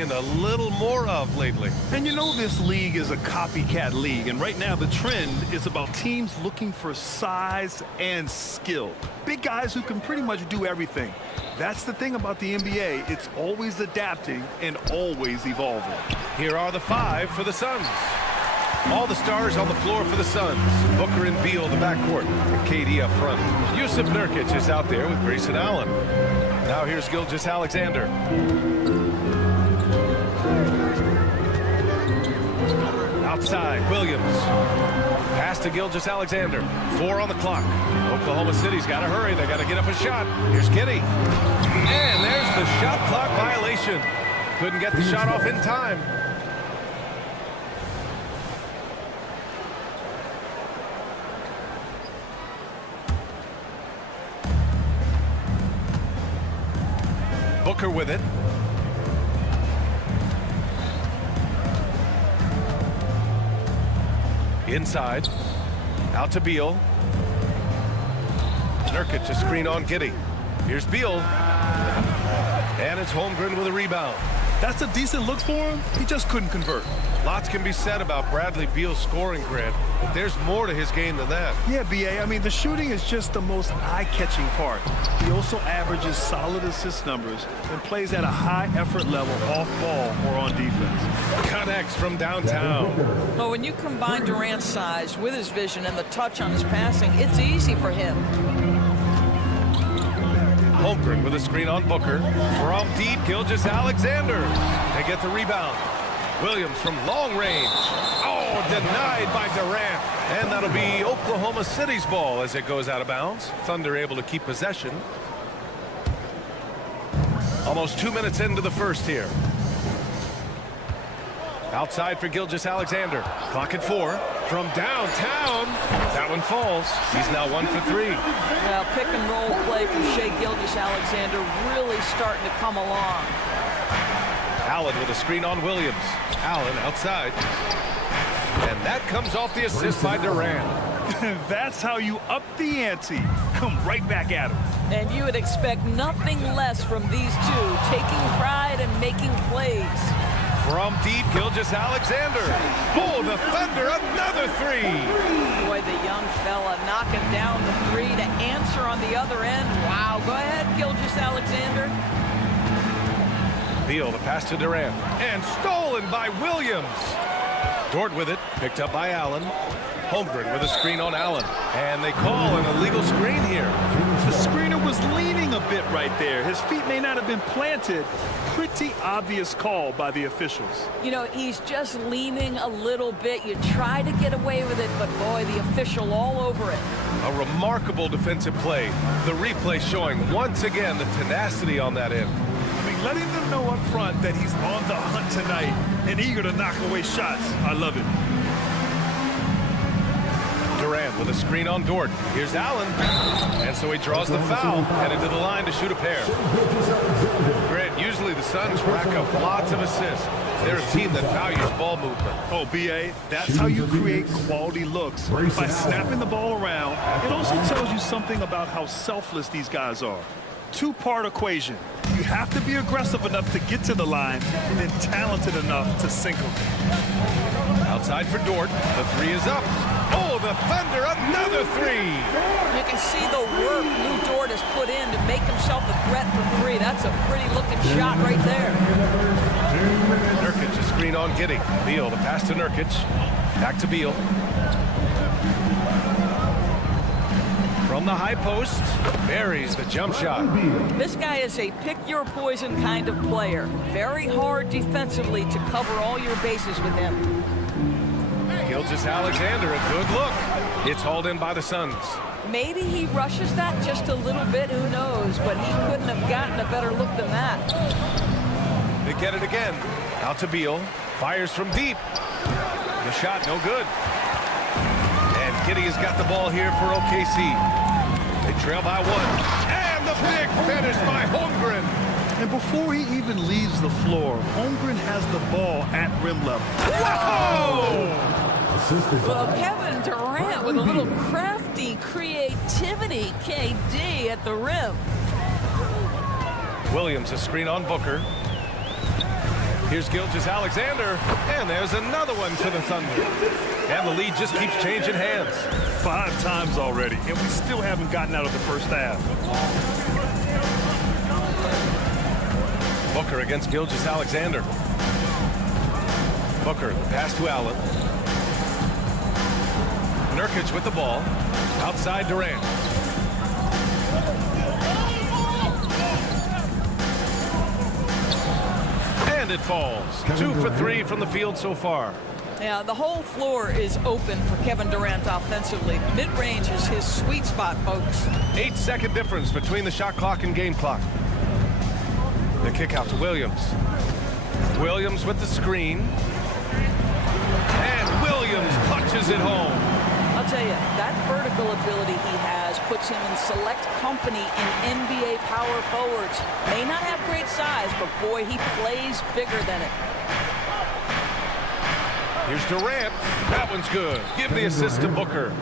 seeing a little more of lately. And you know this league is a copycat league, and right now the trend is about teams looking for size and skill. Big guys who can pretty much do everything. That's the thing about the NBA. It's always adapting and always evolving. Here are the 5 for the Suns. All the stars on the floor for the Suns. Booker and Beal, the backcourt, and KD up front. Yusuf Nurkic is out there with Grayson Allen. Now here's Gilgeous-Alexander. Outside, Williams. Pass to Gilgeous-Alexander. 4 on the clock. Oklahoma City's got to hurry. They got to get up a shot. Here's Giddey. And there's the shot clock violation. Couldn't get the shot off in time. Booker with it. Inside. Out to Beal. Nurkic, a screen on Giddey. Here's Beal. And it's Holmgren with a rebound. That's a decent look for him. He just couldn't convert. Lots can be said about Bradley Beal's scoring grid, but there's more to his game than that. Yeah, B.A. I mean, the shooting is just the most eye-catching part. He also averages solid assist numbers and plays at a high effort level off ball or on defense. Connects from downtown. Well, when you combine Durant's size with his vision and the touch on his passing, it's easy for him. Holmgren with a screen on Booker. From deep, Gilgeous-Alexander. They get the rebound. Williams from long range. Oh, denied by Durant. And that'll be Oklahoma City's ball as it goes out of bounds. Thunder able to keep possession. Almost 2 minutes into the first here. Outside for Gilgeous-Alexander. Clock at 4. From downtown. That one falls. He's now 1 for 3. Well, pick and roll play from Shai Gilgeous-Alexander really starting to come along. Allen with a screen on Williams. Allen outside. And that comes off the assist by Durant. That's how you up the ante. Come right back at him. And you would expect nothing less from these two, taking pride and making plays. From deep, Gilgeous-Alexander. Oh, the Thunder, another 3. Boy, the young fella knocking down the 3 to answer on the other end. Wow, go ahead, Gilgeous-Alexander. Beal, the pass to Durant. And stolen by Williams. Dort with it, picked up by Allen. Holmgren with a screen on Allen. And they call an illegal screen here. The screener was leaning a bit right there. His feet may not have been planted. Pretty obvious call by the officials. You know, he's just leaning a little bit. You try to get away with it, but boy, the official all over it. A remarkable defensive play. The replay showing once again the tenacity on that end. I mean, letting them know up front that he's on the hunt tonight and eager to knock away shots. I love it. Durant with a screen on Dort. Here's Allen. And so he draws the foul, headed to the line to shoot a pair. Grant, usually the Suns rack up lots of assists. They're a team that values ball movement. Oh, B.A., that's how you create quality looks, by snapping the ball around. It also tells you something about how selfless these guys are. Two-part equation. You have to be aggressive enough to get to the line, and then talented enough to sink them. Outside for Dort. The 3 is up. Oh, the Thunder, another 3. You can see the work Lou Dort has put in to make himself a threat from 3. That's a pretty looking shot right there. Nurkic, a screen on Giddey. Beal, the pass to Nurkic. Back to Beal. From the high post, buries the jump shot. This guy is a pick-your-poison kind of player. Very hard defensively to cover all your bases with him. Gilgeous-Alexander, a good look. It's hauled in by the Suns. Maybe he rushes that just a little bit, who knows, but he couldn't have gotten a better look than that. They get it again. Out to Beal. Fires from deep. The shot, no good. And Giddey has got the ball here for OKC. They trail by 1. And the big finish by Holmgren. And before he even leaves the floor, Holmgren has the ball at rim level. Whoa! Well, Kevin Durant with a little crafty creativity, KD at the rim. Williams, a screen on Booker. Here's Gilgeous-Alexander, and there's another one for the Thunder. And the lead just keeps changing hands. 5 times already, and we still haven't gotten out of the first half. Booker against Gilgeous-Alexander. Booker, the pass to Allen. Nurkic with the ball. Outside Durant. And it falls. 2 for 3 from the field so far. Yeah, the whole floor is open for Kevin Durant offensively. Mid-range is his sweet spot, folks. 8-second difference between the shot clock and game clock. The kick out to Williams. Williams with the screen. And Williams punches it home. I'll tell you, that vertical ability he has puts him in select company in NBA power forwards. May not have great size, but boy, he plays bigger than it. Here's Durant. That one's good. Give the assist to Booker.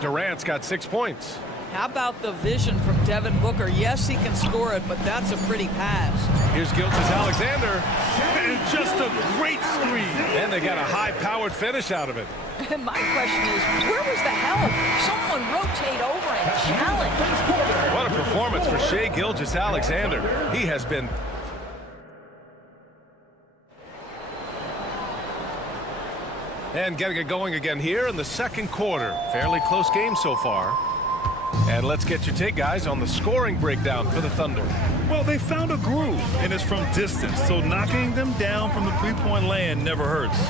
Durant's got 6 points. How about the vision from Devin Booker? Yes, he can score it, but that's a pretty pass. Here's Gilgeous-Alexander. And just a great screen. And they got a high-powered finish out of it. And my question is, where was the help? Someone rotate over and challenge. What a performance for Shai Gilgeous-Alexander. He has been... And getting it going again here in the second quarter. Fairly close game so far. And let's get your take, guys, on the scoring breakdown for the Thunder. Well, they found a groove, and it's from distance, so knocking them down from the three-point land never hurts.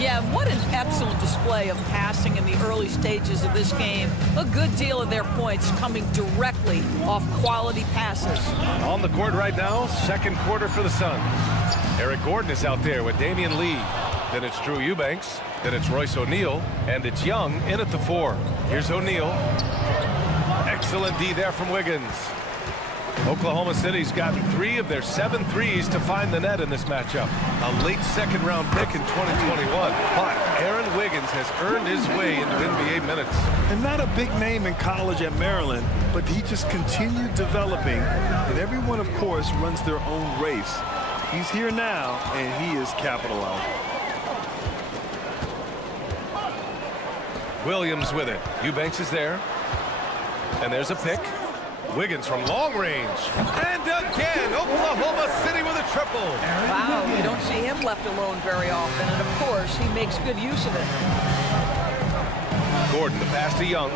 Yeah, what an excellent display of passing in the early stages of this game. A good deal of their points coming directly off quality passes. On the court right now, second quarter for the Suns. Eric Gordon is out there with Damian Lee. Then it's Drew Eubanks. Then it's Royce O'Neal. And it's Young in at the 4. Here's O'Neal. Excellent D there from Wiggins. Oklahoma City's got 3 of their 7 threes to find the net in this matchup. A late second-round pick in 2021. But Aaron Wiggins has earned his way into NBA minutes. And not a big name in college at Maryland, but he just continued developing. And everyone, of course, runs their own race. He's here now, and he is capitalizing. Williams with it. Eubanks is there. And there's a pick. Wiggins from long range. And again, Oklahoma City with a triple. Wow, you don't see him left alone very often. And, of course, he makes good use of it. Gordon, the pass to Young.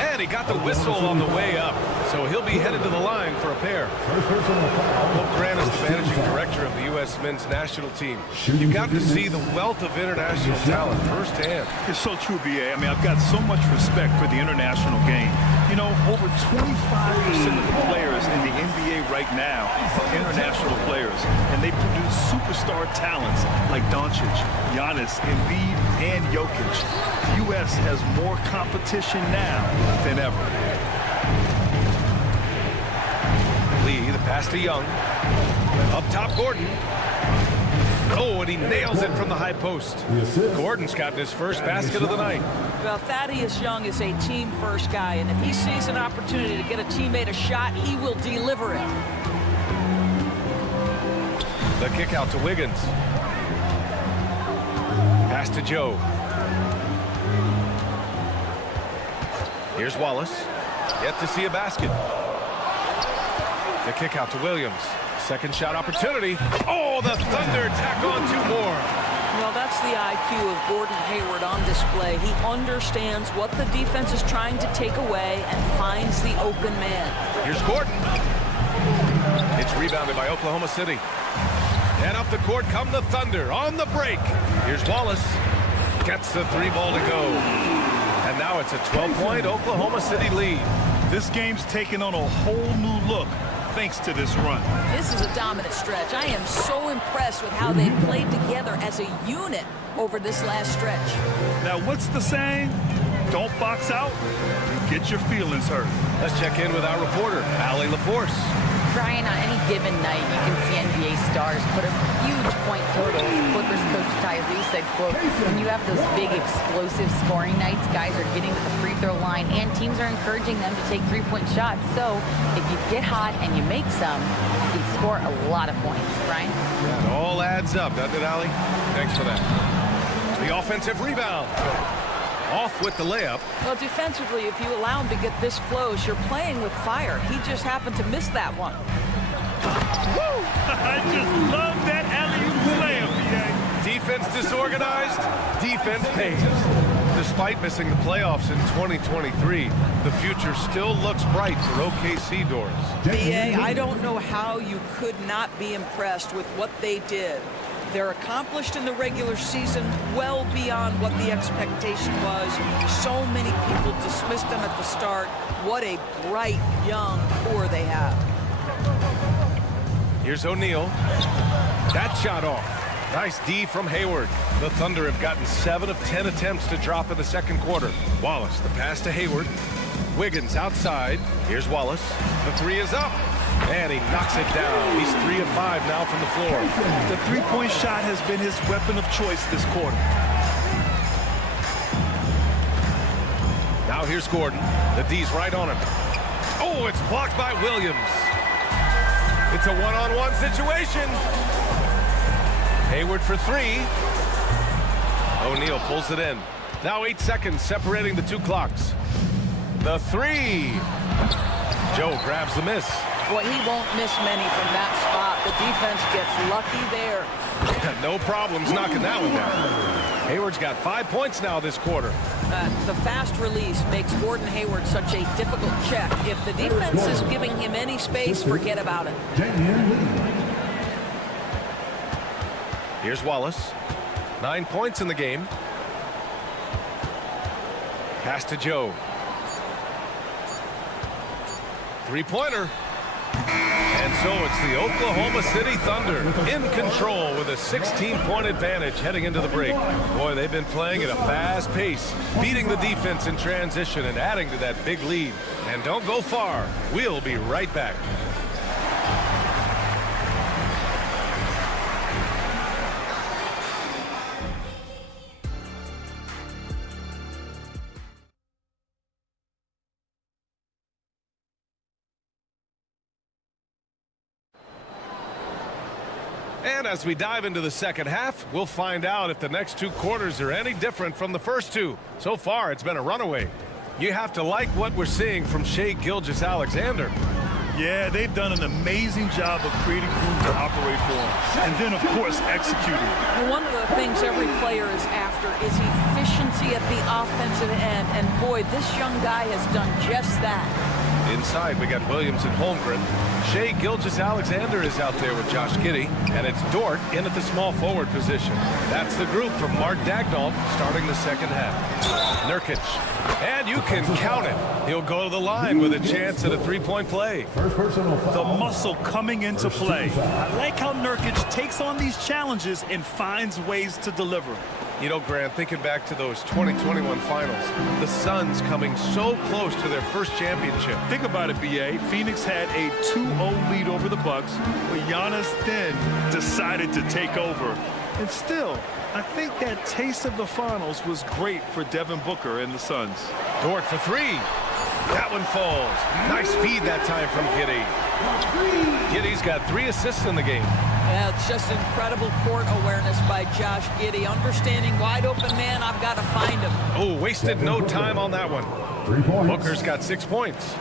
And he got the whistle on the way up. So he'll be headed to the line for a pair. Will Grant is the managing director of the U.S. men's national team. You've got to see the wealth of international talent firsthand. It's so true, B.A. I mean, I've got so much respect for the international game. You know, over 25% of the players in the NBA right now are international players, and they produce superstar talents like Doncic, Giannis, Embiid, and Jokic. The U.S. has more competition now than ever. Lee, the pass to Young. Up top, Gordon. Oh, and he nails it from the high post. Gordon's gotten his first basket of the night. Well, Thaddeus Young is a team-first guy, and if he sees an opportunity to get a teammate a shot, he will deliver it. The kick out to Wiggins. Pass to Joe. Here's Wallace. Yet to see a basket. The kick out to Williams. Second shot opportunity. Oh, the Thunder tack on 2 more. Well, that's the IQ of Gordon Hayward on display. He understands what the defense is trying to take away and finds the open man. Here's Gordon. It's rebounded by Oklahoma City. And up the court come the Thunder on the break. Here's Wallace. Gets the 3 ball to go. And now it's a 12-point Oklahoma City lead. This game's taken on a whole new look thanks to this run. This is a dominant stretch. I am so impressed with how they've played together as a unit over this last stretch. Now, what's the saying? Don't box out, you get your feelings hurt. Let's check in with our reporter, Allie LaForce. Brian, on any given night, you can see NBA stars put up huge point totals. Clippers coach Ty Lue said, quote, when you have those big explosive scoring nights, guys are getting to the free throw line and teams are encouraging them to take 3-point shots. So if you get hot and you make some, you can score a lot of points, Brian. That all adds up, doesn't it, Allie? Thanks for that. The offensive rebound. Off with the layup. Well, defensively, if you allow him to get this close, you're playing with fire. He just happened to miss that one. Woo! I just love that alley-oop slam, BA. Defense disorganized, defense pays. Despite missing the playoffs in 2023, the future still looks bright for OKC doors. BA, I don't know how you could not be impressed with what they did. They're accomplished in the regular season, well beyond what the expectation was. So many people dismissed them at the start. What a bright, young core they have. Here's O'Neal. That shot off. Nice D from Hayward. The Thunder have gotten 7 of 10 attempts to drop in the second quarter. Wallace, the pass to Hayward. Wiggins outside. Here's Wallace. The three is up. And he knocks it down. He's 3 of 5 now from the floor. The three-point shot has been his weapon of choice this quarter. Now here's Gordon. The D's right on him. Oh, it's blocked by Williams. It's a one-on-one situation. Hayward for 3. O'Neal pulls it in. Now 8 seconds separating the two clocks. The 3. Joe grabs the miss. Boy, he won't miss many from that spot. The defense gets lucky there. No problems knocking that one down. Hayward's got 5 points now this quarter. The fast release makes Gordon Hayward such a difficult check. If the defense is giving him any space, forget about it. Here's Wallace. 9 points in the game. Pass to Joe. Three-pointer. And so it's the Oklahoma City Thunder in control with a 16-point advantage heading into the break. Boy, they've been playing at a fast pace, beating the defense in transition and adding to that big lead. And don't go far. We'll be right back. And as we dive into the second half, we'll find out if the next 2 quarters are any different from the first 2. So far, it's been a runaway. You have to like what we're seeing from Shai Gilgeous-Alexander. Yeah, they've done an amazing job of creating room to operate for him. And then, of course, executing. Well, one of the things every player is after is efficiency at the offensive end. And boy, this young guy has done just that. Inside, we got Williams and Holmgren. Shai Gilgeous-Alexander is out there with Josh Giddey, and it's Dort in at the small forward position. That's the group from Mark Daigneault starting the second half. Nurkic, and you can count it. He'll go to the line with a chance at a three-point play. The muscle coming into play. I like how Nurkic takes on these challenges and finds ways to deliver. You know, Grant, thinking back to those 2021 finals, the Suns coming so close to their first championship. Think about it, BA. Phoenix had a 2-0 lead over the Bucks, but Giannis then decided to take over. And still, I think that taste of the finals was great for Devin Booker and the Suns. Dort for 3. That one falls. Nice feed that time from Giddey. Giddey's got 3 assists in the game. Yeah, it's just incredible court awareness by Josh Giddey. Understanding wide open man, I've got to find him. Oh, wasted no time on that one. Booker's got 6 points.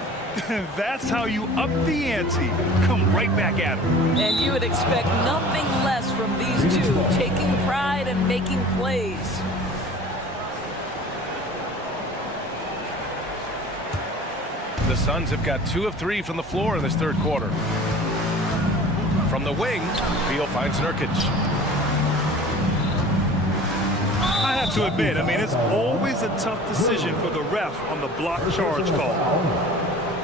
That's how you up the ante. Come right back at him. And you would expect nothing less from these two, taking pride and making plays. The Suns have got 2 of 3 from the floor in this third quarter. From the wing, Beal finds Nurkic. I have to admit, it's always a tough decision for the ref on the block charge call.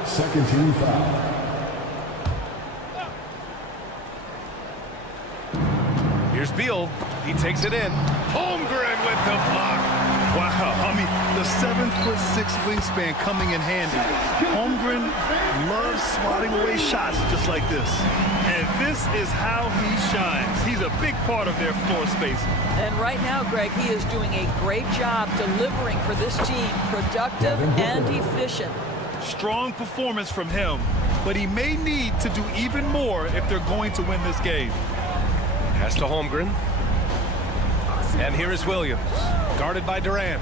Second team foul. Here's Beal. He takes it in. Holmgren with the block. Wow, the 7'6" wingspan coming in handy. Holmgren loves swatting away shots just like this. And this is how he shines. He's a big part of their floor space. And right now, Greg, he is doing a great job delivering for this team. Productive and efficient. Strong performance from him. but he may need to do even more if they're going to win this game. Pass to Holmgren. And here is Williams, guarded by Durant.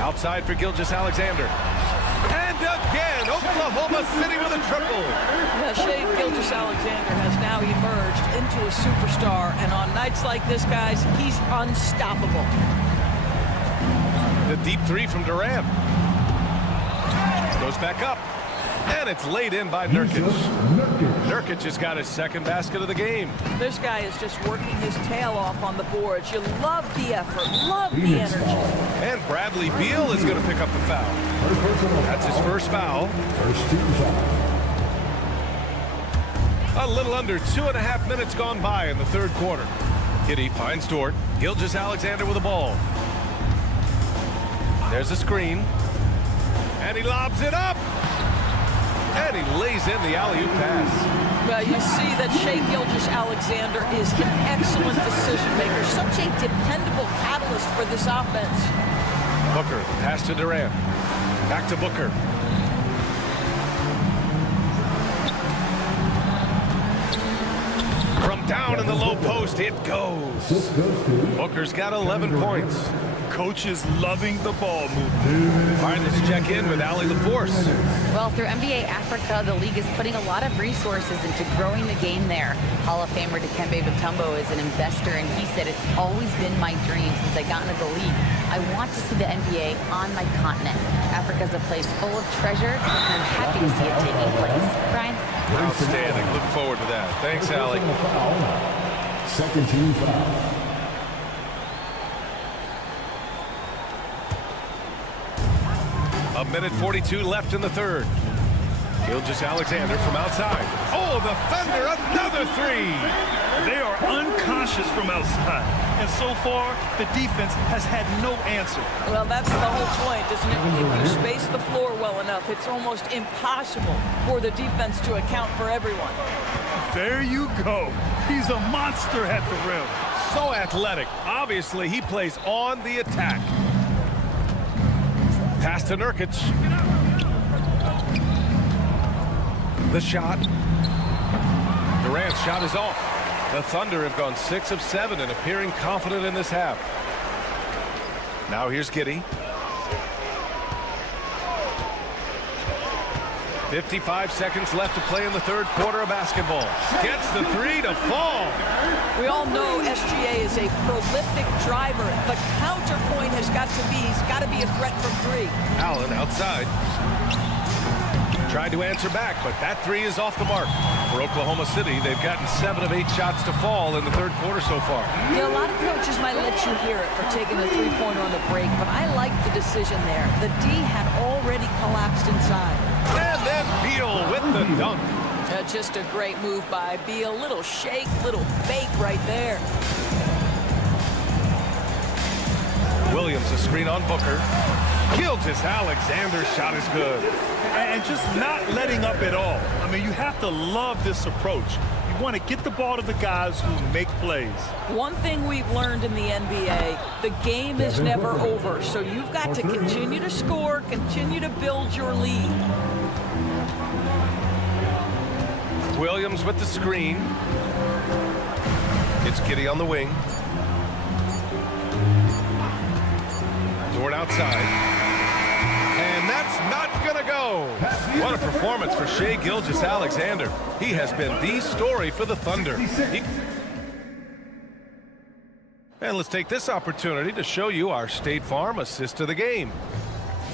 Outside for Gilgeous-Alexander. And again, Oklahoma City with a triple. Yeah, Shai Gilgeous-Alexander has now emerged into a superstar, and on nights like this, guys, he's unstoppable. The deep three from Durant. Goes back up. And it's laid in by Nurkic. Nurkic has got his second basket of the game. This guy is just working his tail off on the boards. You love the effort, love the energy. And Bradley Beal is going to pick up the foul. That's his first foul. First team foul. A little under 2.5 minutes gone by in the third quarter. Giddey finds Dort. Gilgeous-Alexander with the ball. There's a screen. And he lobs it up. And he lays in the alley-oop pass. Well, you see that Shai Gilgeous-Alexander is an excellent decision maker, such a dependable catalyst for this offense. Booker, pass to Durant. Back to Booker. From down in the low post, it goes. Booker's got 11 points. Coach is loving the ball movement. All right, let's check in with Ali LaForce. Well, through NBA Africa, the league is putting a lot of resources into growing the game there. Hall of Famer Dikembe Mutombo is an investor, and he said, "It's always been my dream since I got into the league. I want to see the NBA on my continent. Africa's a place full of treasure, and I'm happy to see it taking place." Brian? Outstanding. Look forward to that. Thanks, Ali. Second team foul. A minute 42 left in the third. Gilgeous-Alexander from outside. Oh, the Thunder, another three. They are unconscious from outside. And so far, the defense has had no answer. Well, that's the whole point, isn't it? If you space the floor well enough, it's almost impossible for the defense to account for everyone. There you go. He's a monster at the rim. So athletic. Obviously, he plays on the attack. Pass to Nurkic. The shot. Durant's shot is off. The Thunder have gone 6 of 7 and appearing confident in this half. Now here's Giddey. 55 seconds left to play in the third quarter of basketball. Gets the three to fall. We all know SGA is a prolific driver. The counterpoint has got to be, he's got to be a threat from three. Allen outside. Tried to answer back, but that three is off the mark. For Oklahoma City, they've gotten 7 of 8 shots to fall in the third quarter so far. You know, a lot of coaches might let you hear it for taking the three-pointer on the break, but I like the decision there. The D had already collapsed inside. And then Beal with the dunk. Just a great move by Beal. Little shake, little bake right there. Williams, a screen on Booker. Gilgeous-Alexander's shot is good. And just not letting up at all. I mean, you have to love this approach. You want to get the ball to the guys who make plays. One thing we've learned in the NBA, the game is never over. So you've got to continue to score, continue to build your lead. Williams with the screen. It's Giddey on the wing. Dort outside. And that's not gonna go. What a performance for Shai Gilgeous-Alexander. He has been the story for the Thunder. And let's take this opportunity to show you our State Farm assist of the game.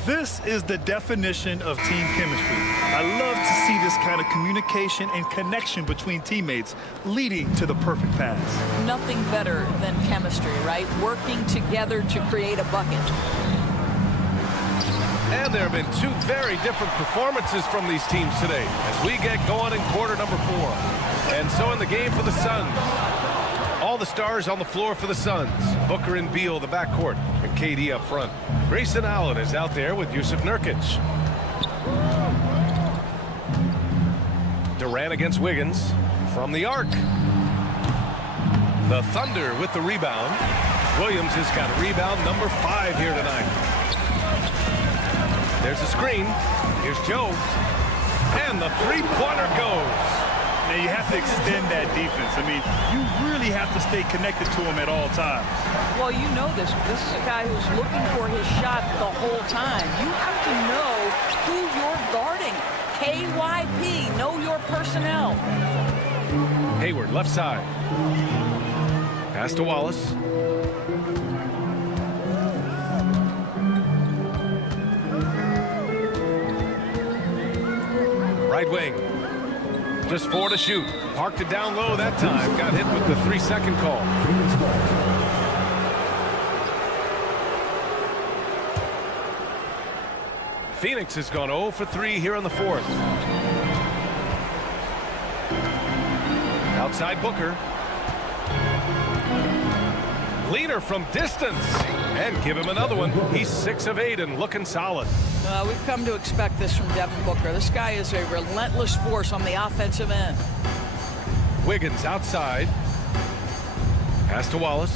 This is the definition of team chemistry. I love to see this kind of communication and connection between teammates leading to the perfect pass. Nothing better than chemistry, right? Working together to create a bucket. And there have been 2 very different performances from these teams today as we get going in quarter number 4. And so in the game for the Suns, all the stars on the floor for the Suns. Booker and Beal, the backcourt, and KD up front. Grayson Allen is out there with Jusuf Nurkic. Durant against Wiggins from the arc. The Thunder with the rebound. Williams has got rebound number 5 here tonight. There's a screen. Here's Joe. And the three-pointer goes. Now you have to extend that defense. I mean, you really have to stay connected to him at all times. Well, you know this. This is a guy who's looking for his shot the whole time. You have to know who you're guarding. KYP, know your personnel. Hayward, left side. Pass to Wallace. Right wing. Just 4 to shoot. Parked it down low that time. Got hit with the 3-second call. Phoenix ball. Phoenix has gone 0 for 3 here in the fourth. Outside Booker. Leaner from distance. And give him another one. He's 6 of 8 and looking solid. We've come to expect this from Devin Booker. This guy is a relentless force on the offensive end. Wiggins outside. Pass to Wallace.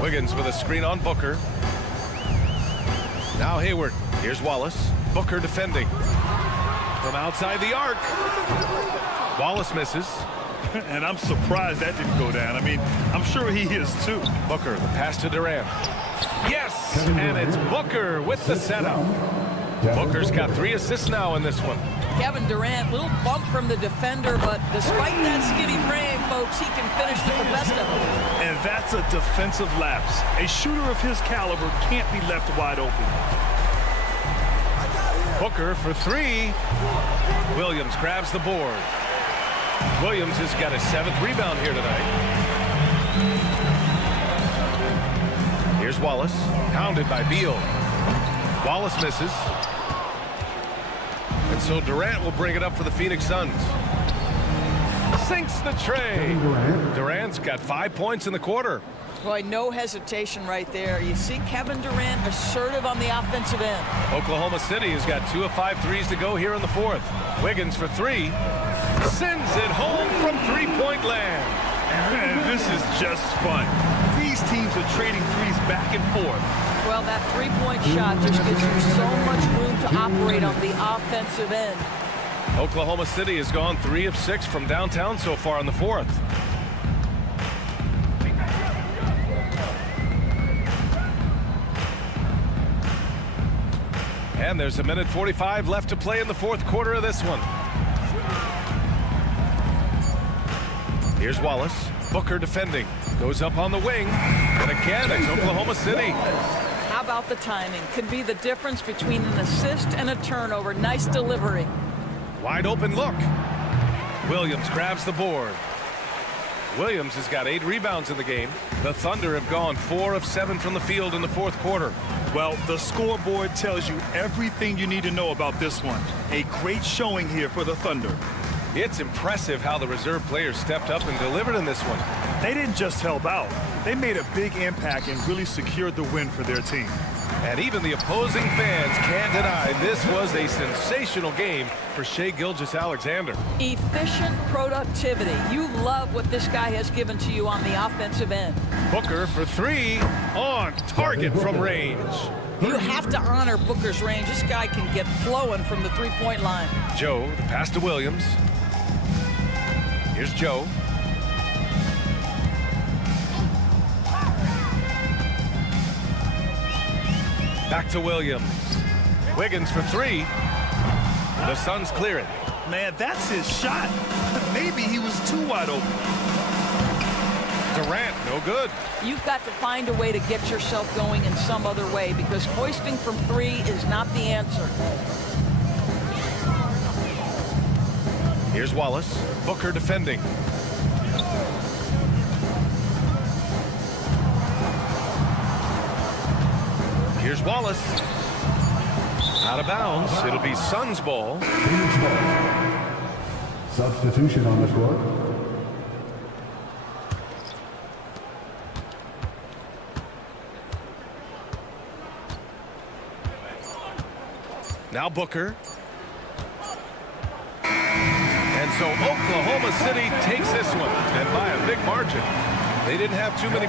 Wiggins with a screen on Booker. Now Hayward. Here's Wallace. Booker defending. From outside the arc. Wallace misses. And I'm surprised that didn't go down. I mean, I'm sure he is too. Booker, the pass to Durant. Yes! And it's Booker with the setup. Booker's got 3 assists now in this one. Kevin Durant, little bump from the defender, but despite that skinny frame, folks, he can finish with the best of them. And that's a defensive lapse. A shooter of his caliber can't be left wide open. Booker for 3. Williams grabs the board. Williams has got a 7th rebound here tonight. Here's Wallace, pounded by Beal. Wallace misses. And so Durant will bring it up for the Phoenix Suns. Sinks the tray. Durant's got 5 points in the quarter. Boy, no hesitation right there. You see Kevin Durant assertive on the offensive end. Oklahoma City has got 2 of 5 threes to go here in the fourth. Wiggins for 3. Sends it home from three-point land. Man, this is just fun. These teams are trading threes back and forth. Well, that three-point shot just gives you so much room to operate on the offensive end. Oklahoma City has gone 3 of 6 from downtown so far in the fourth. And there's a minute 45 left to play in the fourth quarter of this one. Here's Wallace. Booker defending. Goes up on the wing. And again, it's Oklahoma City. How about the timing? Could be the difference between an assist and a turnover. Nice delivery. Wide open look. Williams grabs the board. Williams has got 8 rebounds in the game. The Thunder have gone 4 of 7 from the field in the fourth quarter. Well, the scoreboard tells you everything you need to know about this one. A great showing here for the Thunder. It's impressive how the reserve players stepped up and delivered in this one. They didn't just help out. They made a big impact and really secured the win for their team. And even the opposing fans can't deny this was a sensational game for Shai Gilgeous-Alexander. Efficient productivity. You love what this guy has given to you on the offensive end. Booker for 3 on target from range. You have to honor Booker's range. This guy can get flowing from the three-point line. Joe, the pass to Williams. Here's Joe. Back to Williams. Wiggins for 3. The Suns clear it. Man, that's his shot. Maybe he was too wide open. Durant, no good. You've got to find a way to get yourself going in some other way because hoisting from 3 is not the answer. Here's Wallace. Booker defending. Here's Wallace. Out of bounds. It'll be Suns ball. Phoenix ball. Substitution on the court. Now Booker. And so Oklahoma City takes this one, and by a big margin. They didn't have too many.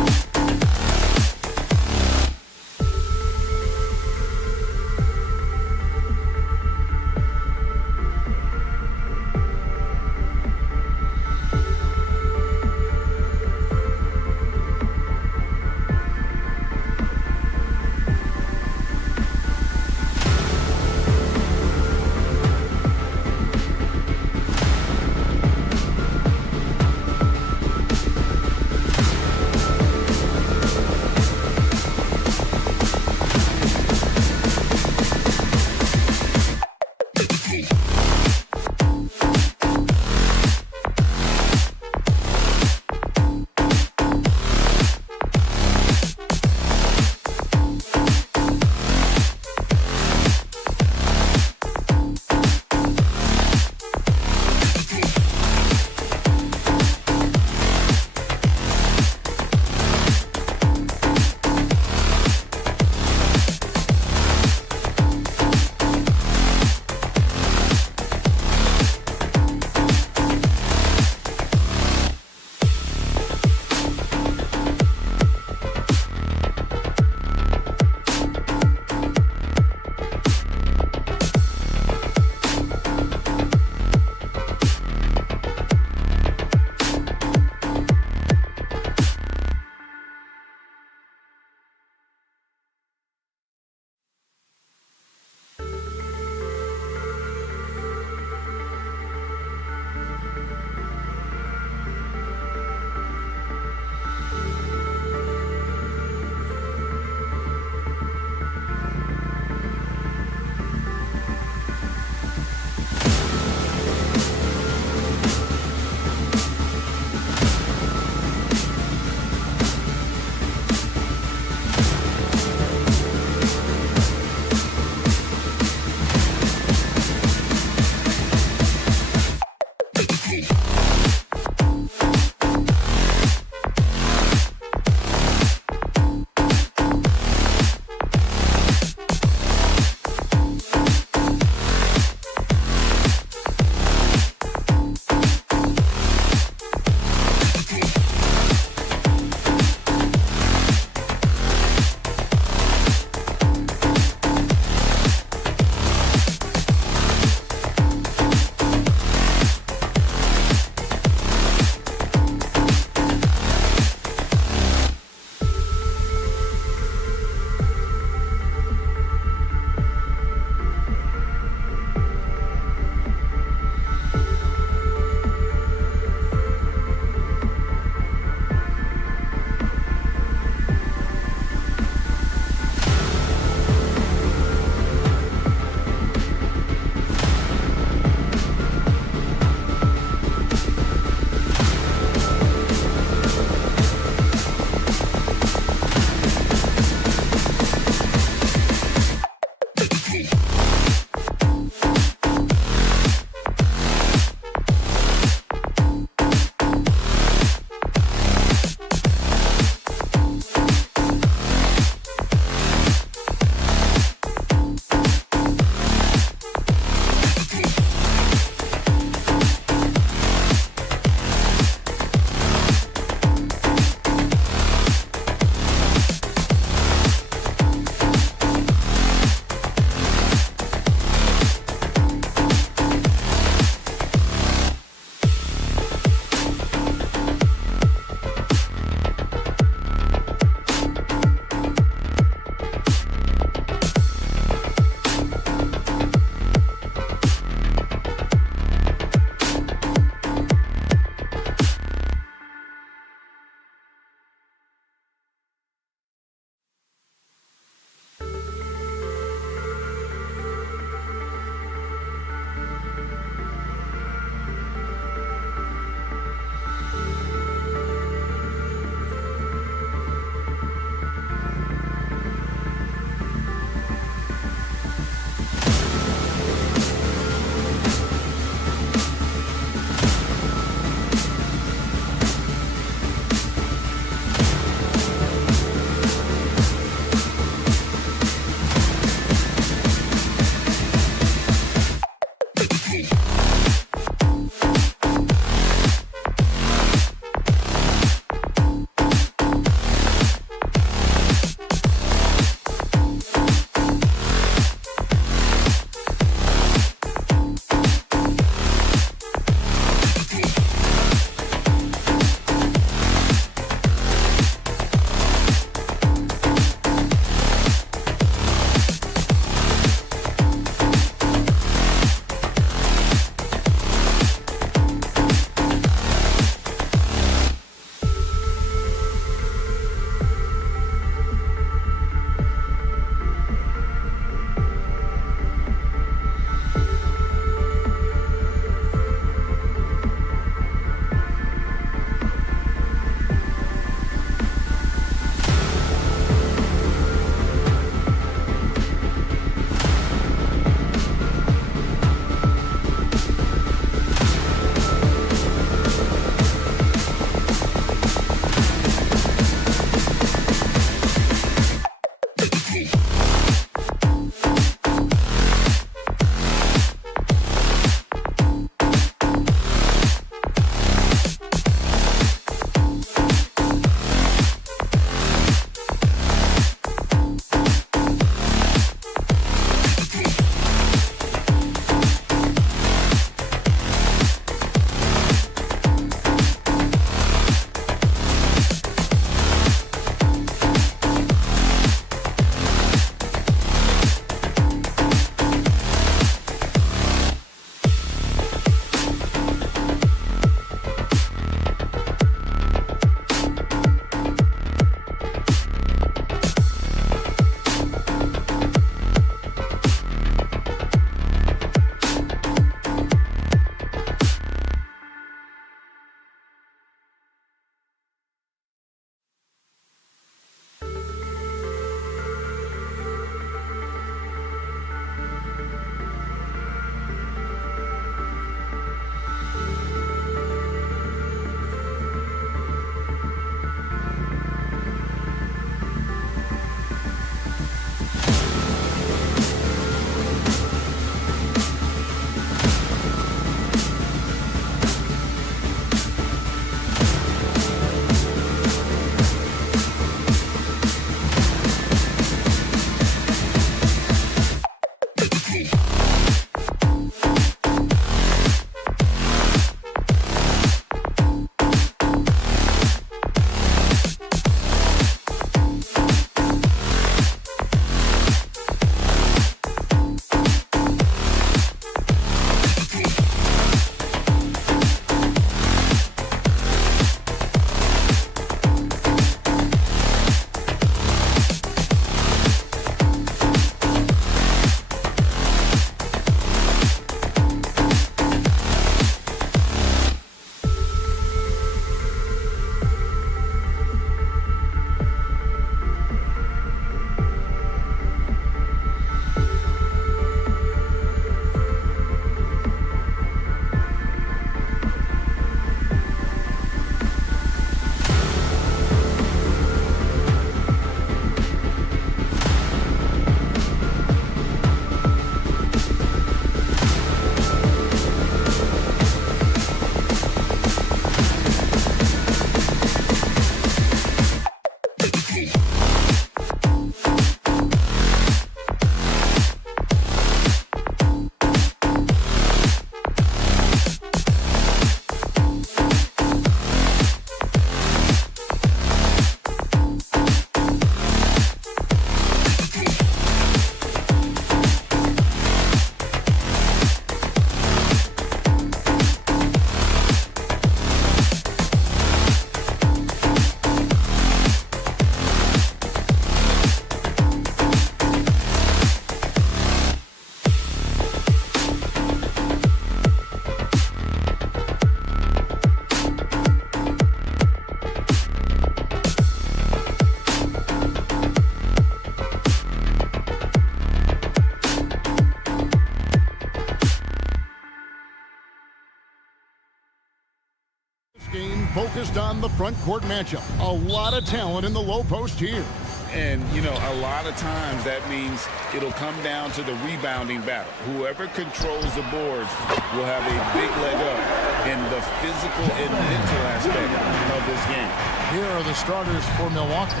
focused on the front court matchup. A lot of talent in the low post here. And, you know, a lot of times that means it'll come down to the rebounding battle. Whoever controls the boards will have a big leg up in the physical and mental aspect of this game. Here are the starters for Milwaukee.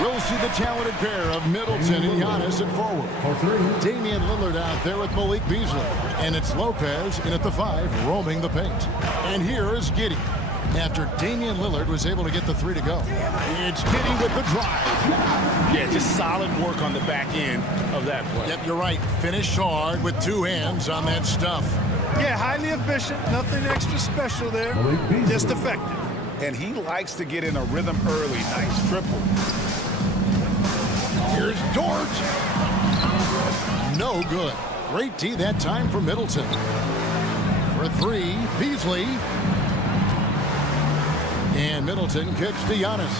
We'll see the talented pair of Middleton and Giannis at forward. Damian Lillard out there with Malik Beasley. And it's Lopez in at the 5, roaming the paint. And here is Giddey. After Damian Lillard was able to get the 3 to go. It's Giddey with the drive. Yeah, just solid work on the back end of that play. Yep, you're right. Finished hard with 2 hands on that stuff. Yeah, highly efficient. Nothing extra special there. Just effective. And he likes to get in a rhythm early. Nice triple. Here's Dort. No good. Great D that time for Middleton. For 3, Beasley. And Middleton kicks to Giannis.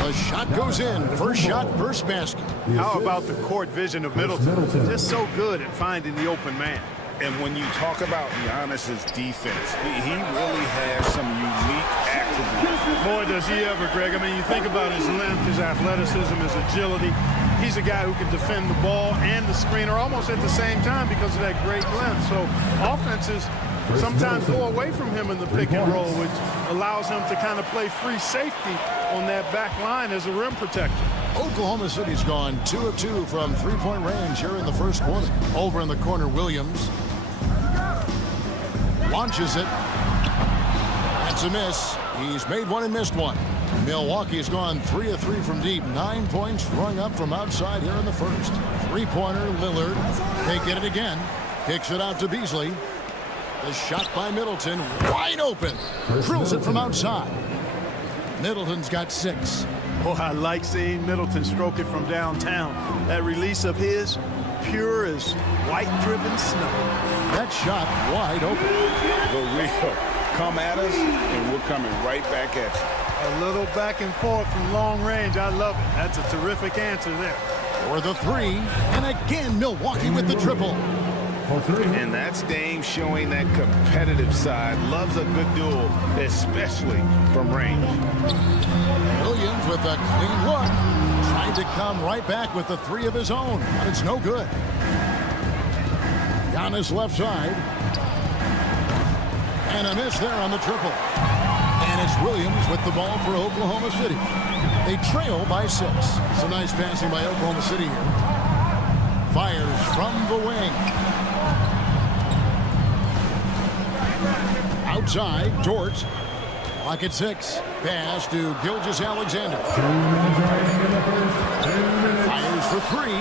The shot goes in. First shot, first basket. How about the court vision of Middleton? Just so good at finding the open man. And when you talk about Giannis's defense, he really has some unique attributes. Boy, does he ever, Greg. I mean, you think about his length, his athleticism, his agility. He's a guy who can defend the ball and the screener almost at the same time because of that great length. So offenses sometimes go away from him in the pick and roll, which allows him to kind of play free safety on that back line as a rim protector. Oklahoma City's gone 2 of 2 from three-point range here in the first quarter. Over in the corner, Williams launches it. That's a miss. He's made one and missed one. Milwaukee's gone 3 of 3 from deep. 9 points rung up from outside here in the first. Three-pointer, Lillard. They get it again. Kicks it out to Beasley. The shot by Middleton, wide open. Drills it from outside. Middleton's got 6. Oh, I like seeing Middleton stroke it from downtown. That release of his, pure as white-driven snow. That shot wide open. But we'll come at us, and we're coming right back at you. A little back and forth from long range. I love it. That's a terrific answer there. For the 3, and again Milwaukee with the triple. And that's Dame showing that competitive side. Loves a good duel, especially from range. Williams with a clean look. Trying to come right back with the 3 of his own, but it's no good. Giannis left side. And a miss there on the triple. And it's Williams with the ball for Oklahoma City. They trail by 6. It's a nice passing by Oklahoma City here. Fires from the wing. Outside, Dort. Clock at 6. Pass to Gilgeous-Alexander. Fires for 3.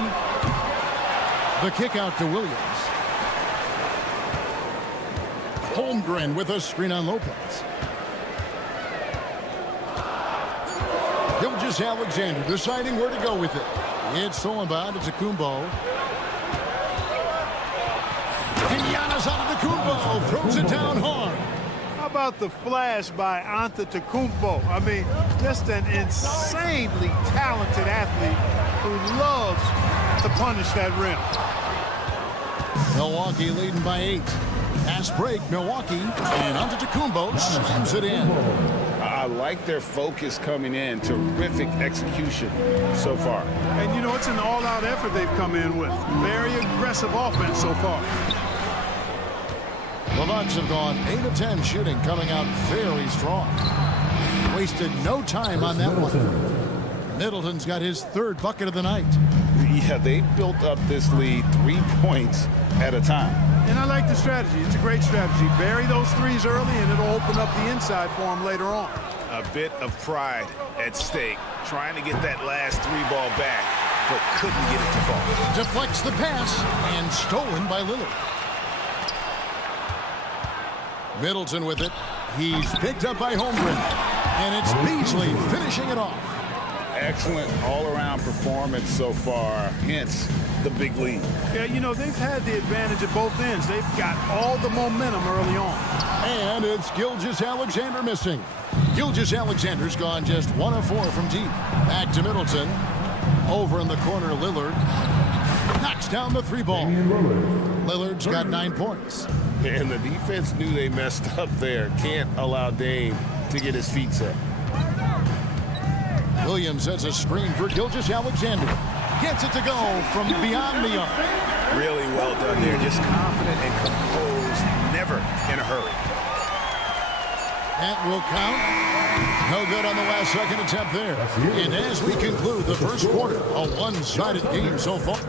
The kick out to Williams. Holmgren with a screen on Lopez. Gilgeous-Alexander deciding where to go with it. It's stolen by Antetokounmpo. And Giannis out of Antetokounmpo throws it down hard. How about the flash by Antetokounmpo? I mean, just an insanely talented athlete who loves to punish that rim. Milwaukee leading by 8. Pass break, Milwaukee, and Antetokounmpo slams it in. I like their focus coming in. Terrific execution so far. And, you know, it's an all-out effort they've come in with. Very aggressive offense so far. The Bucks have gone 8 of 10 shooting, coming out very strong. Wasted no time on that one. Middleton's got his 3rd bucket of the night. Yeah, they built up this lead 3 points at a time. And I like the strategy. It's a great strategy. Bury those 3s early, and it'll open up the inside for them later on. A bit of pride at stake, trying to get that last 3 ball back, but couldn't get it to fall. Deflects the pass, and stolen by Lillard. Middleton with it. He's picked up by Holmgren. And it's Beasley finishing it off. Excellent all-around performance so far, hence the big lead. Yeah, you know, they've had the advantage at both ends. They've got all the momentum early on. And it's Gilgeous-Alexander missing. Gilgeous-Alexander's gone just 1 of 4 from deep. Back to Middleton. Over in the corner, Lillard. Knocks down the 3-ball. Lillard's got 9 points. And the defense knew they messed up there. Can't allow Dame to get his feet set. Williams sets a screen for Gilgeous-Alexander. Gets it to go from beyond the arc. Really well done there. Just confident and composed. Never in a hurry. That will count. No good on the last second attempt there. And as we conclude the first quarter, a one-sided game so far.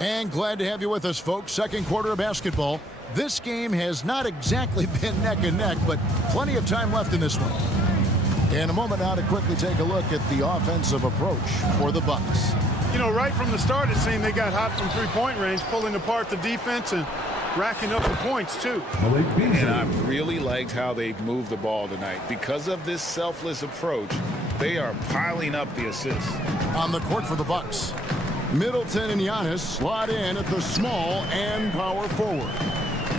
And glad to have you with us, folks. Second quarter of basketball. This game has not exactly been neck and neck, but plenty of time left in this one. In a moment now to quickly take a look at the offensive approach for the Bucks. You know, right from the start, it seemed they got hot from three-point range, pulling apart the defense and racking up the points, too. And I really liked how they moved the ball tonight. Because of this selfless approach, they are piling up the assists. On the court for the Bucks, Middleton and Giannis slot in at the small and power forward.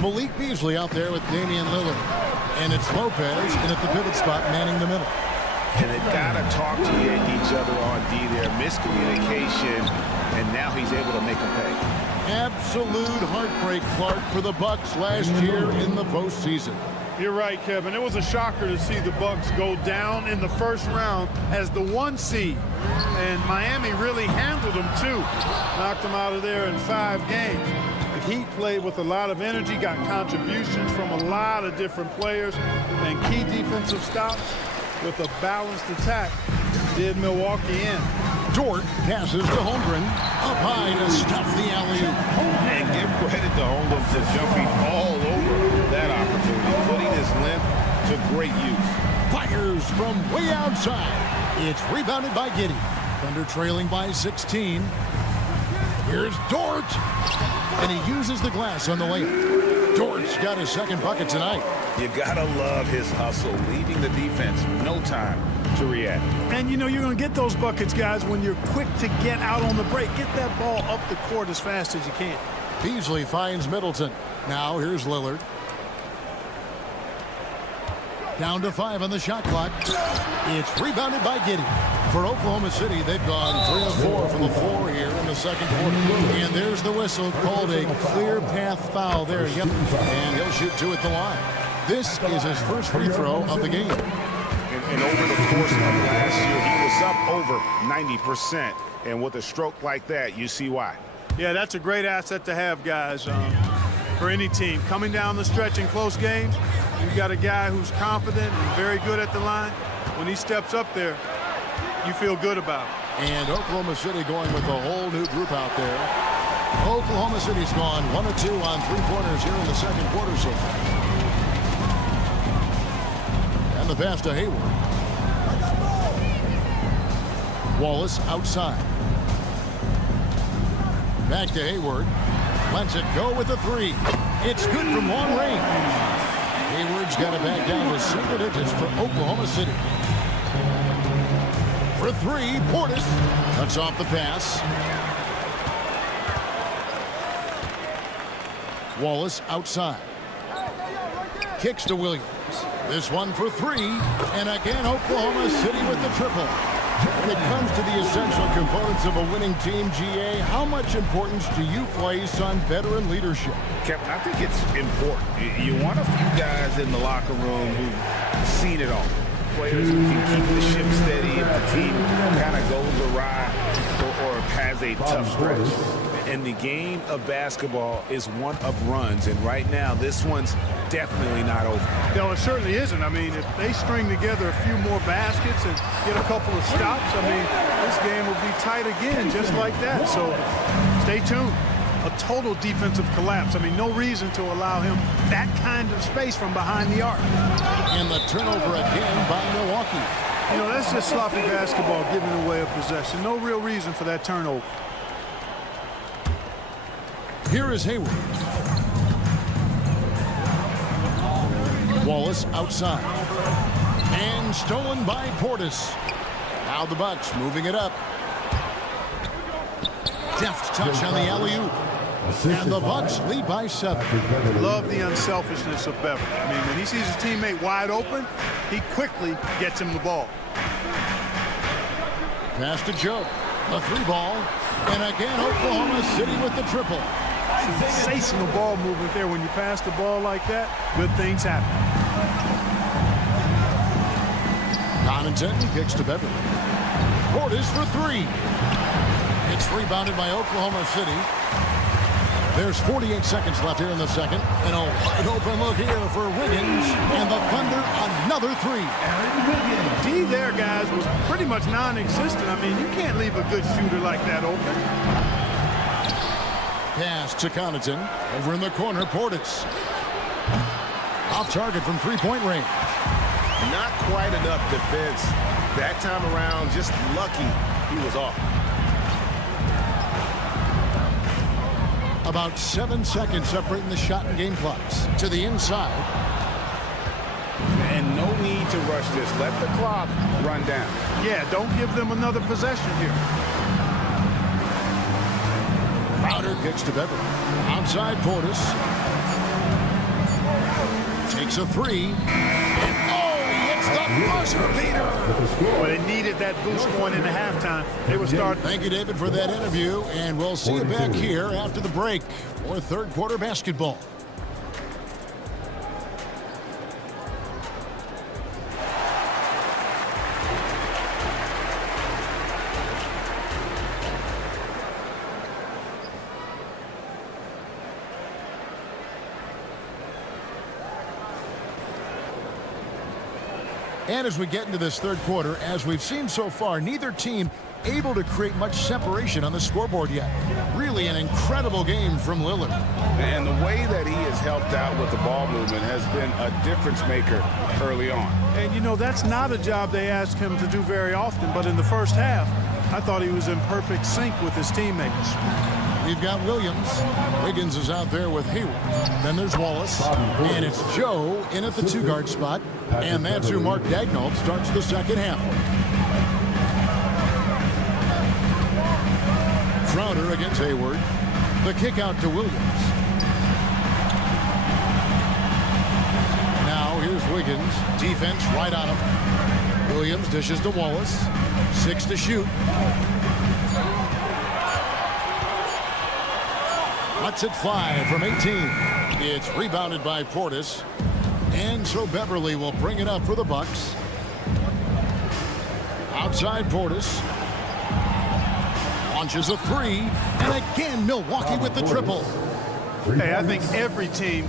Malik Beasley out there with Damian Lillard. And it's Lopez in at the pivot spot manning the middle. And they've got to talk to each other on D there. Miscommunication, and now he's able to make them pay. Absolute heartbreak, Clark, for the Bucks last year in the postseason. You're right, Kevin. It was a shocker to see the Bucks go down in the first round as the 1 seed. And Miami really handled them, too. Knocked them out of there in 5 games. The Heat played with a lot of energy, got contributions from a lot of different players, and key defensive stops with a balanced attack did Milwaukee in. Dort passes to Holmgren. Up high to stuff the alley-oop. And give credit to Holmgren for jumping all over that opportunity, putting his length to great use. Fires from way outside. It's rebounded by Giddey. Thunder trailing by 16. Here's Dort. And he uses the glass on the layup. Dort's got his second bucket tonight. You gotta love his hustle, leaving the defense no time to react. And you know you're going to get those buckets, guys, when you're quick to get out on the break. Get that ball up the court as fast as you can. Beasley finds Middleton. Now here's Lillard. Down to 5 on the shot clock. It's rebounded by Giddey. For Oklahoma City, they've gone 3 of 4 from the floor here in the second quarter. And there's the whistle called a clear path foul there. Yep. And he'll shoot 2 at the line. This is his first free throw of the game. And over the course of last year, he was up over 90%. And with a stroke like that, you see why. Yeah, that's a great asset to have, guys, for any team. Coming down the stretch in close games, you've got a guy who's confident and very good at the line. When he steps up there, you feel good about it. And Oklahoma City going with a whole new group out there. Oklahoma City's gone 1 of 2 on 3-pointers here in the second quarter so far. And the pass to Hayward. Wallace outside. Back to Hayward. Lets it go with the 3. It's good from long range. Hayward's got it back down to single digits for Oklahoma City. For 3, Portis cuts off the pass. Wallace outside. Kicks to Williams. This one for 3. And again, Oklahoma City with the triple. When it comes to the essential components of a winning team, GA, how much importance do you place on veteran leadership? Kevin, I think it's important. You want a few guys in the locker room who've seen it all. Players who can keep the ship steady if the team kind of goes awry or has a tough stretch. And the game of basketball is one of runs, and right now this one's definitely not over. No, it certainly isn't. I mean, if they string together a few more baskets and get a couple of stops, I mean, this game will be tight again just like that. So stay tuned. A total defensive collapse. I mean, no reason to allow him that kind of space from behind the arc. And the turnover again by Milwaukee. You know, that's just sloppy basketball giving away a possession. No real reason for that turnover. Here is Hayward. Wallace outside. And stolen by Portis. Now the Bucks moving it up. Deft touch on the alley-oop. And the Bucks lead by 7. Love the unselfishness of Beverly. I mean, when he sees his teammate wide open, he quickly gets him the ball. Pass to Joe. A 3-ball. And again, Oklahoma City with the triple. Sensational ball movement there. When you pass the ball like that, good things happen. Connaughton kicks to Beverly. Portis for 3. It's rebounded by Oklahoma City. There's 48 seconds left here in the second. And a wide open look here for Wiggins. And the Thunder, another 3. D there, guys, was pretty much non-existent. I mean, you can't leave a good shooter like that open. Pass to Connaughton. Over in the corner, Portis. Off target from three-point range. Not quite enough defense. That time around, just lucky he was off. About 7 seconds separating the shot and game clocks. To the inside. And no need to rush this. Let the clock run down. Yeah, don't give them another possession here. Crowder kicks to Beverly. Outside Portis. Takes a 3. And he hits the buzzer beater. Well, they needed that boost going into halftime. They were starting. Thank you, David, for that interview. And we'll see you back here after the break for third quarter basketball. And as we get into this third quarter, as we've seen so far, neither team able to create much separation on the scoreboard yet. Really an incredible game from Lillard. And the way that he has helped out with the ball movement has been a difference maker early on. And, you know, that's not a job they ask him to do very often. But in the first half, I thought he was in perfect sync with his teammates. We've got Williams. Wiggins is out there with Hayward. Then there's Wallace. And it's Joe in at the 2-guard spot. And that's who Mark Daigneault starts the second half. Crowder against Hayward. The kick out to Williams. Now here's Wiggins. Defense right on him. Williams dishes to Wallace. 6 to shoot. Lets it fly from 18. It's rebounded by Portis. And so Beverly will bring it up for the Bucks. Outside Portis. Launches a 3. And again, Milwaukee with the triple. Hey, I think every team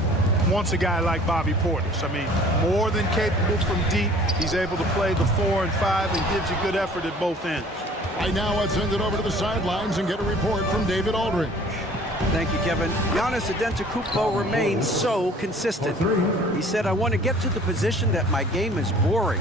wants a guy like Bobby Portis. I mean, more than capable from deep. He's able to play the 4 and 5 and gives you good effort at both ends. Right now, let's send it over to the sidelines and get a report from David Aldridge. Thank you, Kevin. Giannis Antetokounmpo remains so consistent. He said, I want to get to the position that my game is boring.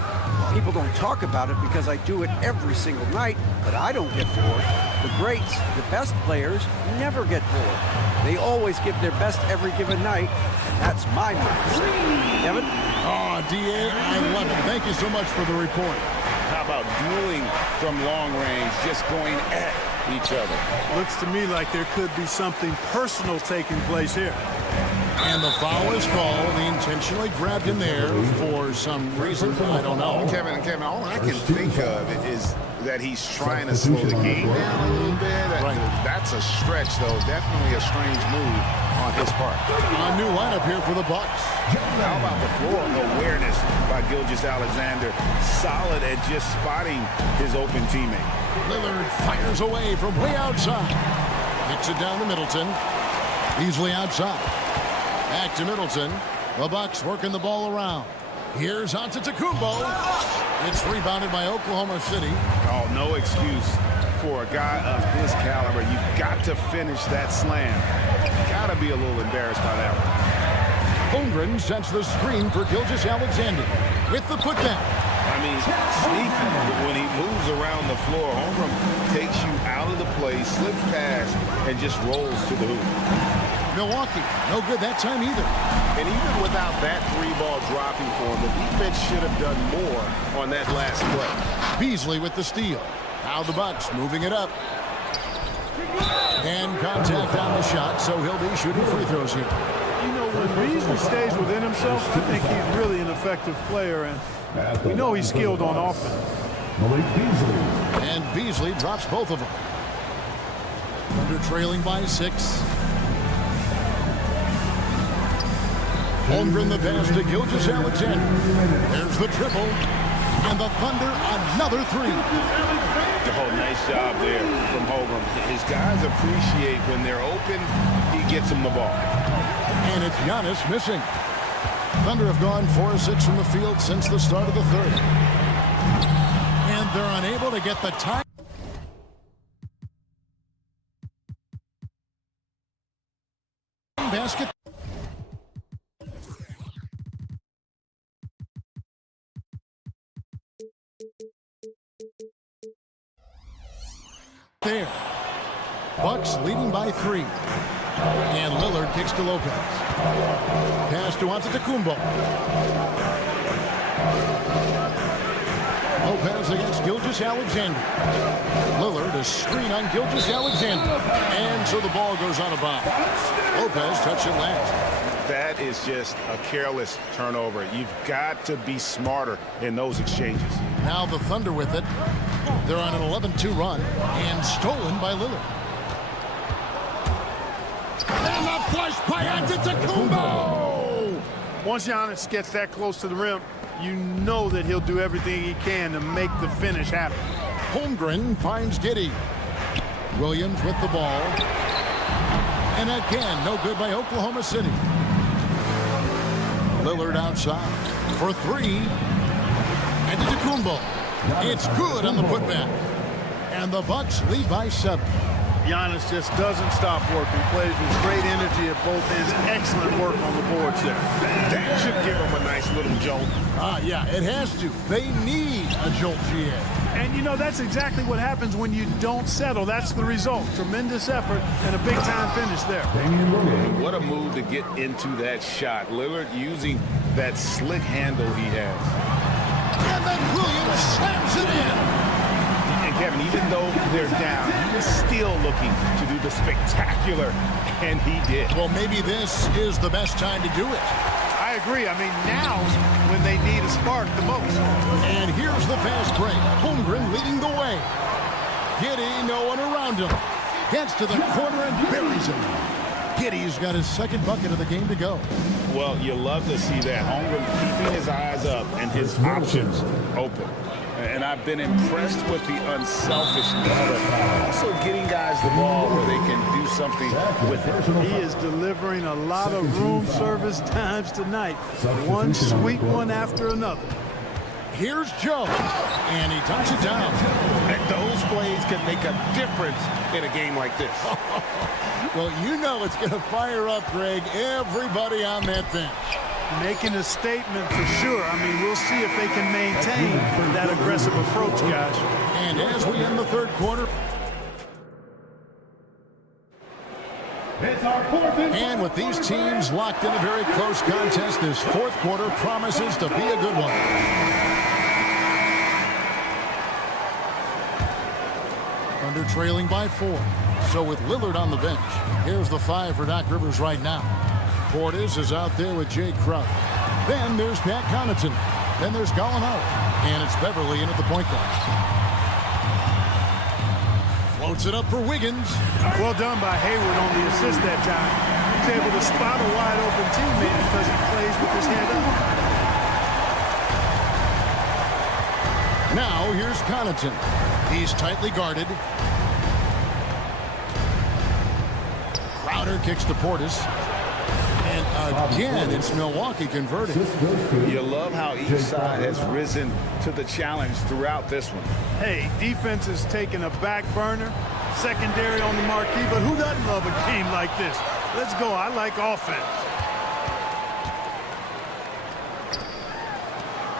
People don't talk about it because I do it every single night, but I don't get bored. The greats, the best players, never get bored. They always give their best every given night, and that's my mindset. Kevin? Oh, D.A., I love it. Thank you so much for the report. How about dueling from long range, just going at each other? Looks to me like there could be something personal taking place here. And the foul is called. He intentionally grabbed him there for some reason. I don't know. Kevin, all I can think of is that he's trying to slow the game down a little bit. That's a stretch, though. Definitely a strange move on his part. A new lineup here for the Bucks. How about the floor awareness by Gilgeous-Alexander? Solid at just spotting his open teammate. Lillard fires away from way outside. Kicks it down to Middleton. Easily outside. Back to Middleton. The Bucks working the ball around. Here's Antetokounmpo. It's rebounded by Oklahoma City. Oh, no excuse for a guy of his caliber. You've got to finish that slam. Got to be a little embarrassed by that one. Holmgren sets the screen for Gilgeous-Alexander with the putdown. I mean, sneaky, but when he moves around the floor, Holmgren takes you out of the play, slips past, and just rolls to the hoop. Milwaukee, no good that time either. And even without that 3-ball dropping for him, the defense should have done more on that last play. Beasley with the steal. Now the Bucks moving it up. And contact on the shot, so he'll be shooting free throws here. You know, when Beasley stays within himself, I think he's really an effective player, and we know he's skilled on offense. Malik Beasley. And Beasley drops both of them. Thunder trailing by 6. Holmgren the pass to Gilgeous-Alexander. There's the triple. And the Thunder another 3. Oh, nice job there from Holmgren. His guys appreciate when they're open, he gets them the ball. And it's Giannis missing. Thunder have gone 4 of 6 from the field since the start of the third. And they're unable to get the time. Basket. There. Bucks leading by 3. And Lillard kicks to Lopez. Pass to Antetokounmpo. Lopez against Gilgeous-Alexander. Lillard a screen on Gilgeous-Alexander. And so the ball goes out of bounds. Lopez touched it last. That is just a careless turnover. You've got to be smarter in those exchanges. Now the Thunder with it. They're on an 11-2 run. And stolen by Lillard. And the flush by Antetokounmpo! Once Giannis gets that close to the rim, you know that he'll do everything he can to make the finish happen. Holmgren finds Giddey. Williams with the ball. And again, no good by Oklahoma City. Lillard outside for 3. Antetokounmpo. It's good on the putback. And the Bucks lead by 7. Giannis just doesn't stop working. Plays with great energy at both ends. Excellent work on the boards there. That should give them a nice little jolt. Yeah, it has to. They need a jolt, GA. And, you know, that's exactly what happens when you don't settle. That's the result. Tremendous effort and a big-time finish there. What a move to get into that shot. Lillard using that slick handle he has. And then Williams slams it in. And Kevin, even though they're down, he was still looking to do the spectacular, and he did. Well, maybe this is the best time to do it. I agree. I mean, now's when they need a spark the most. And here's the fast break. Holmgren leading the way. Giddey, no one around him. Gets to the corner and buries him. Giddey's got his second bucket of the game to go. Well, you love to see that. Holmgren keeping his eyes up and his options open. And I've been impressed with the unselfishness. Also getting guys the ball where they can do something with it. He is delivering a lot of room service times tonight. One sweet one after another. Here's Joe. And he dunks it down. And those plays can make a difference in a game like this. Well, you know it's going to fire up, Greg, everybody on that bench. Making a statement for sure. I mean, we'll see if they can maintain that aggressive approach, guys. And as we end the third quarter. And with these teams locked in a very close contest, this fourth quarter promises to be a good one. Under trailing by 4. So with Lillard on the bench, here's the 5 for Doc Rivers right now. Portis is out there with Jay Crowder. Then there's Pat Connaughton. Then there's Gallinari. And it's Beverly in at the point guard. Floats it up for Wiggins. Well done by Hayward on the assist that time. He's able to spot a wide open teammate because he plays with his head up. Now here's Connaughton. He's tightly guarded. Crowder kicks to Portis. And again, it's Milwaukee converting. You love how each side has risen to the challenge throughout this one. Hey, defense is taking a back burner, secondary on the marquee, but who doesn't love a game like this? Let's go. I like offense.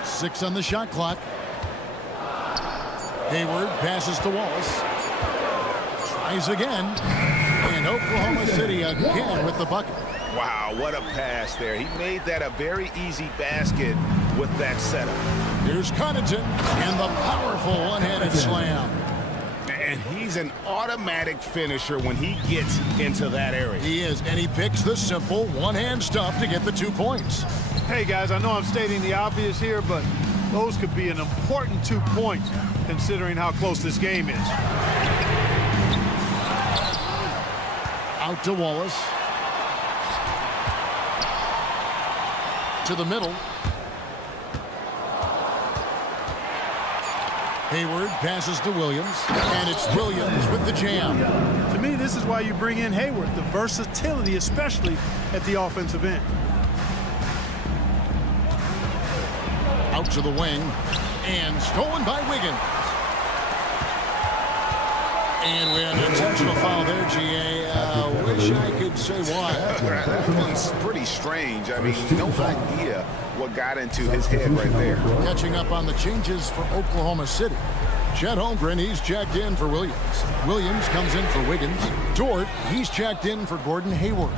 6 on the shot clock. Hayward passes to Wallace. Tries again. And Oklahoma City again with the bucket. Wow, what a pass there. He made that a very easy basket with that setup. Here's Connaughton and the powerful one-handed slam. And he's an automatic finisher when he gets into that area. He is, and he picks the simple one-hand stuff to get the 2 points. Hey, guys, I know I'm stating the obvious here, but Those could be an important 2 points considering how close this game is. Out to Wallace. To the middle. Hayward passes to Williams, and it's Williams with the jam. To me, this is why you bring in Hayward, the versatility, especially at the offensive end. Out to the wing, and stolen by Wiggins. And we had an intentional foul there, GA. Wish I could say why. That one's pretty strange. I mean, no idea what got into his head right there. Catching up on the changes for Oklahoma City. Chet Holmgren, he's checked in for Williams. Williams comes in for Wiggins. Dort, he's checked in for Gordon Hayward.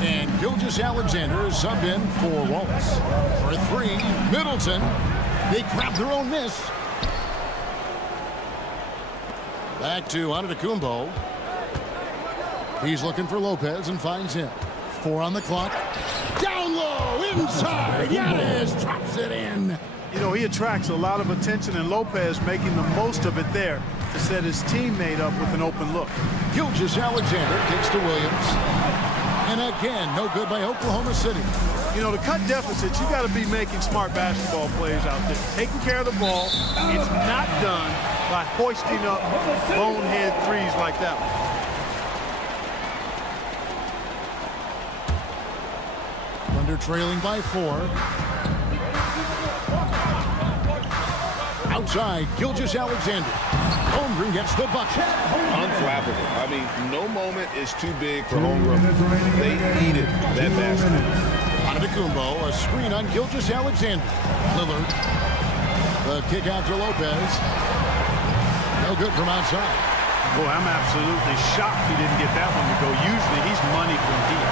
And Gilgeous-Alexander is subbed in for Wallace. For 3, Middleton. They grab their own miss. Back to Antetokounmpo. He's looking for Lopez and finds him. 4 on the clock. Down low, inside. Giannis drops it in. You know, he attracts a lot of attention, and Lopez making the most of it there to set his teammate up with an open look. Gilgeous-Alexander kicks to Williams. And again, no good by Oklahoma City. You know, to cut deficits, you got to be making smart basketball plays out there. Taking care of the ball. It's not done by hoisting up bonehead threes like that one. Thunder trailing by 4. Outside, Gilgeous-Alexander. Holmgren gets the bucket. Unflappable. I mean, no moment is too big for Holmgren. They needed that basket. Antetokounmpo, a screen on Gilgeous-Alexander. Lillard. The kick out to Lopez. No good from outside. Boy, I'm absolutely shocked he didn't get that one to go. Usually he's money from deep.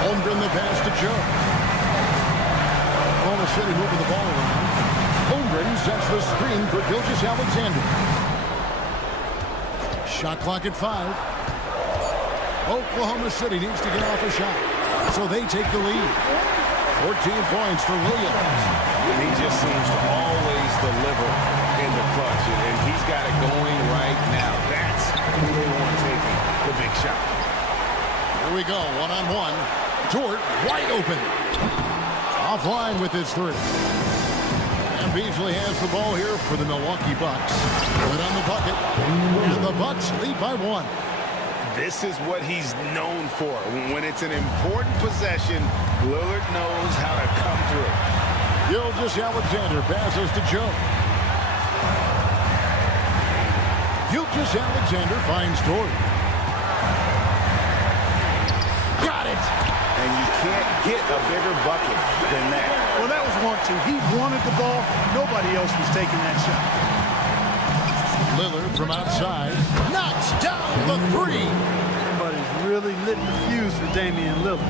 Holmgren the pass to Joe. Oklahoma City moving the ball around. Holmgren sets the screen for Gilgeous-Alexander. Shot clock at 5. Oklahoma City needs to get off a shot, so they take the lead. 14 points for Williams. And he just seems to always deliver in the clutch, and he's got it going right now. That's who they want taking the big shot. Here we go, one-on-one. Dort wide open. Offline with his 3. And Beasley has the ball here for the Milwaukee Bucks. Good on the bucket. And the Bucks lead by 1. This is what he's known for. When it's an important possession, Lillard knows how to come through. Gilgeous-Alexander passes to Joe. Gilgeous-Alexander finds Dort. Got it. And you can't get a bigger bucket than that. Well, that was 1-2. He wanted the ball. Nobody else was taking that shot. Lillard from outside knocks down the 3. Everybody's really lit the fuse for Damian Lillard.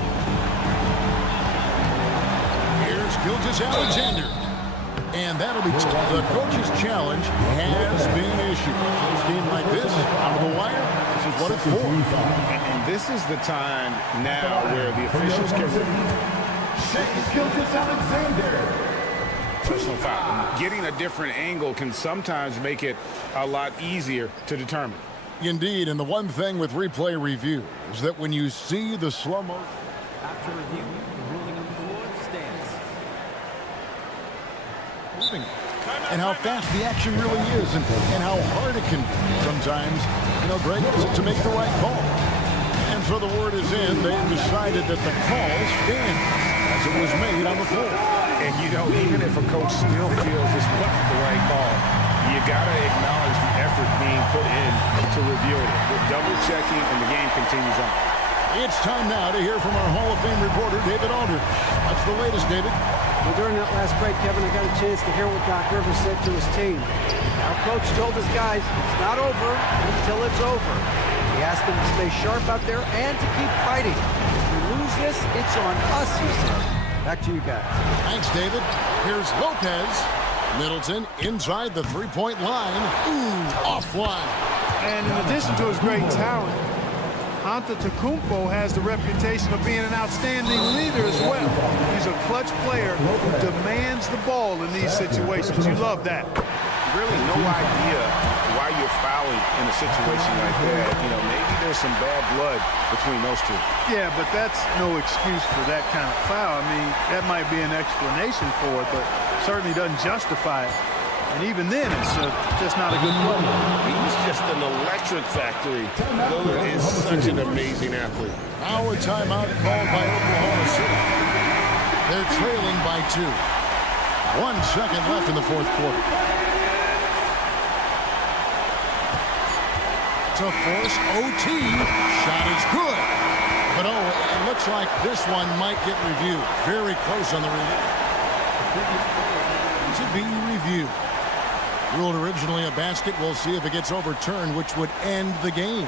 Here's Gilgeous-Alexander. And that'll be the coach's challenge has been issued. A game like this, out of the wire, this is what it's for. And this is the time now where the officials can... Gilgeous-Alexander. Personal foul. Getting a different angle can sometimes make it a lot easier to determine. Indeed, and the one thing with replay review is that when you see the slow-mo... After review, the ruling on the floor stands. Moving. And how fast the action really is and how hard it can be sometimes, you know, Greg, to make the right call. And so the word is in. They've decided that the call stands as it was made on the floor. And, you know, even if a coach still feels this wasn't the right call, you got to acknowledge the effort being put in to review it. With double-checking, and the game continues on. It's time now to hear from our Hall of Fame reporter, David Aldridge. What's the latest, David? Well, during that last break, Kevin, I got a chance to hear what Doc Rivers said to his team. Our coach told his guys, it's not over until it's over. He asked them to stay sharp out there and to keep fighting. If we lose this, it's on us, he said. Back to you guys. Thanks, David. Here's Lopez. Middleton inside the three-point line. Ooh, offline. And in addition to his great talent, Antetokounmpo has the reputation of being an outstanding leader as well. He's a a clutch player who demands the ball in these situations. You love that. Really no idea why you're fouling in a situation like that. You know, maybe there's some bad blood between those two. Yeah, but that's no excuse for that kind of foul. I mean, that might be an explanation for it, but certainly doesn't justify it. And even then, it's just not a good play. He's just an electric factory. Lillard is such an amazing athlete. Now a timeout called by Oklahoma City. They're trailing by 2. 1 second left in the fourth quarter. To force OT. Shot is good. But it looks like this one might get reviewed. Very close on the review. To be reviewed. Ruled originally a basket. We'll see if it gets overturned, which would end the game.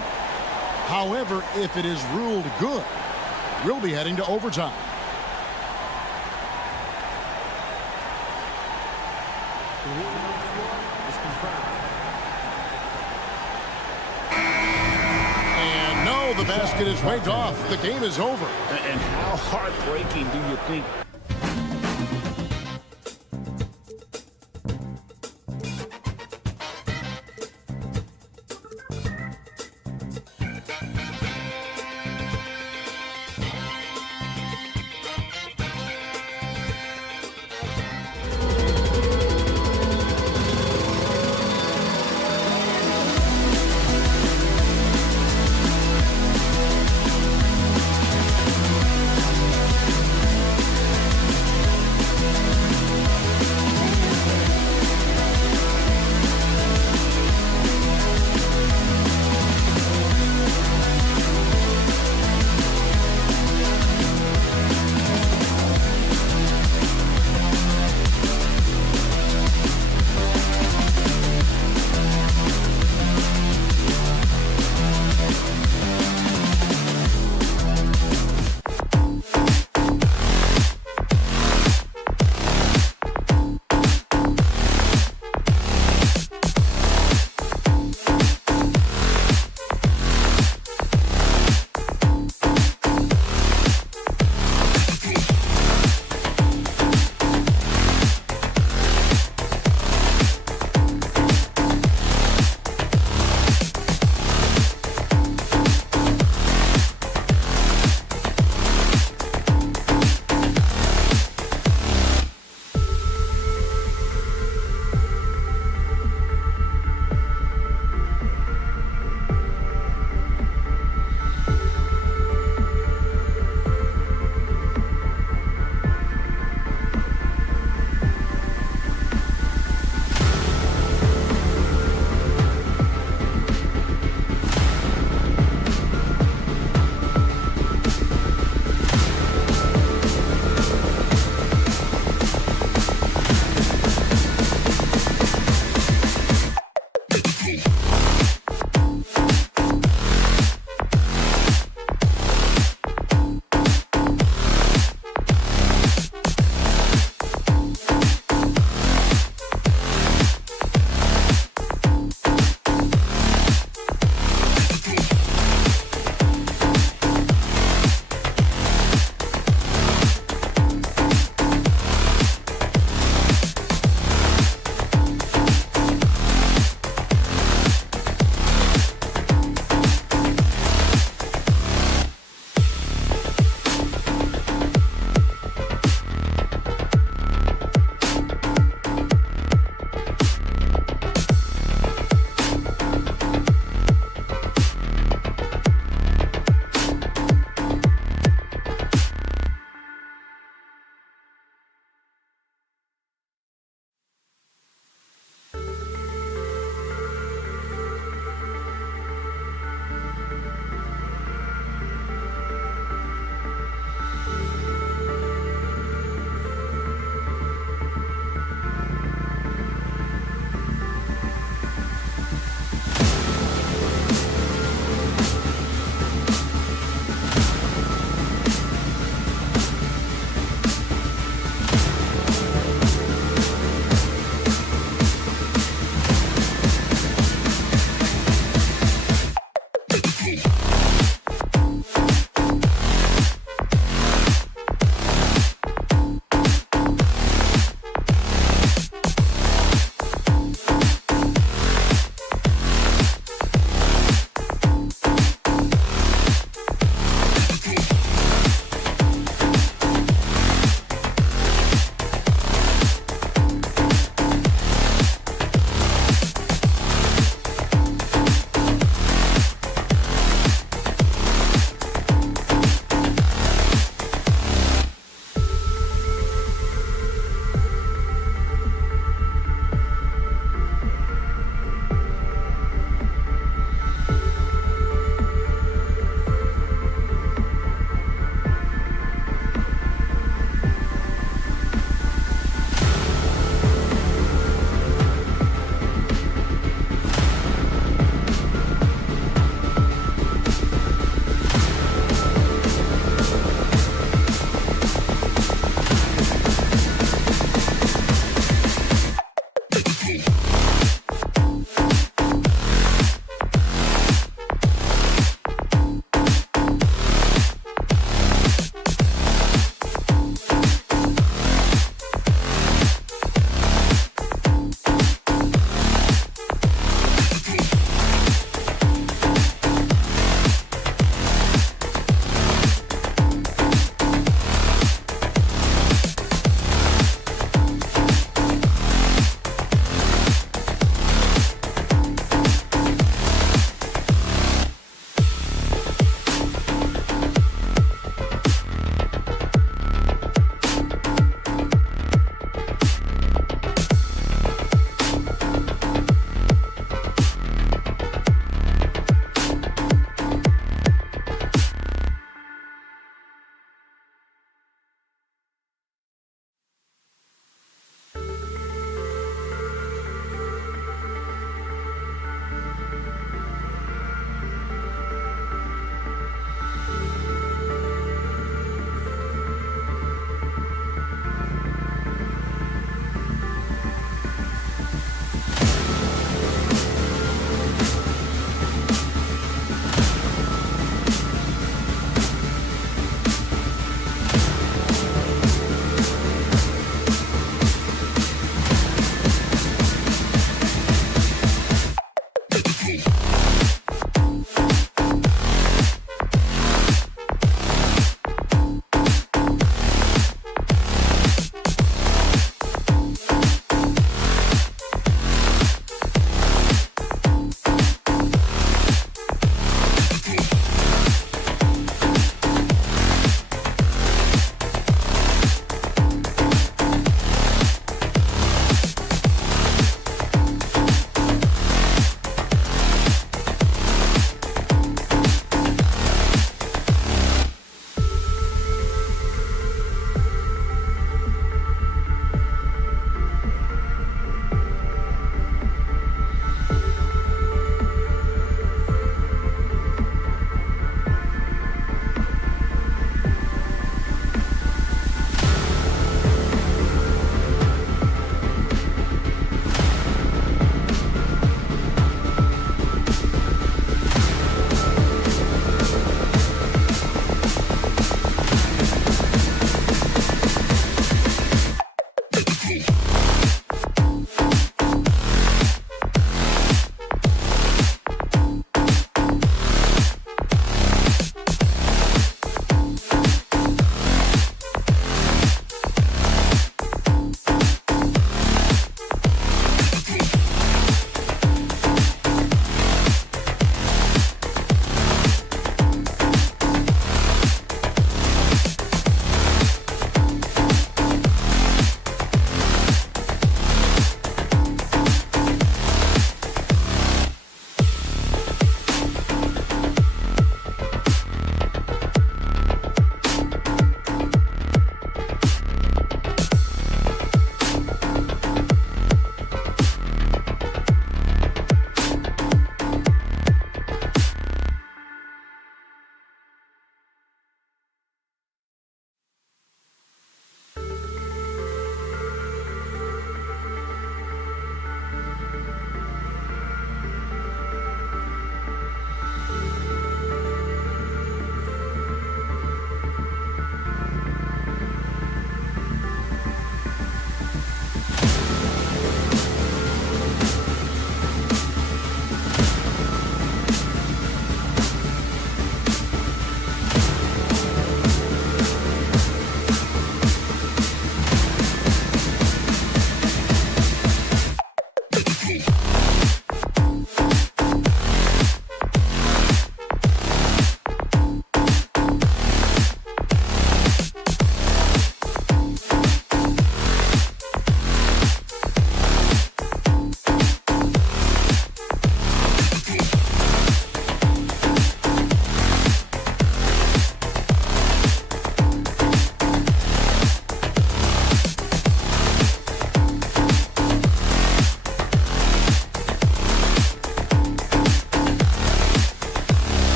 However, if it is ruled good, we'll be heading to overtime. And no, the basket is waved off. The game is over. And how heartbreaking do you think?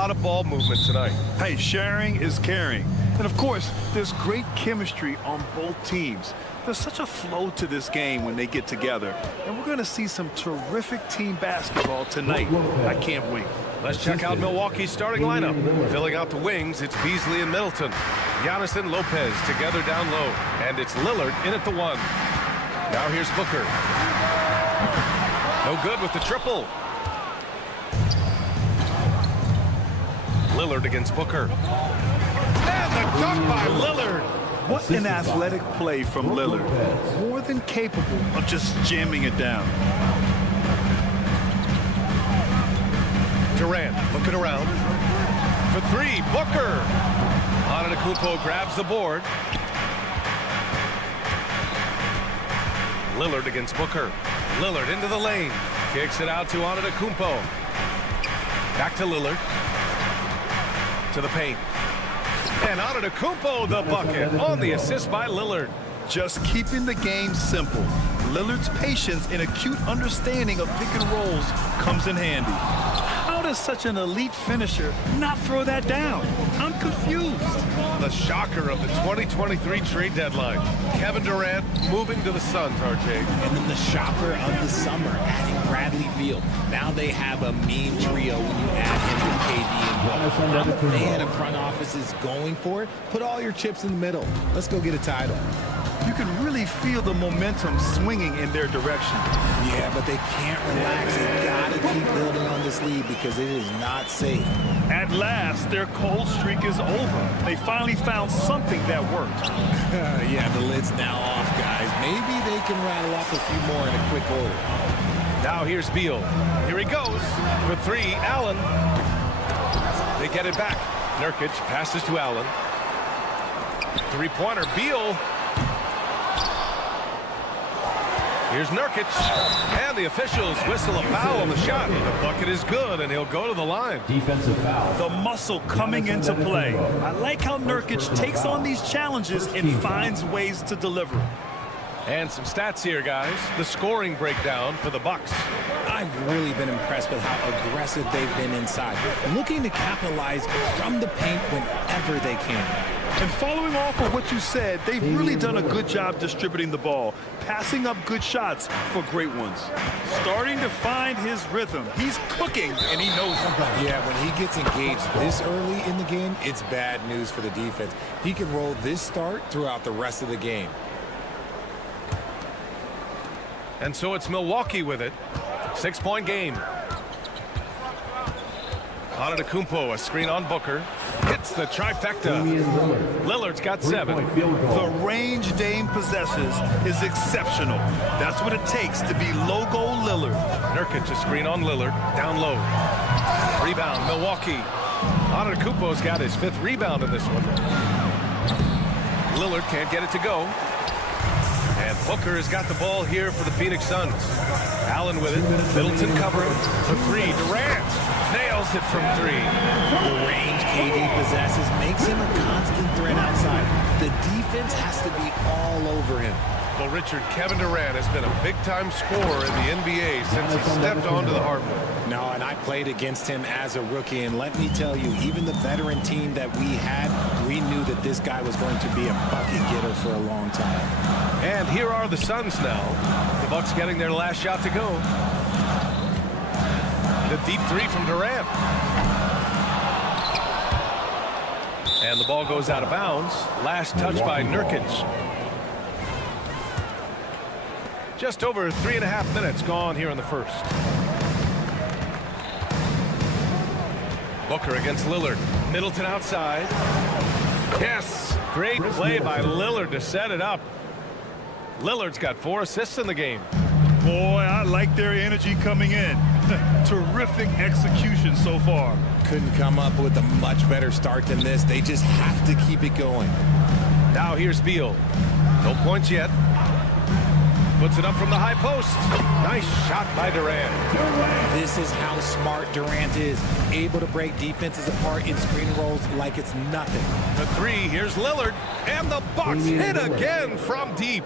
lot of ball movement tonight. Hey, sharing is caring. And of course, there's great chemistry on both teams. There's such a flow to this game when they get together. And we're going to see some terrific team basketball tonight. I can't wait. Let's check out Milwaukee's starting lineup. Filling out the wings, it's Beasley and Middleton. Giannis and Lopez together down low. And it's Lillard in at the 1. Now here's Booker. No good with the triple. Lillard against Booker. And the dunk by Lillard. What an athletic play from Lillard. More than capable of just jamming it down. Durant looking around. For 3, Booker. Antetokounmpo grabs the board. Lillard against Booker. Lillard into the lane. Kicks it out to Antetokounmpo. Back to Lillard. To the paint. And Antetokounmpo the bucket on the assist by Lillard. Just keeping the game simple. Lillard's patience and acute understanding of pick and rolls comes in handy. How does such an elite finisher not throw that down? I'm confused. The shocker of the 2023 trade deadline. Kevin Durant moving to the Suns, RJ. And then the shocker of the summer, adding Bradley Beal. Now they have a mean trio when you add him with KD and Will. I'm a fan of front offices going for it. Put all your chips in the middle. Let's go get a title. You can really feel the momentum swinging in their direction. Yeah, but they can't relax. They've got to keep building on this lead because it is not safe. At last, their cold streak is over. They finally found something that worked. Yeah, the lid's now off, guys. Maybe they can rattle off a few more in a quick order. Now here's Beal. Here he goes. For 3, Allen. They get it back. Nurkic passes to Allen. Three-pointer. Beal. Here's Nurkic, and the officials whistle a foul on the shot. The bucket is good, and he'll go to the line. Defensive foul. The muscle coming into play. I like how Nurkic takes on these challenges and finds ways to deliver. And some stats here, guys. The scoring breakdown for the Bucks. I've really been impressed with how aggressive they've been inside, looking to capitalize from the paint whenever they can. And following off of what you said, they've really done a good job distributing the ball, passing up good shots for great ones. Starting to find his rhythm. He's cooking, and he knows it. Yeah, when he gets engaged this early in the game, it's bad news for the defense. He can roll this start throughout the rest of the game. And so it's Milwaukee with it. 6-point game. Antetokounmpo, a screen on Booker. Hits the trifecta. Lillard's got 7. The range Dame possesses is exceptional. That's what it takes to be logo Lillard. Nurkic, a screen on Lillard. Down low. Rebound, Milwaukee. Antetokounmpo's got his 5th rebound in this one. Lillard can't get it to go. And Booker has got the ball here for the Phoenix Suns. Allen with it. Middleton covering. For 3, Durant nails it from 3. The range KD possesses makes him a constant threat outside. The defense has to be all over him. Well, Richard, Kevin Durant has been a big-time scorer in the NBA since he stepped onto the hardwood. No, and I played against him as a rookie, and let me tell you, even the veteran team that we had, we knew that this guy was going to be a bucket getter for a long time. And here are the Suns now. The Bucks getting their last shot to go. The deep 3 from Durant. And the ball goes out of bounds. Last touch by Nurkic. Just over 3.5 minutes gone here in the first. Booker against Lillard. Middleton outside. Yes! Great play by Lillard to set it up. Lillard's got 4 assists in the game. Boy, I like their energy coming in. Terrific execution so far. Couldn't come up with a much better start than this. They just have to keep it going. Now here's Beal. No points yet. Puts it up from the high post. Nice shot by Durant. This is how smart Durant is. Able to break defenses apart in screen rolls like it's nothing. For 3, here's Lillard. And the Bucks hit again from deep.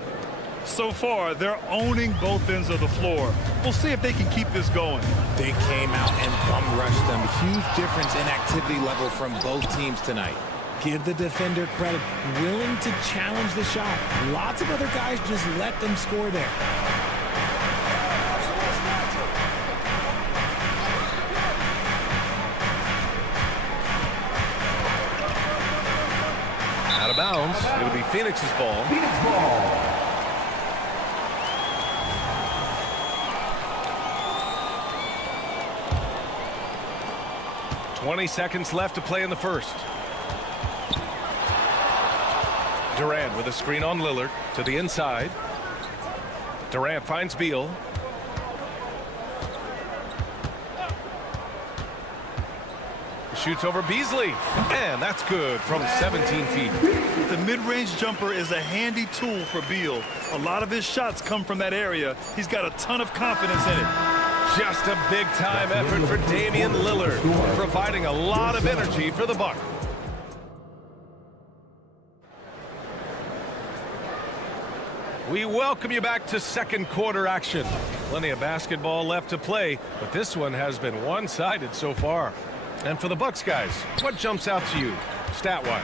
So far, they're owning both ends of the floor. We'll see if they can keep this going. They came out and bum rushed them. Huge difference in activity level from both teams tonight. Give the defender credit, willing to challenge the shot. Lots of other guys just let them score there. Out of bounds. It'll be Phoenix's ball. Phoenix ball. 20 seconds left to play in the first. Durant with a screen on Lillard to the inside. Durant finds Beal. Shoots over Beasley, and that's good from 17 feet. The mid-range jumper is a handy tool for Beal. A lot of his shots come from that area. He's got a ton of confidence in it. Just a big-time effort for Damian Lillard, providing a lot of energy for the Bucks. We welcome you back to second quarter action. Plenty of basketball left to play, but this one has been one-sided so far. And for the Bucks guys, what jumps out to you, stat-wise?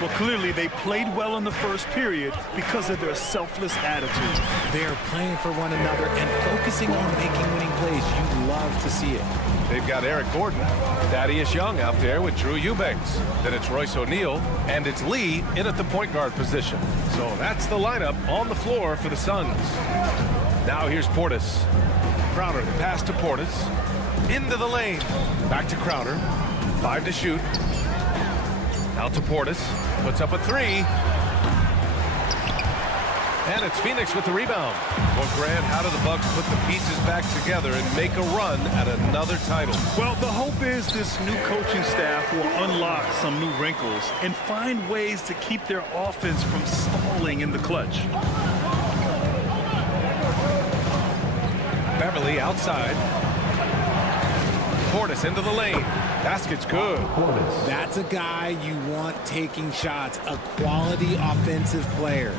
Well, clearly they played well in the first period because of their selfless attitude. They're playing for one another and focusing on making winning plays. You love to see it. They've got Eric Gordon, Thaddeus Young out there with Drew Eubanks. Then it's Royce O'Neal, and it's Lee in at the point guard position. So that's the lineup on the floor for the Suns. Now here's Portis. Crowder, the pass to Portis. Into the lane. Back to Crowder. 5 to shoot. Out to Portis. Puts up a 3. And it's Phoenix with the rebound. Well, Grant, how do the Bucks put the pieces back together and make a run at another title? Well, the hope is this new coaching staff will unlock some new wrinkles and find ways to keep their offense from stalling in the clutch. Beverly outside. Portis into the lane. Basket's good. That's a guy you want taking shots, a quality offensive player.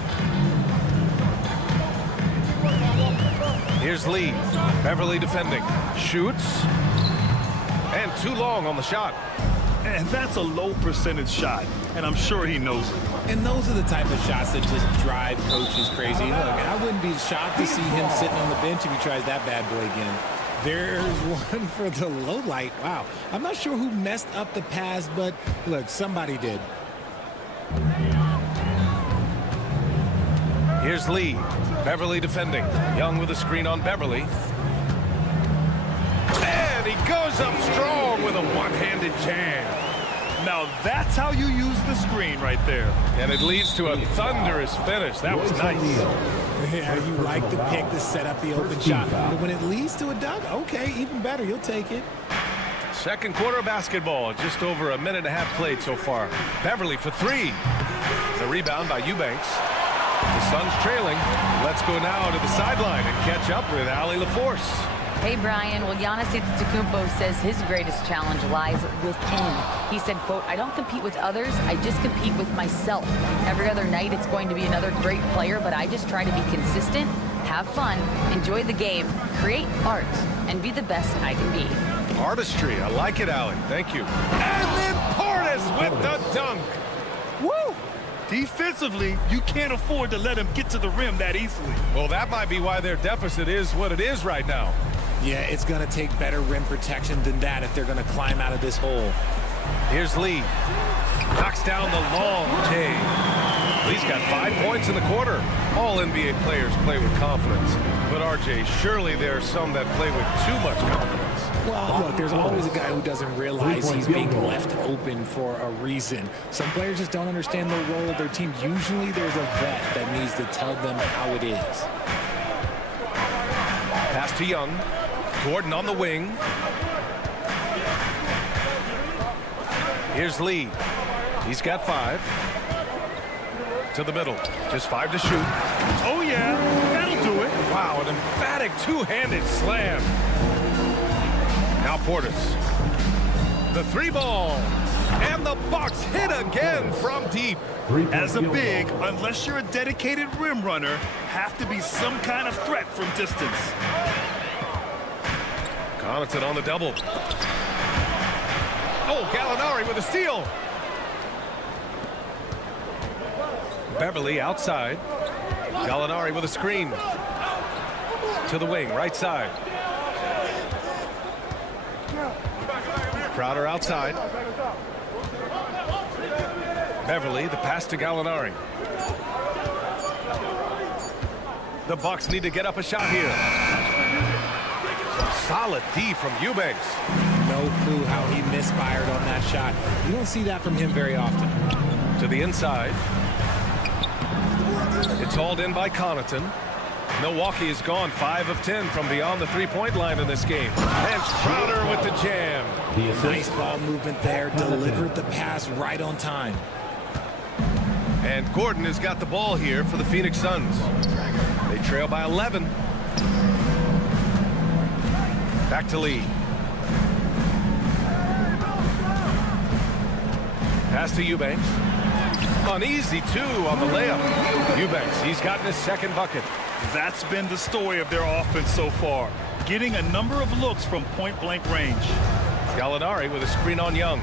Here's Lee. Beverly defending. Shoots. And too long on the shot. And that's a low percentage shot, and I'm sure he knows it. And those are the type of shots that just drive coaches crazy. Look, I wouldn't be shocked to see him sitting on the bench if he tries that bad boy again. There's one for the low light. Wow. I'm not sure who messed up the pass, but look, somebody did. Here's Lee. Beverly defending. Young with a screen on Beverly. And he goes up strong with a one-handed jam. Now that's how you use the screen right there. And it leads to a thunderous finish. That was nice. Yeah, you like the pick to set up the open shot. But when it leads to a dunk, okay, even better. You'll take it. Second quarter basketball. Just over a minute and a half played so far. Beverly for 3. The rebound by Eubanks. The Suns trailing. Let's go now to the sideline and catch up with Allie LaForce. Hey, Brian. Well, Giannis Antetokounmpo says his greatest challenge lies within. He said, quote, "I don't compete with others. I just compete with myself. Every other night it's going to be another great player, but I just try to be consistent, have fun, enjoy the game, create art, and be the best I can be." Artistry. I like it, Allie. Thank you. And then Portis with the dunk. Woo! Defensively, you can't afford to let him get to the rim that easily. Well, that might be why their deficit is what it is right now. Yeah, it's going to take better rim protection than that if they're going to climb out of this hole. Here's Lee. Knocks down the long J. Lee's got 5 points in the quarter. All NBA players play with confidence. But, RJ, surely there are some that play with too much confidence. Well, look, there's always a guy who doesn't realize he's being left open for a reason. Some players just don't understand the role of their team. Usually there's a vet that needs to tell them how it is. Pass to Young. Gordon on the wing. Here's Lee. He's got 5. To the middle. Just 5 to shoot. Oh, yeah. That'll do it. Wow, an emphatic two-handed slam. Now Portis. The 3 ball. And the Bucks hit again from deep. As a big, unless you're a dedicated rim runner, have to be some kind of threat from distance. Connaughton on the double. Oh, Gallinari with a steal. Beverly outside. Gallinari with a screen. To the wing, right side. Crowder outside. Beverly, the pass to Gallinari. The Bucks need to get up a shot here. Solid D from Eubanks. No clue how he misfired on that shot. You don't see that from him very often. To the inside. It's hauled in by Connaughton. Milwaukee has gone 5 of 10 from beyond the three-point line in this game. And Crowder with the jam. Nice ball movement there. Delivered the pass right on time. And Gordon has got the ball here for the Phoenix Suns. They trail by 11. Back to Lee. Pass to Eubanks. Uneasy, too, on the layup. Eubanks, he's gotten his second bucket. That's been the story of their offense so far. Getting a number of looks from point-blank range. Gallinari with a screen on Young.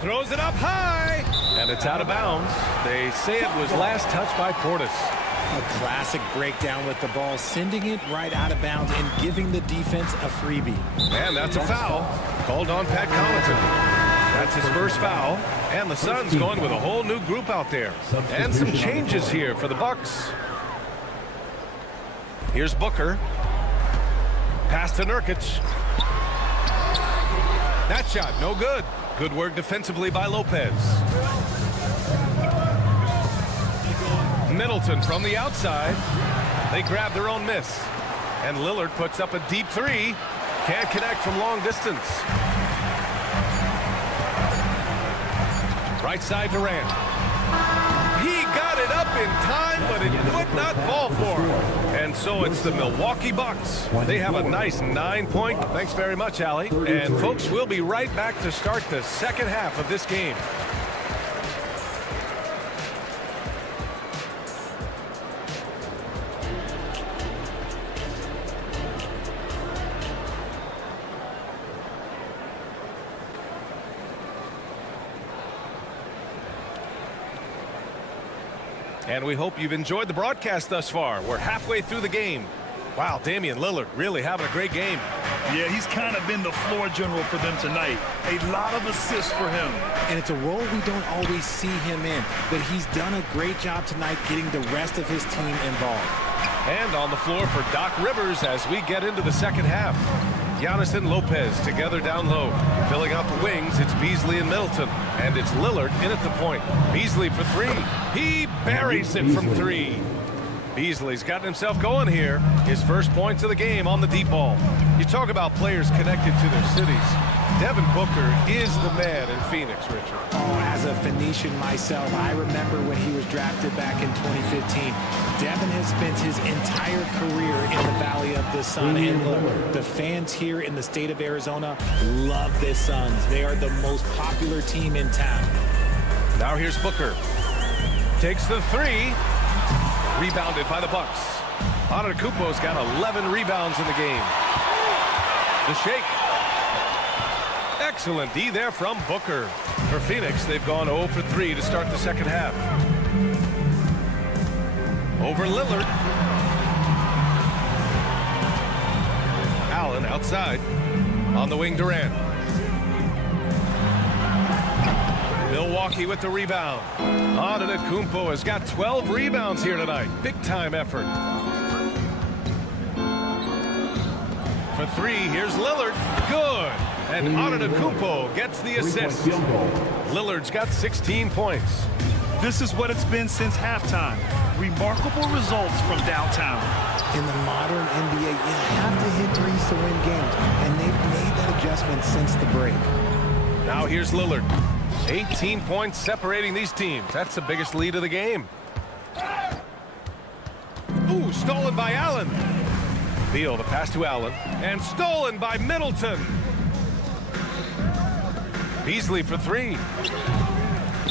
Throws it up high, and it's out of bounds. They say it was last touched by Portis. A classic breakdown with the ball, sending it right out of bounds and giving the defense a freebie. And that's a foul called on Pat Connaughton. That's his first foul, and the Suns going with a whole new group out there. And some changes here for the Bucks. Here's Booker. Pass to Nurkic. That shot, no good. Good work defensively by Lopez. Middleton from the outside. They grab their own miss. And Lillard puts up a deep three. Can't connect from long distance. Right side Durant. He got it up in time, but it would not fall for him. And so it's the Milwaukee Bucks. They have a nice 9-point. Thanks very much, Allie. And folks, we'll be right back to start the second half of this game. And we hope you've enjoyed the broadcast thus far. We're halfway through the game. Wow, Damian Lillard really having a great game. Yeah, he's kind of been the floor general for them tonight. A lot of assists for him. And it's a role we don't always see him in, but he's done a great job tonight getting the rest of his team involved. And on the floor for Doc Rivers as we get into the second half. Giannis and Lopez together down low. Filling out the wings, it's Beasley and Middleton. And it's Lillard in at the point. Beasley for three. He buries it from three. Beasley's gotten himself going here. His first points of the game on the deep ball. You talk about players connected to their cities. Devin Booker is the man in Phoenix, Richard. Oh, as a Phoenician myself, I remember when he was drafted back in 2015. Devin has spent his entire career in the Valley of the Sun. And look, the fans here in the state of Arizona love the Suns. They are the most popular team in town. Now here's Booker. Takes the three. Rebounded by the Bucks. Antetokounmpo's got 11 rebounds in the game. The shake. Excellent D there from Booker. For Phoenix, they've gone 0 for 3 to start the second half. Over Lillard. Allen outside. On the wing, Durant. Milwaukee with the rebound. Antetokounmpo has got 12 rebounds here tonight. Big time effort. For three, here's Lillard. Good. And Antetokounmpo gets the assist. Lillard's got 16 points. This is what it's been since halftime. Remarkable results from downtown. In the modern NBA, you have to hit threes to win games, and they've made that adjustment since the break. Now here's Lillard. 18 points separating these teams. That's the biggest lead of the game. Ooh, stolen by Allen. Beal, the pass to Allen. And stolen by Middleton. Beasley for three.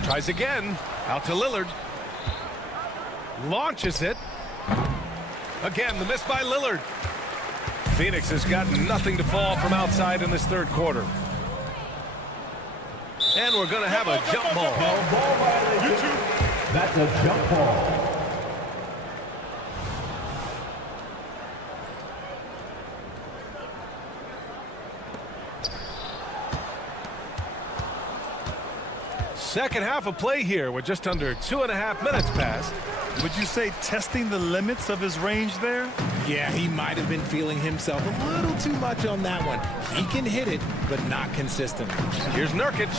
Tries again. Out to Lillard. Launches it. Again, the miss by Lillard. Phoenix has got nothing to fall from outside in this third quarter. And we're going to have a jump ball. That's a jump ball. Second half of play here with just under 2.5 minutes passed. Would you say testing the limits of his range there? Yeah, he might have been feeling himself a little too much on that one. He can hit it, but not consistent. Here's Nurkic.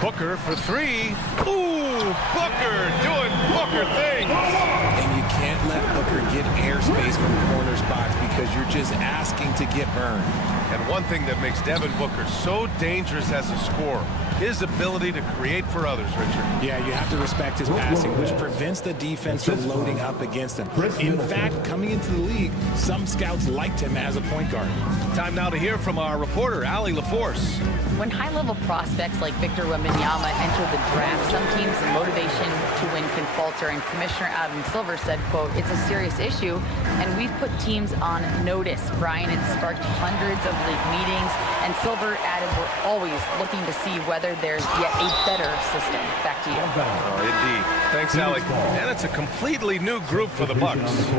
Booker for three. Ooh, Booker doing Booker things. And you can't let Booker get airspace from corner spots because you're just asking to get burned. And one thing that makes Devin Booker so dangerous as a scorer, his ability to create for others, Richard. Yeah, you have to respect his passing, which prevents the defense from loading up against him. In fact, coming into the league, some scouts liked him as a point guard. Time now to hear from our reporter, Allie LaForce. When high-level prospects like Victor Wembanyama enter the draft, some teams' motivation to win can falter, and Commissioner Adam Silver said, quote, "It's a serious issue, and we've put teams on notice." Brian, it sparked hundreds of league meetings, and Silver added, "We're always looking to see whether there's yet a better system." Back to you. Oh, indeed. Thanks, Allie. And it's a completely new group for the Bucks.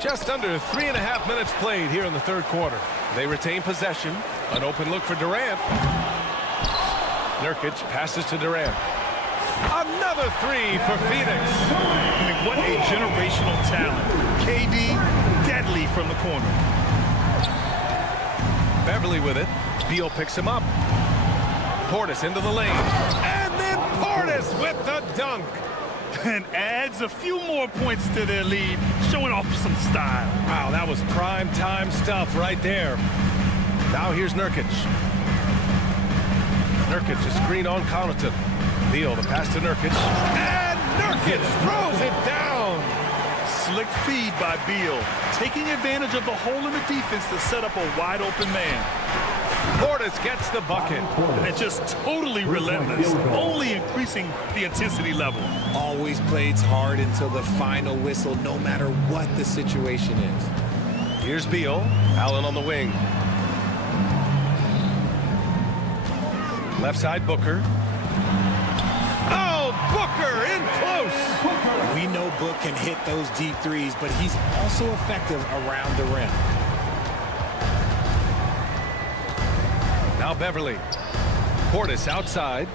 Just under 3.5 minutes played here in the third quarter. They retain possession. An open look for Durant. Nurkic passes to Durant. Another three for Phoenix. I mean, what a generational talent. KD, deadly from the corner. Beverly with it. Beal picks him up. Portis into the lane. And then Portis with the dunk. And adds a few more points to their lead, showing off some style. Wow, that was prime time stuff right there. Now here's Nurkic. Nurkic, a screen on Connaughton. Beal, the pass to Nurkic. And Nurkic throws it down. Slick feed by Beal, taking advantage of the hole in the defense to set up a wide open man. Portis gets the bucket. And just totally relentless, only increasing the intensity level. Always plays hard until the final whistle, no matter what the situation is. Here's Beal. Allen on the wing. Left side, Booker. Oh, Booker in close. We know Book can hit those deep threes, but he's also effective around the rim. Now Beverly. Portis outside.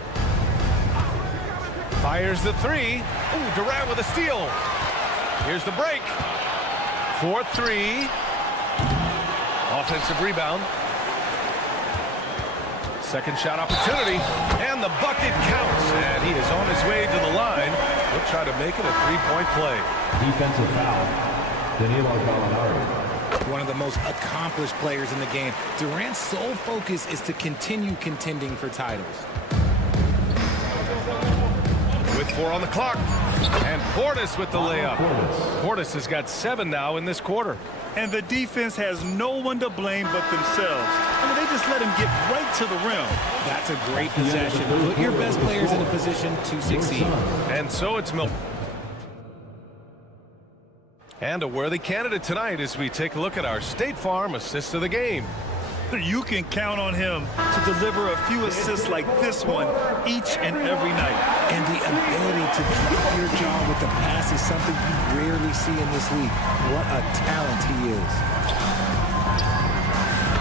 Fires the three. Ooh, Durant with a steal. Here's the break. 4-3. Offensive rebound. Second shot opportunity. And the bucket counts. And he is on his way to the line. He'll try to make it a three-point play. Defensive foul. Danilo Gallinari. One of the most accomplished players in the game. Durant's sole focus is to continue contending for titles. With 4 on the clock. And Portis with the layup. Portis has got 7 now in this quarter. And the defense has no one to blame but themselves. I mean, they just let him get right to the rim. That's a great possession. Put your best players in a position to succeed. And so it's Milwaukee. And a worthy candidate tonight as we take a look at our State Farm assist of the game. You can count on him to deliver a few assists like this one each and every night. And the ability to drop your jaw with the pass is something you rarely see in this league. What a talent he is.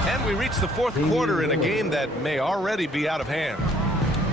And we reach the fourth quarter in a game that may already be out of hand.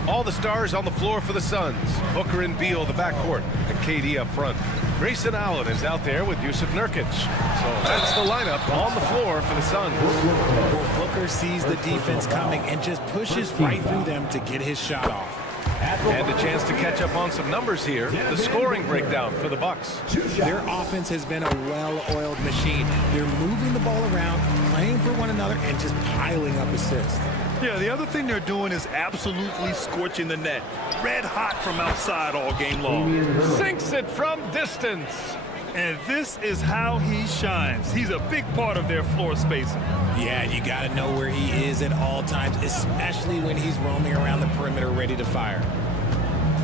All the stars on the floor for the Suns. Booker and Beal, the backcourt, and KD up front. Grayson Allen is out there with Yusuf Nurkic. So that's the lineup on the floor for the Suns. Well, Booker sees the defense coming and just pushes right through them to get his shot off. And a chance to catch up on some numbers here. The scoring breakdown for the Bucks. Their offense has been a well-oiled machine. They're moving the ball around, playing for one another, and just piling up assists. Yeah, the other thing they're doing is absolutely scorching the net. Red hot from outside all game long. Sinks it from distance. And this is how he shines. He's a big part of their floor spacing. Yeah, you got to know where he is at all times, especially when he's roaming around the perimeter ready to fire.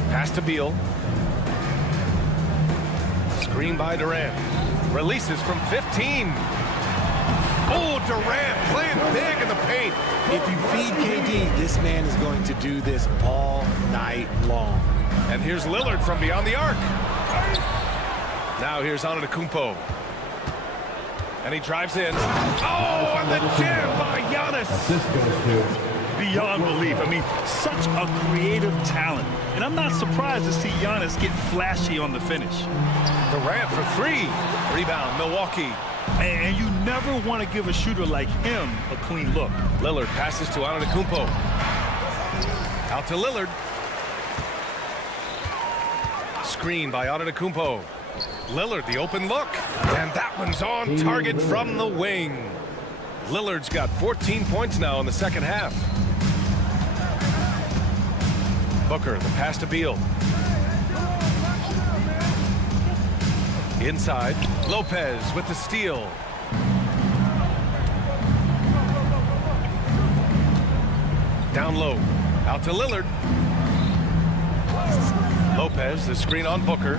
Pass to Beal. Screen by Durant. Releases from 15. Oh, Durant playing big in the paint. If you feed KD, this man is going to do this all night long. And here's Lillard from beyond the arc. Now here's Antetokounmpo. And he drives in. Oh, and the jam by Giannis. Assist goes to Beyond belief. I mean, such a creative talent. And I'm not surprised to see Giannis get flashy on the finish. Durant for 3. Rebound, Milwaukee. And you never want to give a shooter like him a clean look. Lillard passes to Antetokounmpo. Out to Lillard. Screen by Antetokounmpo. Lillard, the open look. And that one's on target from the wing. Lillard's got 14 points now in the second half. Booker, the pass to Beal. Inside, Lopez with the steal. Down low, out to Lillard. Lopez, the screen on Booker.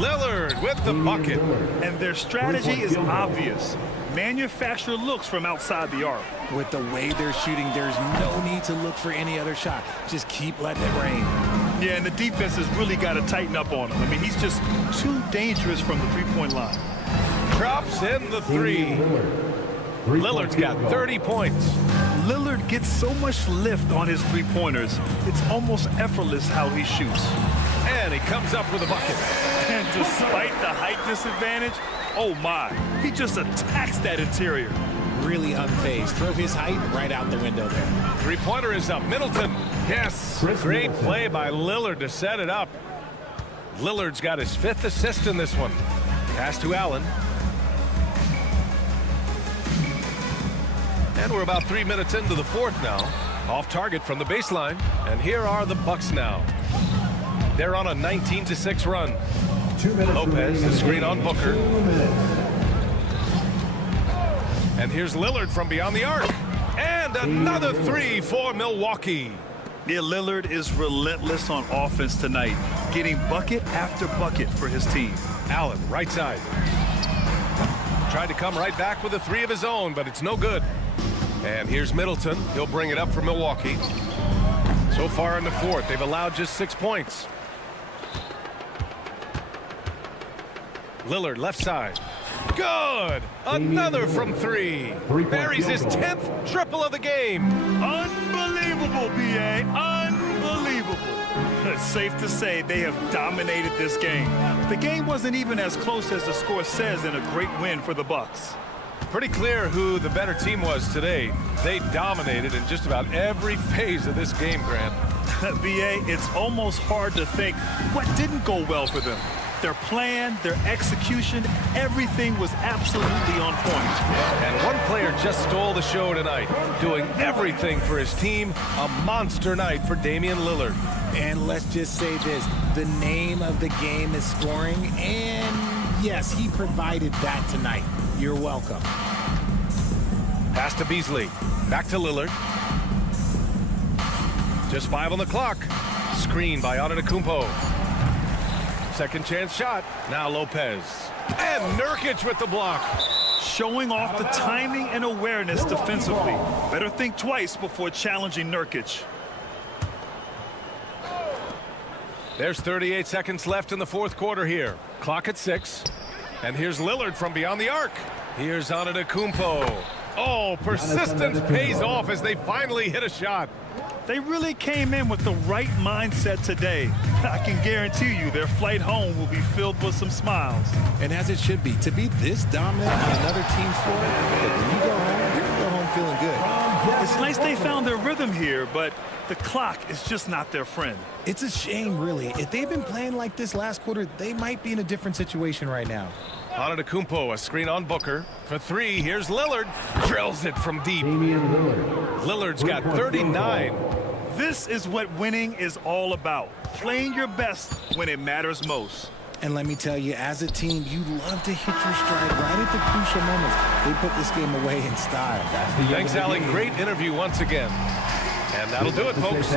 Lillard with the bucket. And their strategy is obvious. Manufacture looks from outside the arc. With the way they're shooting, there's no need to look for any other shot. Just keep letting it rain. Yeah, and the defense has really got to tighten up on him. I mean, he's just too dangerous from the three-point line. Drops in the 3. Lillard's got 30 points. Lillard gets so much lift on his three-pointers, it's almost effortless how he shoots. And he comes up with a bucket. And despite the height disadvantage, oh my, he just attacks that interior. Really unfazed. Throw his height right out the window there. Three-pointer is up. Middleton. Yes. Great play by Lillard to set it up. Lillard's got his 5th assist in this one. Pass to Allen. And we're about 3 minutes into the 4th now. Off target from the baseline. And here are the Bucks now. They're on a 19-6 run. 2 minutes. Lopez, the screen on Booker. And here's Lillard from beyond the arc. And another 3 for Milwaukee. Yeah, Lillard is relentless on offense tonight, getting bucket after bucket for his team. Allen, right side. Tried to come right back with a 3 of his own, but it's no good. And here's Middleton. He'll bring it up for Milwaukee. So far in the 4th, they've allowed just 6 points. Lillard, left side. Good! Another from 3. Buries his 10th triple of the game. Unbelievable, B.A. Unbelievable. It's safe to say they have dominated this game. The game wasn't even as close as the score says in a great win for the Bucks. Pretty clear who the better team was today. They dominated in just about every phase of this game, Grant. B.A., it's almost hard to think what didn't go well for them. Their plan, their execution, everything was absolutely on point. And one player just stole the show tonight, doing everything for his team. A monster night for Damian Lillard. And let's just say this, the name of the game is scoring, and yes, he provided that tonight. You're welcome. Pass to Beasley. Back to Lillard. Just 5 on the clock. Screen by Antetokounmpo. Second chance shot. Now Lopez. And Nurkic with the block. Showing off the timing and awareness defensively. Better think twice before challenging Nurkic. There's 38 seconds left in the 4th quarter here. Clock at 6. And here's Lillard from beyond the arc. Here's Antetokounmpo. Oh, persistence pays off as they finally hit a shot. They really came in with the right mindset today. I can guarantee you their flight home will be filled with some smiles. And as it should be, to be this dominant on another team's floor, when you go home, you're going to go home feeling good. It's nice they found their rhythm here, but the clock is just not their friend. It's a shame, really. If they've been playing like this last quarter, they might be in a different situation right now. Antetokounmpo, a screen on Booker. For 3, here's Lillard. Drills it from deep. Lillard's got 39. This is what winning is all about. Playing your best when it matters most. And let me tell you, as a team, you love to hit your stride right at the crucial moments. They put this game away in style. Thanks, Allen. Great interview once again. And that'll do it, folks.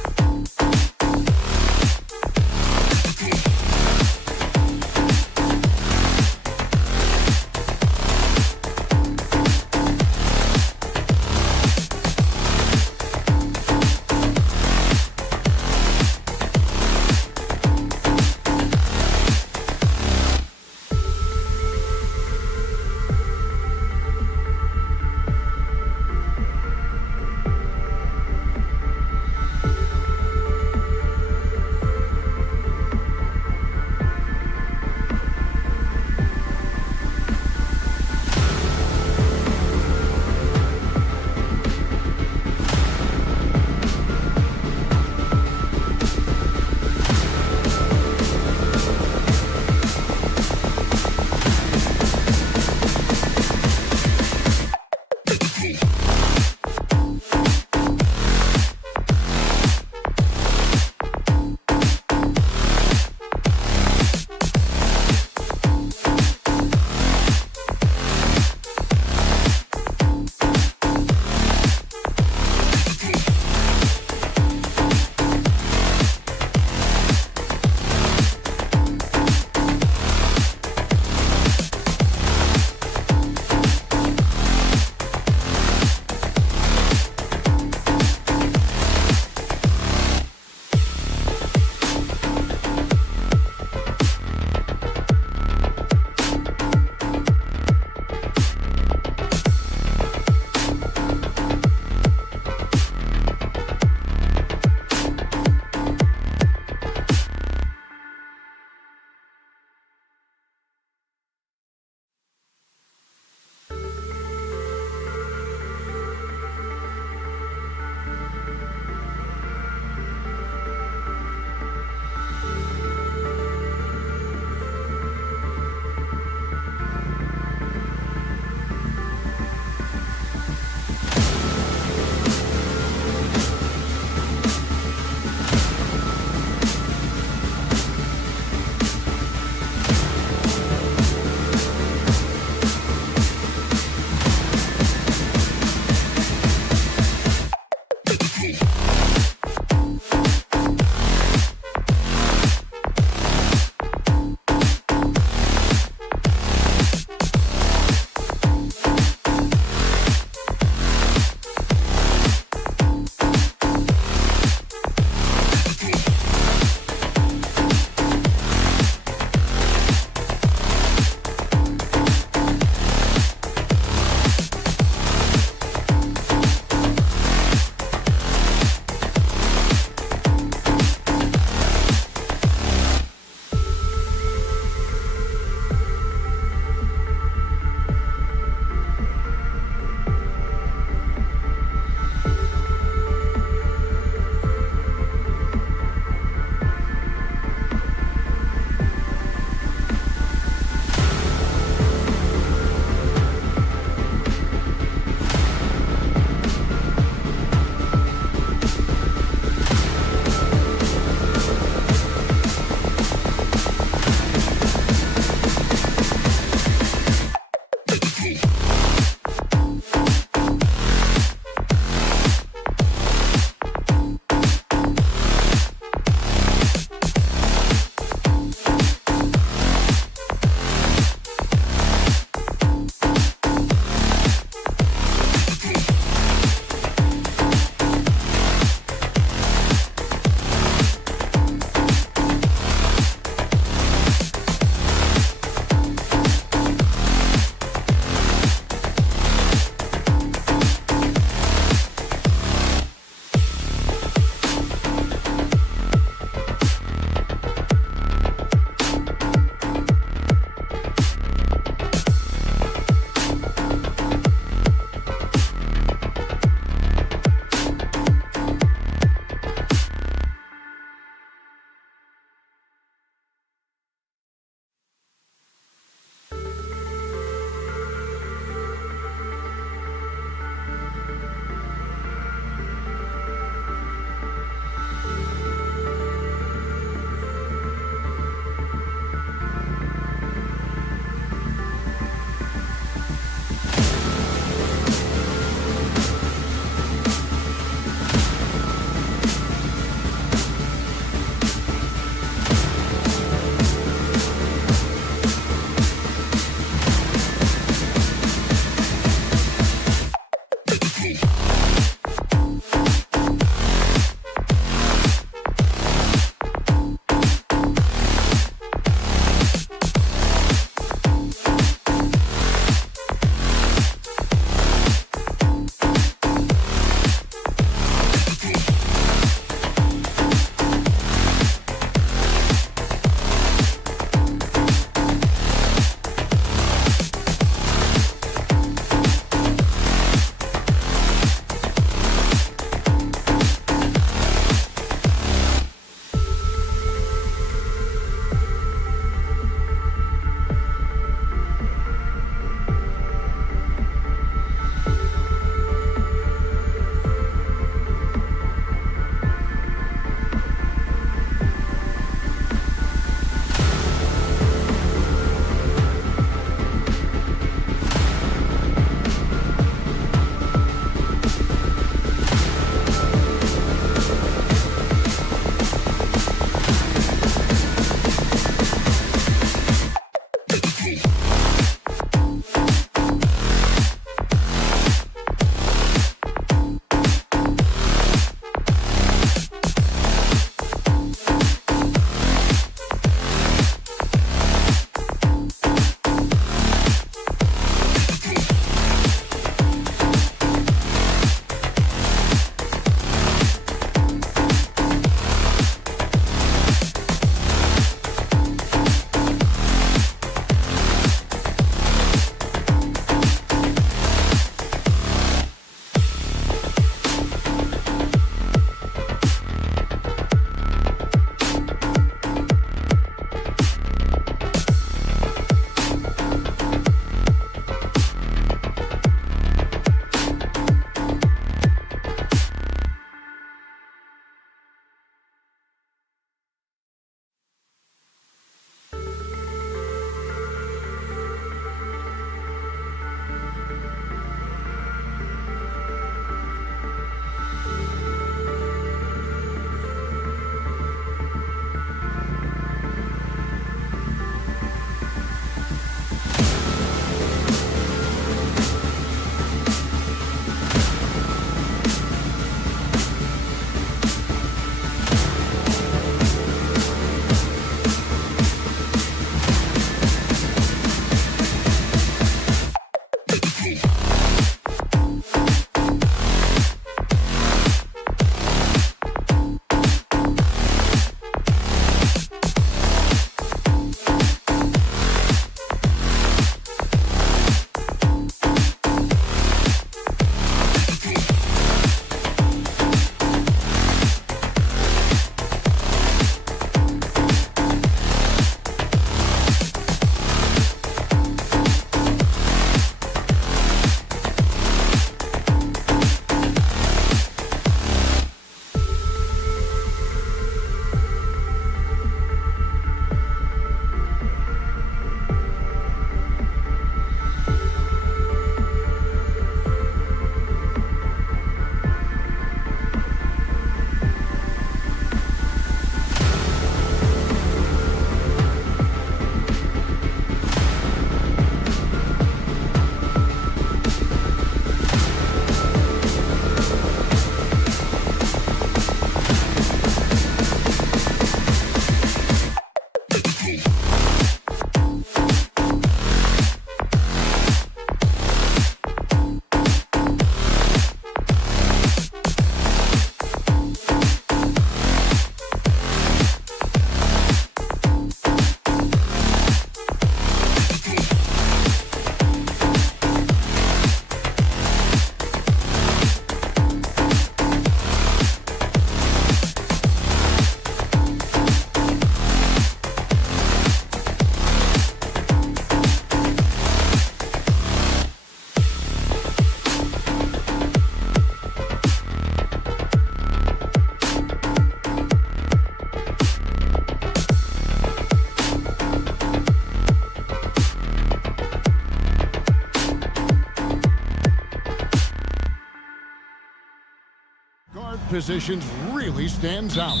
positions really stands out.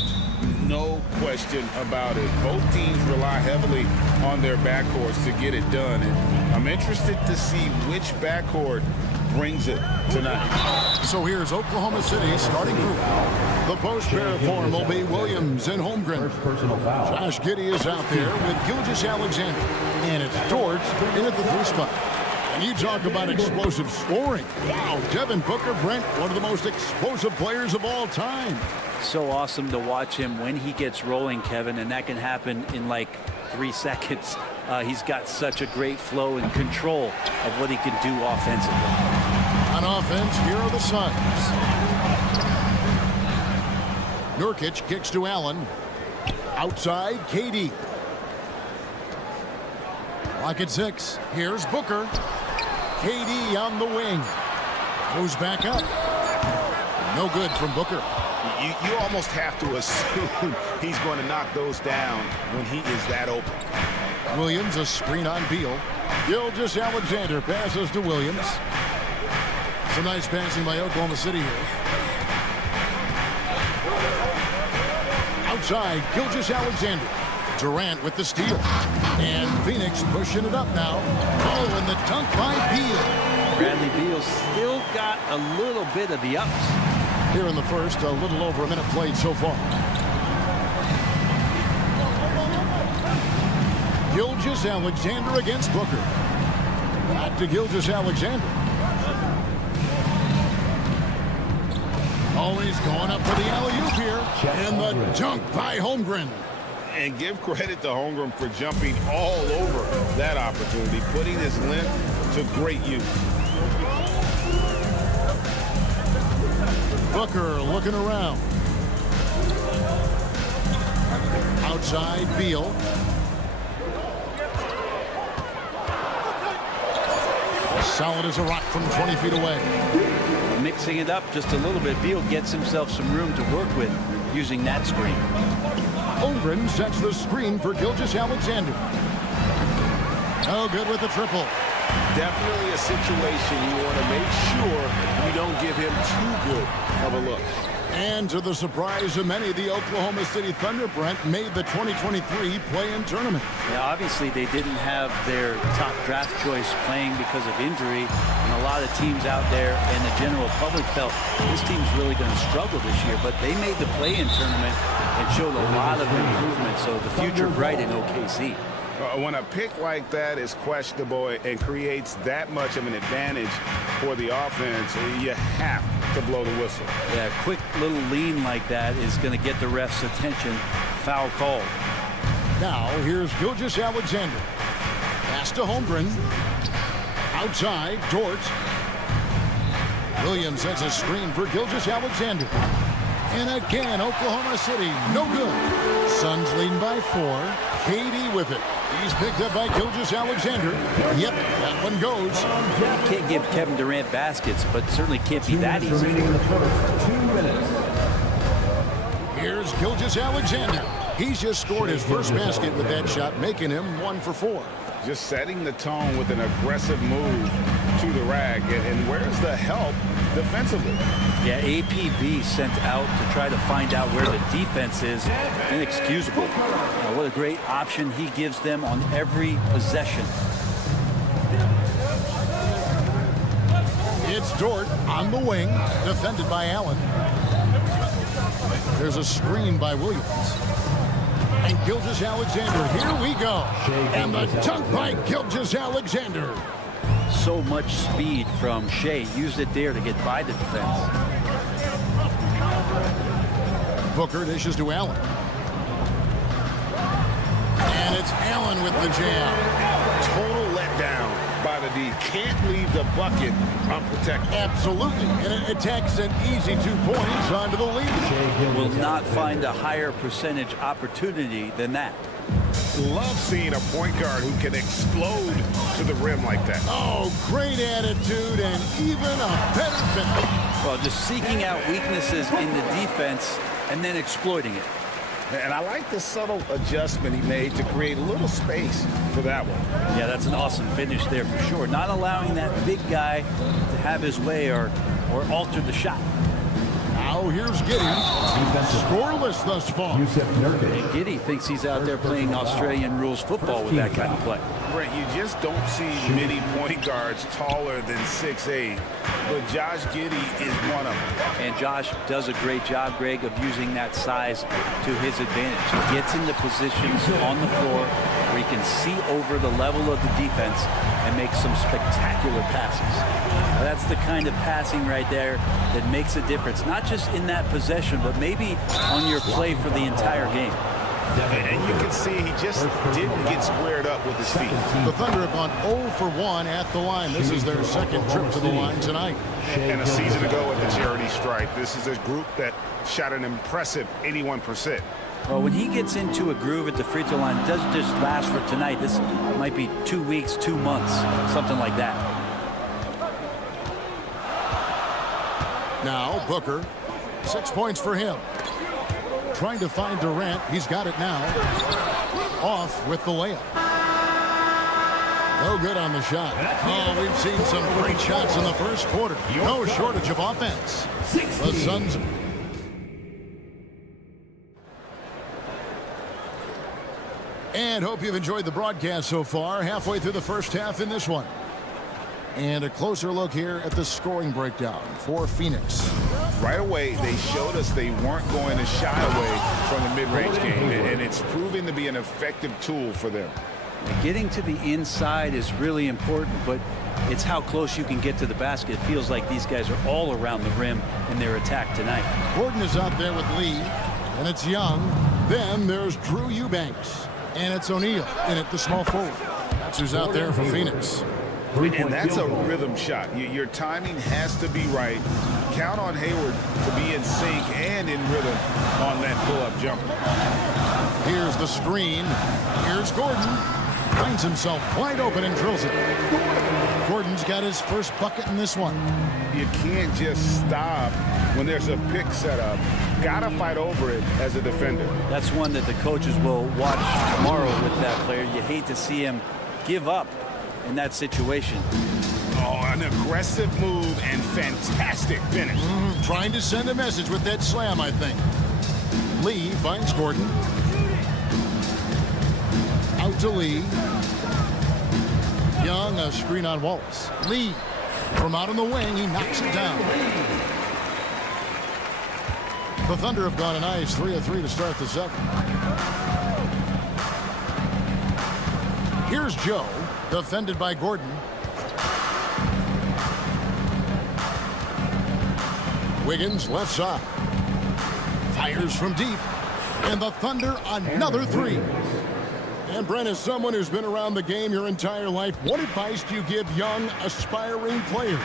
No question about it. Both teams rely heavily on their backcourts to get it done. And I'm interested to see which backcourt brings it tonight. So here's Oklahoma City starting group. The post pair form will be Williams and Holmgren. Josh Giddey is out there with Gilgeous-Alexander. And it's Dort in at the 3 spot. And you talk about explosive scoring. Wow, Devin Booker, Brent, one of the most explosive players of all time. So awesome to watch him when he gets rolling, Kevin, and that can happen in like 3 seconds. He's got such a great flow and control of what he can do offensively. On offense, here are the Suns. Nurkic kicks to Allen. Outside, KD. Lock at 6. Here's Booker. KD on the wing. Goes back up. No good from Booker. You almost have to assume he's going to knock those down when he is that open. Williams, a screen on Beal. Gilgeous-Alexander passes to Williams. Some nice passing by Oklahoma City here. Outside, Gilgeous-Alexander. Durant with the steal. And Phoenix pushing it up now. Oh, and the dunk by Beal. Bradley Beal still got a little bit of the ups. Here in the first, a little over a minute played so far. Gilgeous-Alexander against Booker. Back to Gilgeous-Alexander. Always going up for the alley-oop here. And the dunk by Holmgren. And give credit to Holmgren for jumping all over that opportunity, putting his length to great use. Booker looking around. Outside, Beal. Solid as a rock from 20 feet away. Mixing it up just a little bit. Beal gets himself some room to work with using that screen. Holmgren sets the screen for Gilgeous-Alexander. No good with the triple. Definitely a situation you want to make sure you don't give him too good of a look. And to the surprise of many, the Oklahoma City Thunder, Brent, made the 2023 play-in tournament. Yeah, obviously they didn't have their top draft choice playing because of injury, and a lot of teams out there and the general public felt this team's really going to struggle this year, but they made the play-in tournament and showed a lot of improvement, so the future bright in OKC. When a pick like that is questionable and creates that much of an advantage for the offense, you have to blow the whistle. Yeah, a quick little lean like that is going to get the ref's attention. Foul called. Now here's Gilgeous-Alexander. Pass to Holmgren. Outside, Dort. Williams sets a screen for Gilgeous-Alexander. And again, Oklahoma City, no good. Suns leading by 4. KD with it. He's picked up by Gilgeous-Alexander. Yep, that one goes. You can't give Kevin Durant baskets, but certainly can't be that easy. Here's Gilgeous-Alexander. He's just scored his first basket with that shot, making him 1 for 4. Just setting the tone with an aggressive move to the rack. And where's the help defensively? Yeah, APB sent out to try to find out where the defense is. Inexcusable. What a great option he gives them on every possession. It's Dort on the wing, defended by Allen. There's a screen by Williams. And Gilgeous-Alexander, here we go. And the dunk by Gilgeous-Alexander. So much speed from Shea. Used it there to get by the defense. Booker dishes to Allen. And it's Allen with the jam. Total letdown by the D. Can't leave the bucket unprotected. Absolutely. And it takes an easy 2 points onto the lead. Will not find a higher percentage opportunity than that. Love seeing a point guard who can explode to the rim like that. Oh, great attitude and even a better finish. Well, just seeking out weaknesses in the defense and then exploiting it. And I like the subtle adjustment he made to create a little space for that one. Yeah, that's an awesome finish there for sure. Not allowing that big guy to have his way or alter the shot. Now So here's Giddey. Scoreless thus far. Yusuf Nurkic. And Giddey thinks he's out there playing Australian rules football with that kind of play. Brent, you just don't see many point guards taller than 6'8", but Josh Giddey is one of them. And Josh does a great job, Greg, of using that size to his advantage. He gets into positions on the floor where he can see over the level of the defense and make some spectacular passes. Now, that's the kind of passing right there that makes a difference, not just in that possession, but maybe on your play for the entire game. And you can see he just didn't get squared up with his feet. The Thunder have gone 0 for 1 at the line. This is their second trip to the line tonight. And a season ago at the charity stripe, this is a group that shot an impressive 81%. Well, when he gets into a groove at the free throw line, it doesn't just last for tonight. This might be 2 weeks, 2 months, something like that. Now Booker, 6 points for him. Trying to find Durant. He's got it now. Off with the layup. No good on the shot. Oh, we've seen some great shots in the first quarter. No shortage of offense. The Suns. And hope you've enjoyed the broadcast so far. Halfway through the first half in this one. And a closer look here at the scoring breakdown for Phoenix. Right away, they showed us they weren't going to shy away from the mid-range game, and it's proving to be an effective tool for them. Getting to the inside is really important, but it's how close you can get to the basket. It feels like these guys are all around the rim in their attack tonight. Gordon is out there with Lee, and it's Young. Then there's Drew Eubanks, and it's O'Neal in at the small forward. That's who's out there for Phoenix. And that's a rhythm shot. Your timing has to be right. Count on Hayward to be in sync and in rhythm on that pull-up jumper. Here's the screen. Here's Gordon. Finds himself wide open and drills it. Gordon's got his first bucket in this one. You can't just stop when there's a pick set up. Gotta fight over it as a defender. That's one that the coaches will watch tomorrow with that player. You hate to see him give up in that situation. Oh, an aggressive move and fantastic finish. Trying to send a message with that slam, I think. Lee finds Gordon. Out to Lee. Young, a screen on Wallace. Lee from out on the wing, he knocks it down. The Thunder have gone a nice 3 of 3 to start the second. Here's Joe, defended by Gordon. Wiggins left side. Fires from deep. And the Thunder another three. And Brent, as someone who's been around the game your entire life, what advice do you give young, aspiring players?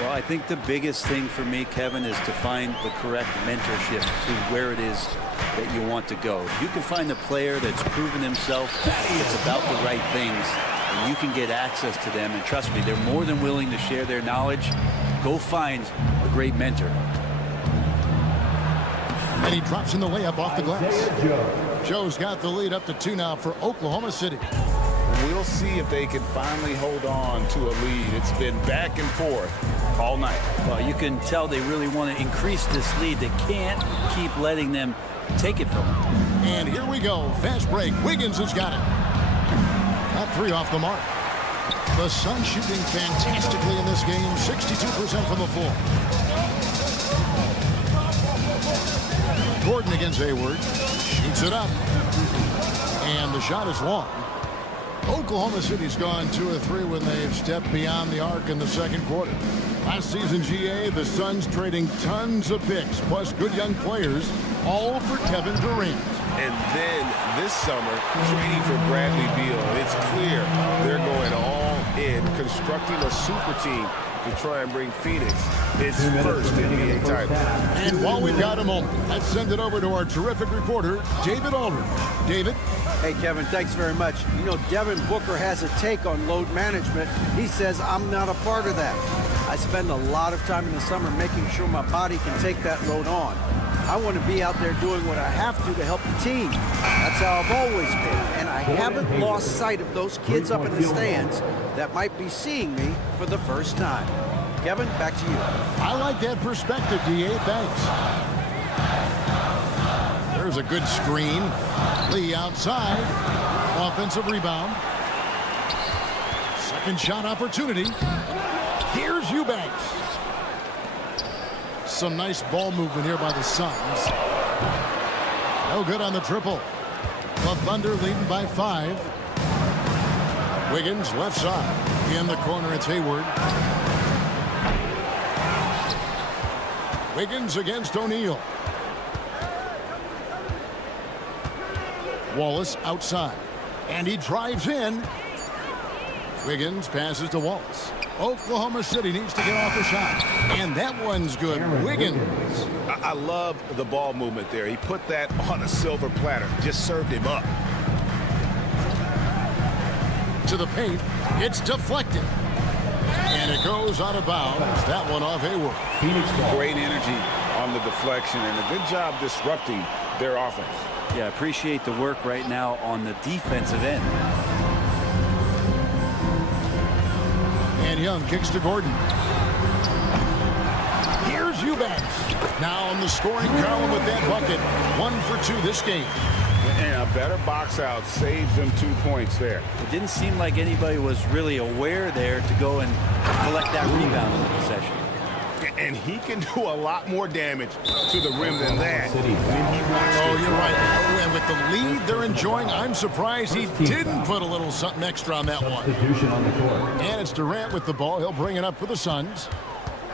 Well, I think the biggest thing for me, Kevin, is to find the correct mentorship to where it is that you want to go. If you can find a player that's proven himself, it's about the right things, and you can get access to them, and trust me, they're more than willing to share their knowledge. Go find a great mentor. And he drops in the layup off the glass. Joe's got the lead up to 2 now for Oklahoma City. We'll see if they can finally hold on to a lead. It's been back and forth all night. Well, you can tell they really want to increase this lead. They can't keep letting them take it from them. And here we go. Fast break. Wiggins has got it. That 3 off the mark. The Suns shooting fantastically in this game. 62% from the floor. Gordon against Hayward. Shoots it up. And the shot is long. Oklahoma City's gone 2 of 3 when they've stepped beyond the arc in the second quarter. Last season, GA, the Suns trading tons of picks, plus good young players, all for Kevin Durant. And then this summer, trading for Bradley Beal. It's clear they're going all in, constructing a super team to try and bring Phoenix its first NBA title. And while we've got a moment, let's send it over to our terrific reporter, David Aldridge. David? Hey, Kevin, thanks very much. You know, Devin Booker has a take on load management. He says, I'm not a part of that. I spend a lot of time in the summer making sure my body can take that load on. I want to be out there doing what I have to help the team. That's how I've always been. And I haven't lost sight of those kids up in the stands that might be seeing me for the first time. Kevin, back to you. I like that perspective, D.A. Thanks. There's a good screen. Lee outside. Offensive rebound. Second shot opportunity. Here's Eubanks. Some nice ball movement here by the Suns. No good on the triple. The Thunder leading by 5. Wiggins left side. In the corner, it's Hayward. Wiggins against O'Neal. Wallace outside. And he drives in. Wiggins passes to Wallace. Oklahoma City needs to get off a shot. And that one's good. Wiggins. I love the ball movement there. He put that on a silver platter. Just served him up. To the paint. It's deflected. And it goes out of bounds. That one off Hayward. Great energy on the deflection and a good job disrupting their offense. Yeah, appreciate the work right now on the defensive end. And Young kicks to Gordon. Here's Eubanks. Now on the scoring column with that bucket. 1 for 2 this game. And a better box out saves them 2 points there. It didn't seem like anybody was really aware there to go and collect that rebound in the possession. And he can do a lot more damage to the rim than that. Oh, you're right. And with the lead they're enjoying, I'm surprised he didn't put a little something extra on that one. And it's Durant with the ball. He'll bring it up for the Suns.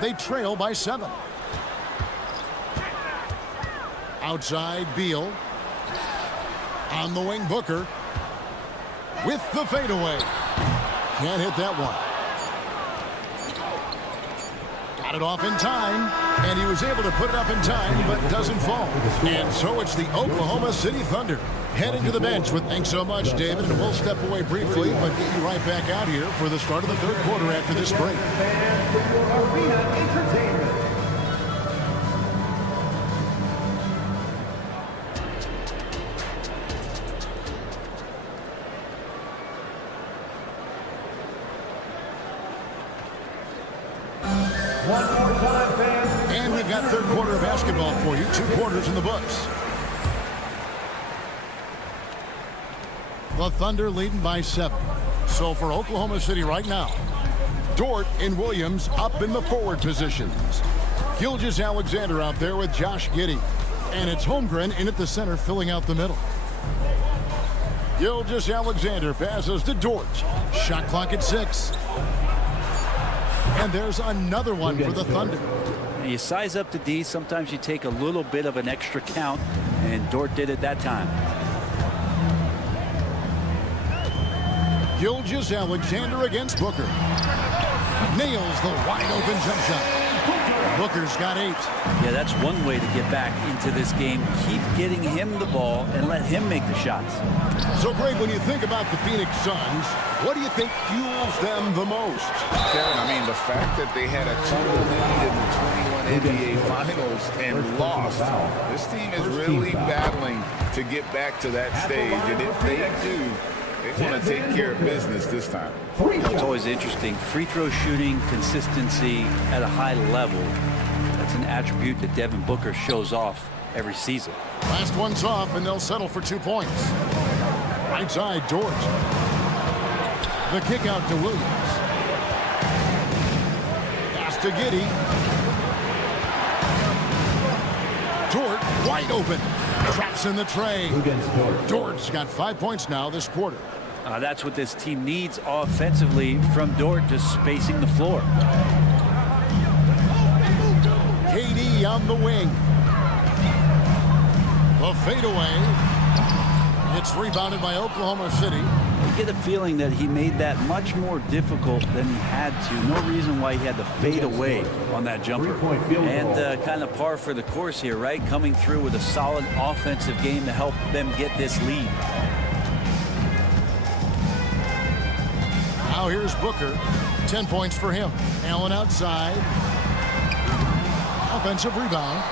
They trail by 7. Outside, Beal. On the wing, Booker. With the fadeaway. Can't hit that one. Got it off in time, and he was able to put it up in time, but doesn't fall. And so it's the Oklahoma City Thunder heading to the bench with thanks so much, David, and we'll step away briefly, but get you right back out here for the start of the third quarter after this break. Arena Entertainment. One more time, fans. And we've got third quarter of basketball for you. 2 quarters in the books. The Thunder leading by 7. So for Oklahoma City right now, Dort and Williams up in the forward positions. Gilgeous-Alexander out there with Josh Giddey. And it's Holmgren in at the center filling out the middle. Gilgeous-Alexander passes to Dort. Shot clock at 6. And there's another one for the Thunder. You size up the D. Sometimes you take a little bit of an extra count, and Dort did it that time. Gilgeous-Alexander against Booker. Nails the wide open jump shot. Booker's got 8. Yeah, that's one way to get back into this game. Keep getting him the ball and let him make the shots. So, Greg, when you think about the Phoenix Suns, what do you think fuels them the most? Kevin, I mean, the fact that they had a 2 lead in the 21 NBA Finals and lost. This team is really battling to get back to that stage. And if they do, they want to take care of business this time. It's always interesting. Free throw shooting, consistency at a high level. That's an attribute that Devin Booker shows off every season. Last one's off, and they'll settle for 2 points. Right side, Dort. The kick out to Williams. Pass to Giddey. Dort wide open. Traps in the tray. Dort's got 5 points now this quarter. That's what this team needs offensively from Dort, just spacing the floor. KD on the wing. The fadeaway. It's rebounded by Oklahoma City. You get a feeling that he made that much more difficult than he had to. No reason why he had to fade away on that jumper. And kind of par for the course here, right? Coming through with a solid offensive game to help them get this lead. Now here's Booker. 10 points for him. Allen outside. Offensive rebound.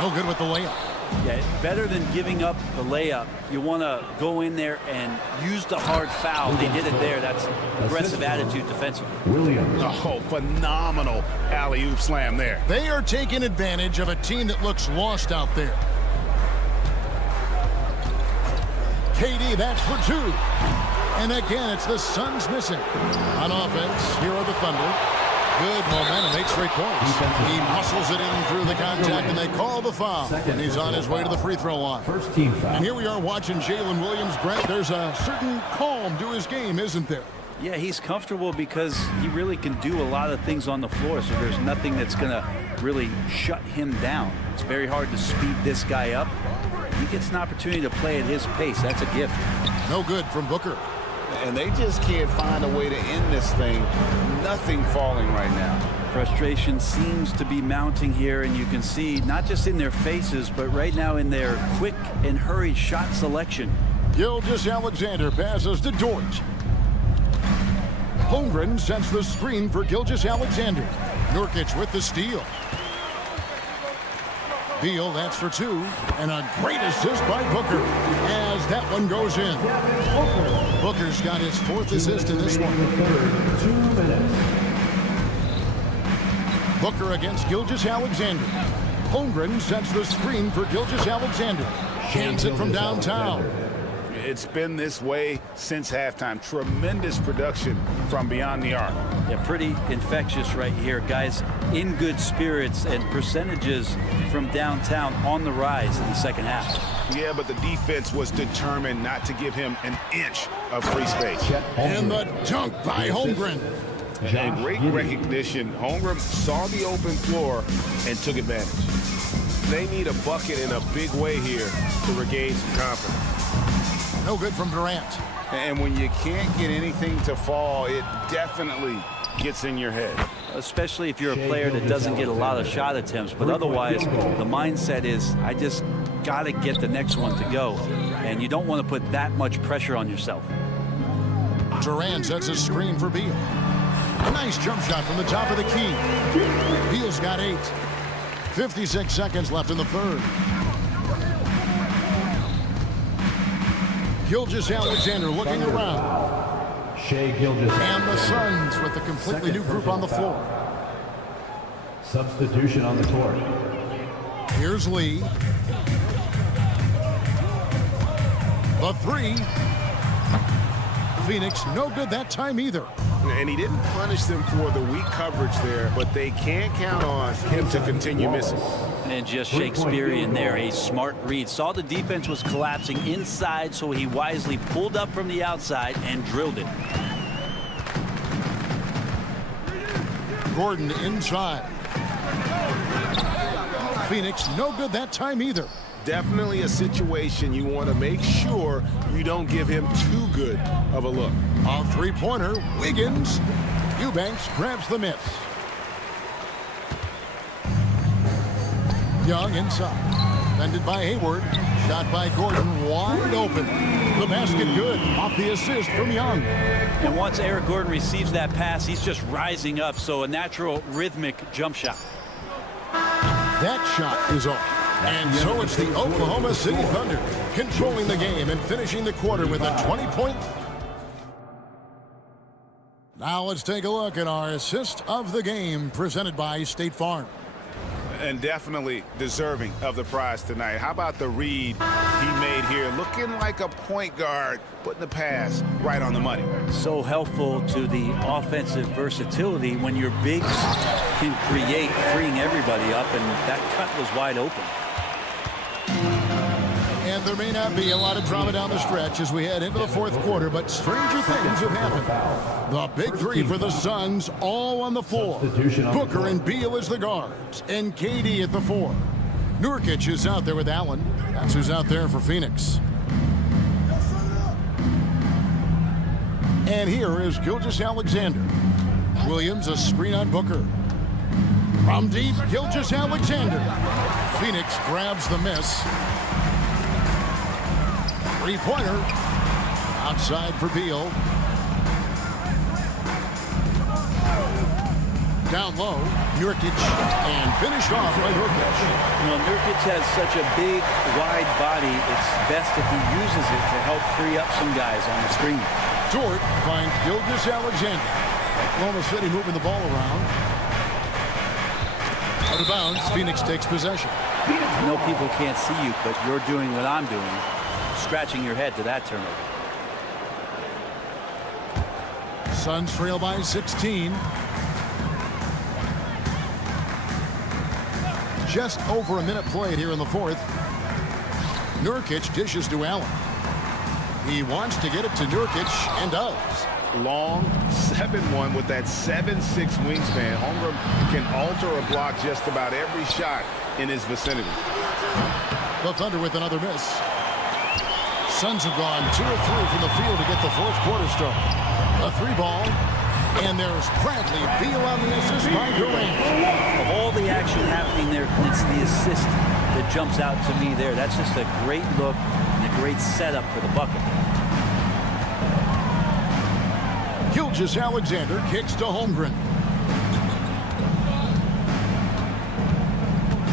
No good with the layup. Yeah, better than giving up the layup. You want to go in there and use the hard foul. They did it there. That's aggressive attitude defensively. Oh, phenomenal alley-oop slam there. They are taking advantage of a team that looks lost out there. KD, that's for 2. And again, it's the Suns missing. On offense, here are the Thunder. Good momentum, 8 straight points. He muscles it in through the contact, and they call the foul. And he's on his way to the free throw line. First team foul. And here we are watching Jalen Williams. Brett, there's a certain calm to his game, isn't there? Yeah, he's comfortable because he really can do a lot of things on the floor, so there's nothing that's going to really shut him down. It's very hard to speed this guy up. He gets an opportunity to play at his pace. That's a gift. No good from Booker. And they just can't find a way to end this thing. Nothing falling right now. Frustration seems to be mounting here, and you can see not just in their faces, but right now in their quick and hurried shot selection. Gilgeous-Alexander passes to Dort. Holmgren sets the screen for Gilgeous-Alexander. Nurkic with the steal. Beal, that's for 2. And a great assist by Booker as that one goes in. Booker's got his 4th assist in this one. 2 minutes. Booker against Gilgeous-Alexander. Holmgren sets the screen for Gilgeous-Alexander. Hands it from downtown. It's been this way since halftime. Tremendous production from beyond the arc. Yeah, pretty infectious right here. Guys in good spirits, and percentages from downtown on the rise in the second half. Yeah, but the defense was determined not to give him an inch of free space. And the dunk by Holmgren. And great recognition. Holmgren saw the open floor and took advantage. They need a bucket in a big way here to regain some confidence. No good from Durant. And when you can't get anything to fall, it definitely gets in your head. Especially if you're a player that doesn't get a lot of shot attempts. But otherwise, the mindset is, I just got to get the next one to go. And you don't want to put that much pressure on yourself. Durant sets a screen for Beal. A nice jump shot from the top of the key. Beal's got 8. 56 seconds left in the third. Gilgeous-Alexander looking around. Shea Gilgeous. And the Suns with a completely new group on the floor. Substitution on the court. Here's Lee. The 3. Phoenix, no good that time either. And he didn't punish them for the weak coverage there, but they can't count on him to continue missing. And just Shakespearean there, a smart read. Saw the defense was collapsing inside, so he wisely pulled up from the outside and drilled it. Gordon inside. Phoenix, no good that time either. Definitely a situation you want to make sure you don't give him too good of a look. A 3-pointer, Wiggins. Eubanks grabs the miss. Young inside. Defended by Hayward. Shot by Gordon, wide open. The basket good. Off the assist from Young. And once Eric Gordon receives that pass, he's just rising up, so a natural rhythmic jump shot. That shot is off. And so it's the Oklahoma City Thunder controlling the game and finishing the quarter with a 20-point. Now let's take a look at our assist of the game presented by State Farm. And definitely deserving of the prize tonight. How about the read he made here? Looking like a point guard, putting the pass right on the money. So helpful to the offensive versatility when your bigs can create, freeing everybody up, and that cut was wide open. And there may not be a lot of drama down the stretch as we head into the fourth quarter, but stranger things have happened. The big 3 for the Suns, all on the floor. Booker and Beal as the guards, and KD at the 4. Nurkic is out there with Allen. That's who's out there for Phoenix. And here is Gilgeous-Alexander. Williams, a screen on Booker. From deep, Gilgeous-Alexander. Phoenix grabs the miss. 3-pointer. Outside for Beal. Down low, Nurkic, and finished off by Nurkic. You know, Nurkic has such a big, wide body. It's best if he uses it to help free up some guys on the screen. Dort finds Gilgeous-Alexander. Oklahoma City moving the ball around. Out of bounds, Phoenix takes possession. I know people can't see you, but you're doing what I'm doing, scratching your head to that turnover. Suns trail by 16. Just over a minute played here in the fourth. Nurkic dishes to Allen. He wants to get it to Nurkic and does. Long 7-1 with that 7'6" wingspan. Holmgren can alter a block just about every shot in his vicinity. The Thunder with another miss. Suns have gone 2 of 3 from the field to get the fourth quarter started. A 3-ball. And there's Bradley Beal on the assist by Durant. Of all the action happening there, it's the assist that jumps out to me there. That's just a great look and a great setup for the bucket. Gilgeous-Alexander kicks to Holmgren.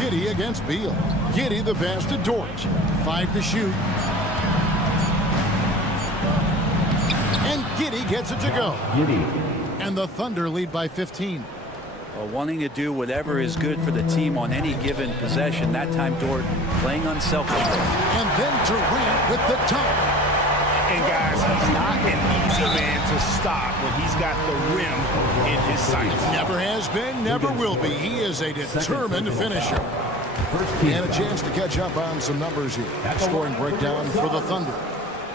Giddey against Beal. Giddey the pass to Dort. 5 to shoot. And Giddey gets it to go. And the Thunder lead by 15. Well, wanting to do whatever is good for the team on any given possession. That time Dort playing unselfishly. And then Durant with the dunk. And guys, he's not an easy man to stop when he's got the rim in his sights. Never has been, never will be. He is a determined finisher. And a chance to catch up on some numbers here. Scoring breakdown for the Thunder.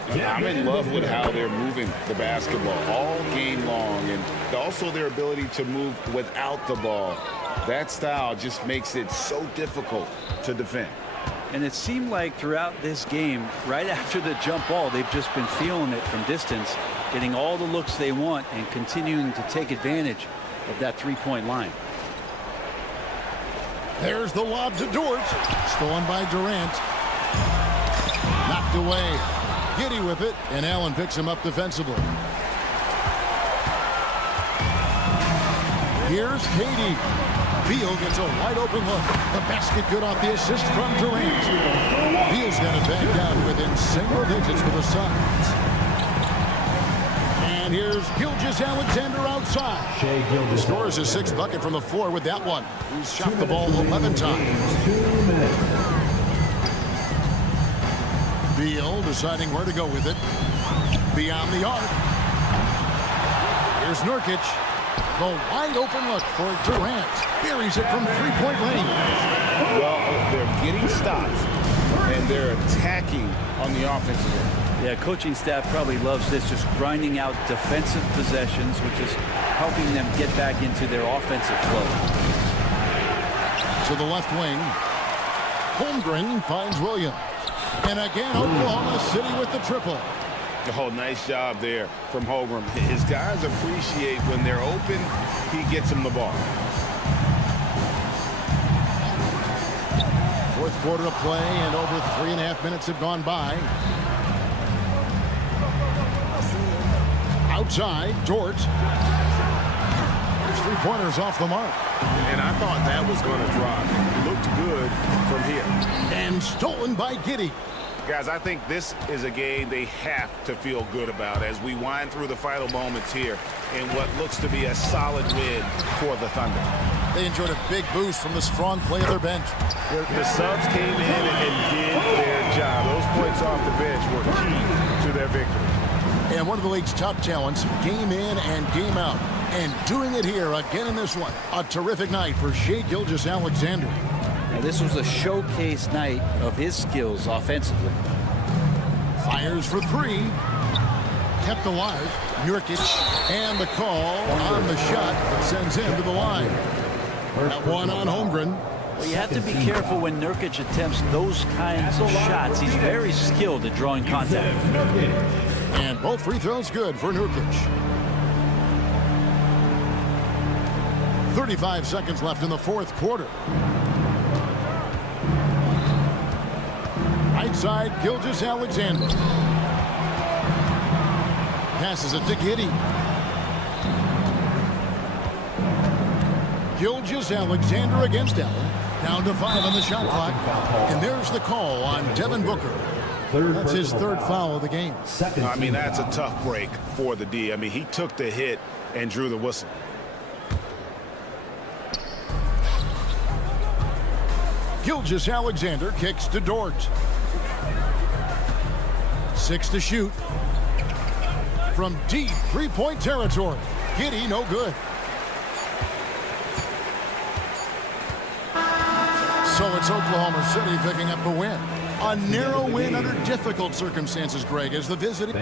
I'm in love with how they're moving the basketball all game long, and also their ability to move without the ball. That style just makes it so difficult to defend. And it seemed like throughout this game, right after the jump ball, they've just been feeling it from distance, getting all the looks they want and continuing to take advantage of that three-point line. There's the lob to Dort. Stolen by Durant. Knocked away. Giddey with it, and Allen picks him up defensively. Here's KD. Beal gets a wide open look. The basket good off the assist from Durant. Beal's got it back down within single digits for the Suns. And here's Gilgeous-Alexander outside. He scores his 6th bucket from the floor with that one. He's shot the ball 11 times. Beal deciding where to go with it. Beyond the arc. Here's Nurkic. The wide open look for Durant. Buries it from three-point range. Well, they're getting stops, and they're attacking on the offensive end. Yeah, coaching staff probably loves this, just grinding out defensive possessions, which is helping them get back into their offensive flow. To the left wing. Holmgren finds Williams. And again, Oklahoma City with the triple. Oh, nice job there from Holmgren. His guys appreciate when they're open, he gets them the ball. Fourth quarter of play, and over 3.5 minutes have gone by. Outside, Dort. His three-pointers off the mark. And I thought that was going to drop. Looked good from here. And stolen by Giddey. Guys, I think this is a game they have to feel good about as we wind through the final moments here in what looks to be a solid win for the Thunder. They enjoyed a big boost from the strong play of their bench. The subs came in and did their job. Those points off the bench were key to their victory. And one of the league's top talents, game in and game out. And doing it here again in this one. A terrific night for Shai Gilgeous-Alexander. Now, this was a showcase night of his skills offensively. Fires for 3. Kept alive. Nurkic. And the call on the shot that sends him to the line. That one on Holmgren. Well, you have to be careful when Nurkic attempts those kinds of shots. He's very skilled at drawing contact. And both free throws good for Nurkic. 35 seconds left in the fourth quarter. Right side, Gilgeous-Alexander. Passes it to Giddey. Gilgeous-Alexander against Allen. Down to 5 on the shot clock. And there's the call on Devin Booker. That's his third foul of the game. I mean, that's a tough break for the D. I mean, he took the hit and drew the whistle. Gilgeous-Alexander kicks to Dort. 6 to shoot. From deep three-point territory. Giddey, no good. So it's Oklahoma City picking up the win. A narrow win under difficult circumstances, Greg, as the visiting.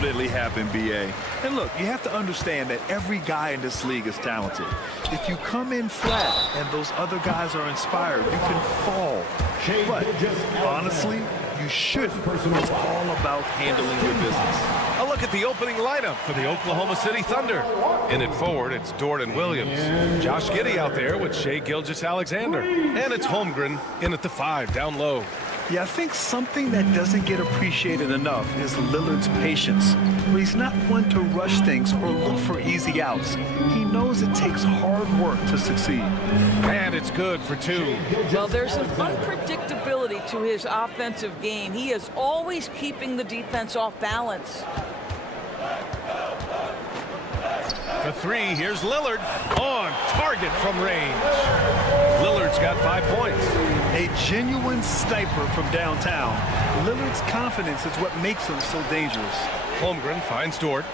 definitely happen, B.A. And look, you have to understand that every guy in this league is talented. If you come in flat and those other guys are inspired, you can fall. But honestly, you shouldn't. It's all about handling your business. A look at the opening lineup for the Oklahoma City Thunder. In it forward, it's Dort and Williams. Josh Giddey out there with Shai Gilgeous-Alexander. And it's Holmgren in at the 5 down low. Yeah, I think something that doesn't get appreciated enough is Lillard's patience. Where he's not one to rush things or look for easy outs. He knows it takes hard work to succeed. And it's good for 2. Well, there's an unpredictability to his offensive game. He is always keeping the defense off balance. For 3, here's Lillard on target from range. Lillard's got 5 points. A genuine sniper from downtown. Lillard's confidence is what makes him so dangerous. Holmgren finds Dort.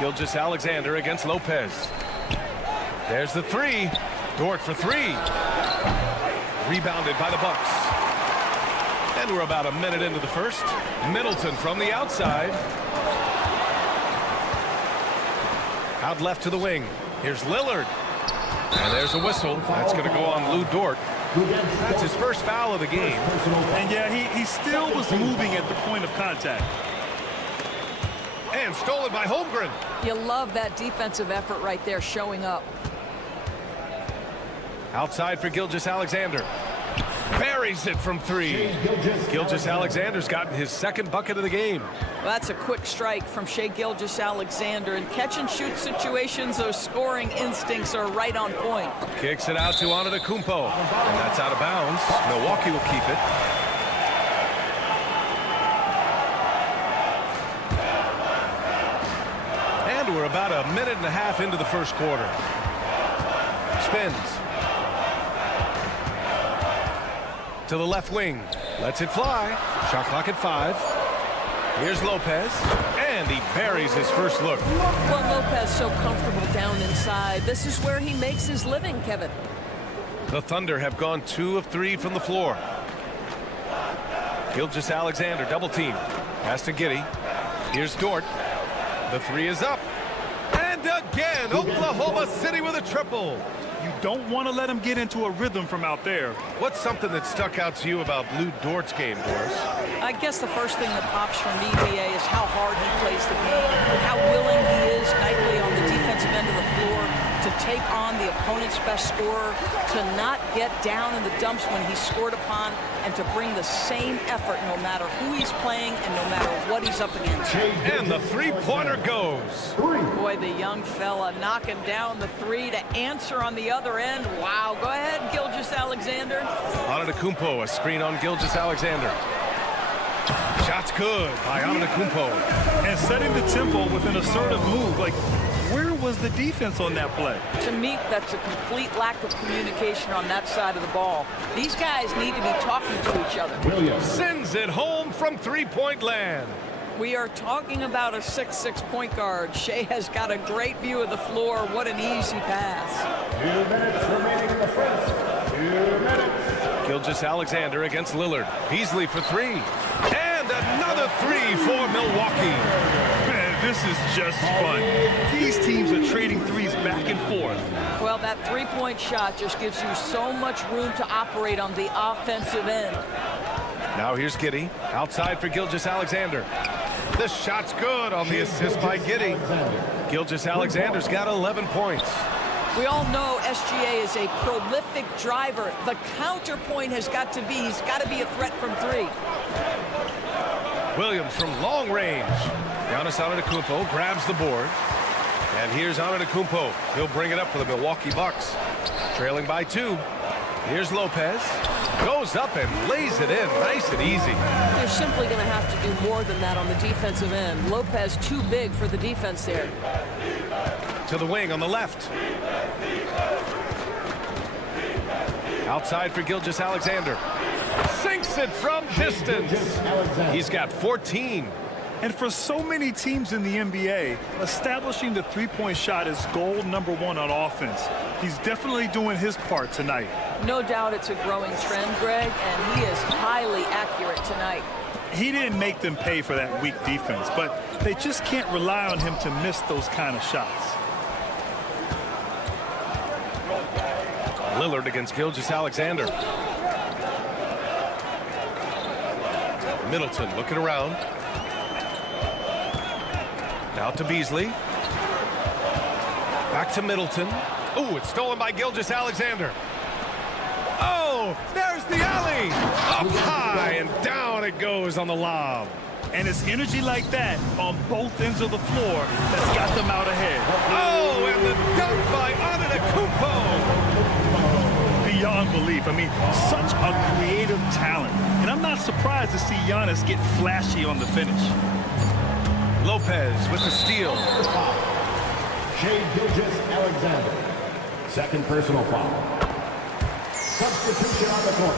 Gilgeous-Alexander against Lopez. There's the 3. Dort for 3. Rebounded by the Bucks. And we're about a minute into the first. Middleton from the outside. Out left to the wing. Here's Lillard. And there's a whistle. That's going to go on Lou Dort. That's his first foul of the game. And yeah, he still was moving at the point of contact. And stolen by Holmgren. You love that defensive effort right there showing up. Outside for Gilgeous-Alexander. Buries it from 3. Gilgeous-Alexander's gotten his second bucket of the game. Well, that's a quick strike from Shai Gilgeous-Alexander. In catch-and-shoot situations, those scoring instincts are right on point. Kicks it out to Antetokounmpo. And that's out of bounds. Milwaukee will keep it. And we're about a minute and a half into the first quarter. Spins. To the left wing. Lets it fly. Shot clock at 5. Here's Lopez. And he buries his first look. Well, Lopez so comfortable down inside. This is where he makes his living, Kevin. The Thunder have gone 2 of 3 from the floor. Gilgeous-Alexander double team. Pass to Giddey. Here's Dort. The 3 is up. And again, Oklahoma City with a triple. You don't want to let him get into a rhythm from out there. What's something that stuck out to you about Lou Dort's game, Doris? I guess the first thing that pops from me, BA, is how hard he plays the game, how willing he is nightly on the defensive end of the floor to take on the opponent's best scorer, to not get down in the dumps when he's scored upon, and to bring the same effort no matter who he's playing and no matter what he's up against. And the 3-pointer goes. Boy, the young fella knocking down the 3 to answer on the other end. Wow, go ahead, Gilgeous-Alexander. Antetokounmpo, a screen on Gilgeous-Alexander. Shot's good by Antetokounmpo. And setting the tempo with an assertive move. Like, where was the defense on that play? To me, that's a complete lack of communication on that side of the ball. These guys need to be talking to each other. Williams sends it home from 3-point land. We are talking about a 6'6" point guard. Shai has got a great view of the floor. What an easy pass. 2 minutes remaining in the first. 2 minutes. Gilgeous-Alexander against Lillard. Beasley for 3. And another 3 for Milwaukee. Man, this is just fun. These teams are trading threes back and forth. Well, that 3-point shot just gives you so much room to operate on the offensive end. Now here's Giddey. Outside for Gilgeous-Alexander. This shot's good on the assist by Giddey. Gilgeous-Alexander's got 11 points. We all know SGA is a prolific driver. The counterpoint has got to be, he's got to be a threat from 3. Williams from long range. Giannis Antetokounmpo grabs the board. And here's Antetokounmpo. He'll bring it up for the Milwaukee Bucks. Trailing by 2. Here's Lopez. Goes up and lays it in. Nice and easy. They're simply going to have to do more than that on the defensive end. Lopez too big for the defense there. To the wing on the left. Outside for Gilgeous-Alexander. Sinks it from distance. He's got 14. And for so many teams in the NBA, establishing the 3-point shot is goal #1 on offense. He's definitely doing his part tonight. No doubt it's a growing trend, Greg, and he is highly accurate tonight. he didn't make them pay for that weak defense, but they just can't rely on him to miss those kind of shots. Lillard against Gilgeous-Alexander. Middleton looking around. Now to Beasley. Back to Middleton. Oh, it's stolen by Gilgeous-Alexander. Oh, there's the alley. Up high and down it goes on the lob. And it's energy like that on both ends of the floor that's got them out ahead. Oh, and the dunk by Antetokounmpo. Beyond belief. I mean, such a creative talent. And I'm not surprised to see Giannis get flashy on the finish. Lopez with the steal. Shai Gilgeous-Alexander. Second personal foul. Substitution on the court.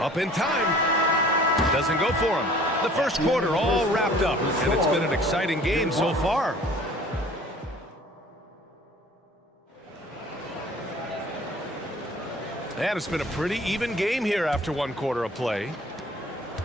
Up in time. Doesn't go for him. The first quarter all wrapped up, and it's been an exciting game so far. And it's been a pretty even game here after one quarter of play.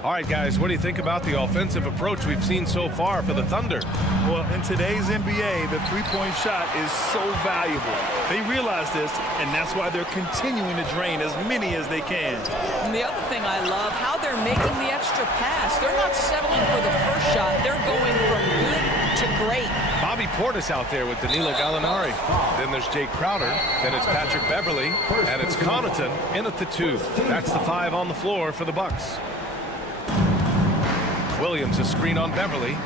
All right, guys, what do you think about the offensive approach we've seen so far for the Thunder? Well, in today's NBA, the three-point shot is so valuable. They realize this, and that's why they're continuing to drain as many as they can. And the other thing I love, how they're making the extra pass. They're not settling for the first shot. They're going from good to great. Bobby Portis out there with Danilo Gallinari. Then there's Jay Crowder. Then it's Patrick Beverley. And it's Connaughton in at the 2. That's the 5 on the floor for the Bucks. Williams a screen on Beverley.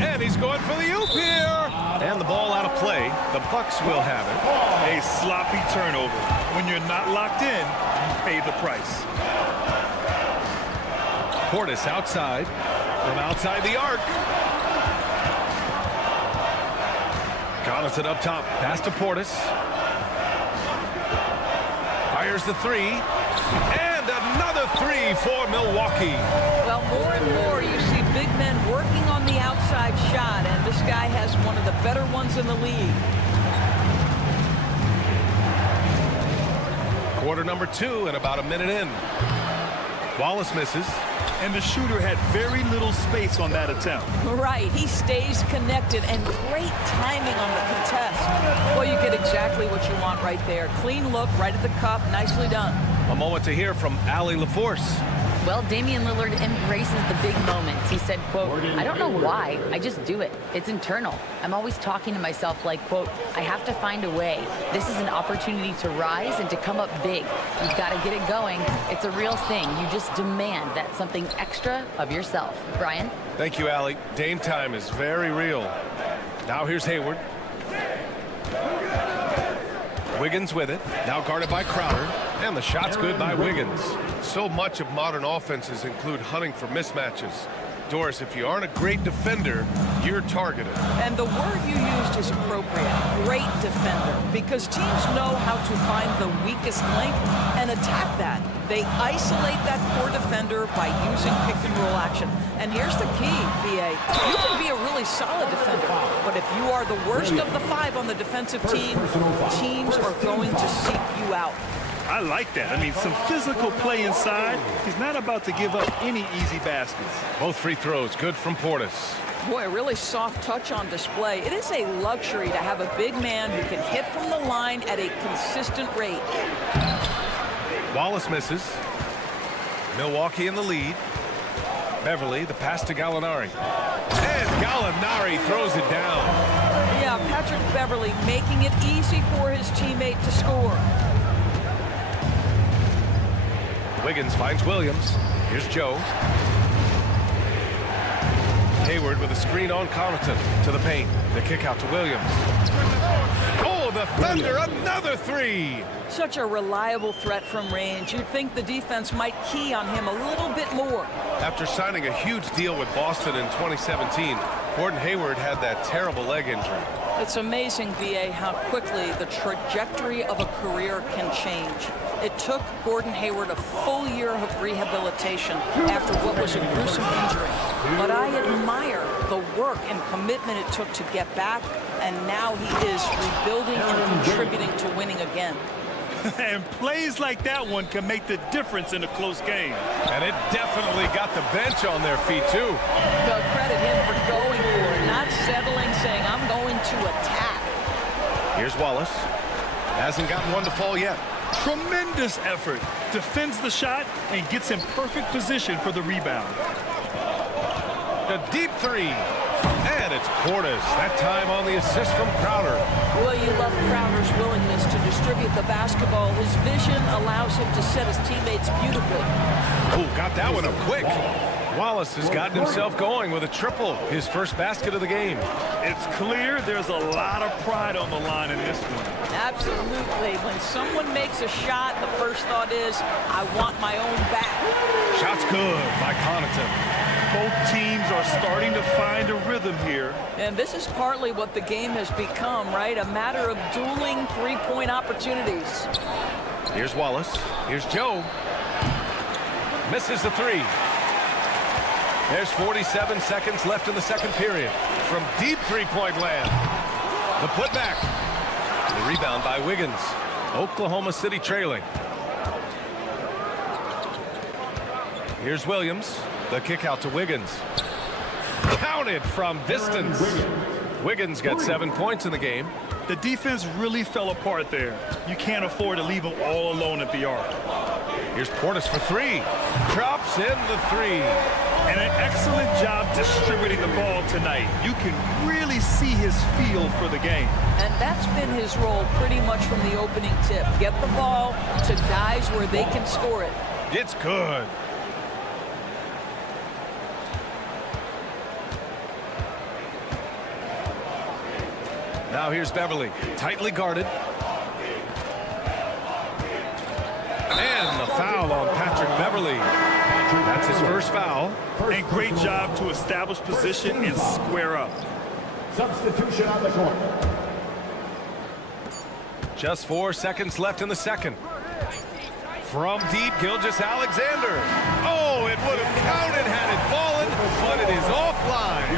And he's going for the oop here. And the ball out of play. The Bucks will have it. A sloppy turnover. When you're not locked in, you pay the price. Portis outside. From outside the arc. Connaughton up top. Pass to Portis. Fires the 3. And another 3 for Milwaukee. Well, more and more you see big men working on the outside shot, and this guy has one of the better ones in the league. Quarter number 2 and about a minute in. Wallace misses. And the shooter had very little space on that attempt. Right, he stays connected, and great timing on the contest. Well, you get exactly what you want right there. Clean look, right at the cup, nicely done. A moment to hear from Allie LaForce. Well, Damian Lillard embraces the big moments. He said, quote, "I don't know why, I just do it. It's internal. I'm always talking to myself like, quote, I have to find a way. This is an opportunity to rise and to come up big. You've got to get it going. It's a real thing. You just demand that something extra of yourself." Brian? Thank you, Allie. Dame time is very real. Now here's Hayward. Wiggins with it. Now guarded by Crowder. And the shot's good by Wiggins. So much of modern offenses include hunting for mismatches. Doris, if you aren't a great defender, you're targeted. And the word you used is appropriate. Great defender. Because teams know how to find the weakest link and attack that. They isolate that poor defender by using pick-and-roll action. And here's the key, BA. You can be a really solid defender, but if you are the worst of the 5 on the defensive team, teams are going to seek you out. I like that. I mean, some physical play inside. He's not about to give up any easy baskets. Both free throws good from Portis. Boy, a really soft touch on display. It is a luxury to have a big man who can hit from the line at a consistent rate. Wallace misses. Milwaukee in the lead. Beverley, the pass to Gallinari. And Gallinari throws it down. Yeah, Patrick Beverley making it easy for his teammate to score. Wiggins finds Williams. Here's Joe. Hayward with a screen on Connaughton to the paint. The kick out to Williams. Oh, the Thunder, another 3. Such a reliable threat from range. You'd think the defense might key on him a little bit more. After signing a huge deal with Boston in 2017, Gordon Hayward had that terrible leg injury. It's amazing, BA, how quickly the trajectory of a career can change. It took Gordon Hayward a full year of rehabilitation after what was a gruesome injury. But I admire the work and commitment it took to get back, and now he is rebuilding and contributing to winning again. And plays like that one can make the difference in a close game. And it definitely got the bench on their feet, too. Well, credit him for going for it, not settling, saying, I'm going to attack. Here's Wallace. Hasn't gotten one to fall yet. Tremendous effort. Defends the shot and gets in perfect position for the rebound. A deep three. And it's Portis. That time on the assist from Crowder. Well, you love Crowder's willingness to distribute the basketball. His vision allows him to set his teammates beautifully. Oh, got that one up quick. Wallace has gotten himself going with a triple, his first basket of the game. It's clear there's a lot of pride on the line in this one. Absolutely. When someone makes a shot, the first thought is, I want my own back. Shot's good by Connaughton. Both teams are starting to find a rhythm here. And this is partly what the game has become, right? A matter of dueling three-point opportunities. Here's Wallace. Here's Joe. Misses the three. There's 47 seconds left in the second period. From deep three-point land. The putback. The rebound by Wiggins. Oklahoma City trailing. Here's Williams. The kick out to Wiggins. Counted from distance. Wiggins got 7 points in the game. The defense really fell apart there. You can't afford to leave them all alone at the arc. Here's Portis for three. Drops in the three. And an excellent job distributing the ball tonight. You can really see his feel for the game. And that's been his role pretty much from the opening tip. Get the ball to guys where they can score it. It's good. Now here's Beverly, tightly guarded. And the foul on Patrick Beverly. That's his first foul. And great job to establish position and square up. Substitution on the court. Just 4 seconds left in the second. From deep, Gilgeous-Alexander. Oh, it would have counted had it fallen, but it is offline.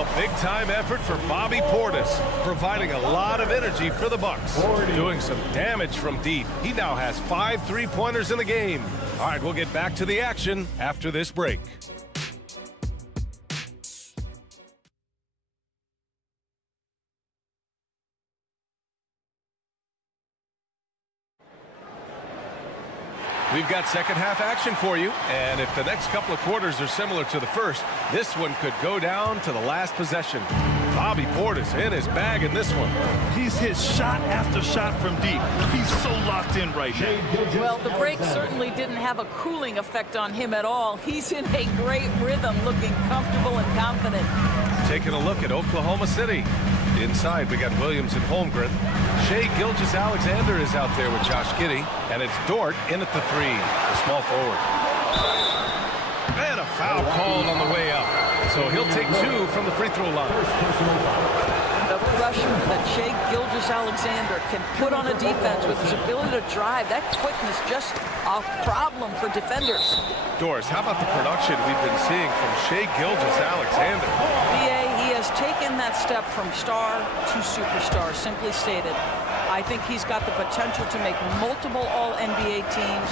A big-time effort for Bobby Portis, providing a lot of energy for the Bucks. Doing some damage from deep. He now has 5 three-pointers in the game. All right, we'll get back to the action after this break. We've got second half action for you, and if the next couple of quarters are similar to the first, this one could go down to the last possession. Bobby Portis in his bag in this one. He's hit shot after shot from deep. He's so locked in right now. Well, the break certainly didn't have a cooling effect on him at all. He's in a great rhythm, looking comfortable and confident. Taking a look at Oklahoma City. Inside, we got Williams and Holmgren. Shai Gilgeous-Alexander is out there with Josh Giddey, and it's Dort in at the three, the small forward. And a foul called on the way up. So he'll take 2 from the free throw line. The pressure that Shai Gilgeous-Alexander can put on a defense with his ability to drive, that quickness just a problem for defenders. Doris, how about the production we've been seeing from Shai Gilgeous-Alexander? He has taken that step from star to superstar, simply stated. I think he's got the potential to make multiple All-NBA teams,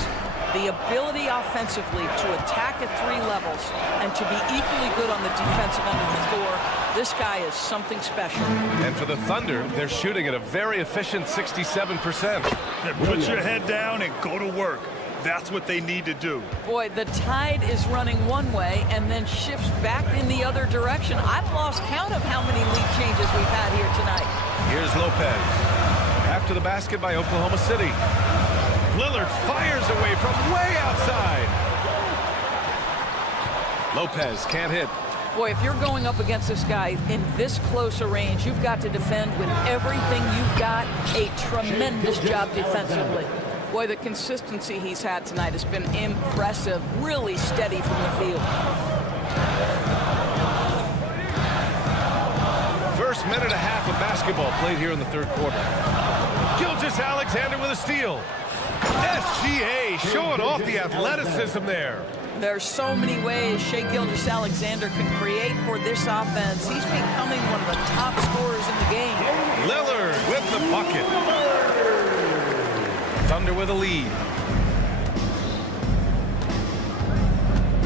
the ability offensively to attack at 3 levels, and to be equally good on the defensive end of the floor. This guy is something special. And for the Thunder, they're shooting at a very efficient 67%. Put your head down and go to work. That's what they need to do. Boy, the tide is running one way and then shifts back in the other direction. I've lost count of how many lead changes we've had here tonight. Here's Lopez. After the basket by Oklahoma City. Lillard fires away from way outside. Lopez can't hit. Boy, if you're going up against this guy in this close a range, you've got to defend with everything you've got. A tremendous job defensively. Boy, the consistency he's had tonight has been impressive. Really steady from the field. First minute and a half of basketball played here in the third quarter. Gilgeous-Alexander with a steal. SGA showing off the athleticism there. There's so many ways Shai Gilgeous-Alexander can create for this offense. He's becoming one of the top scorers in the game. Lillard with the bucket. Thunder with a lead.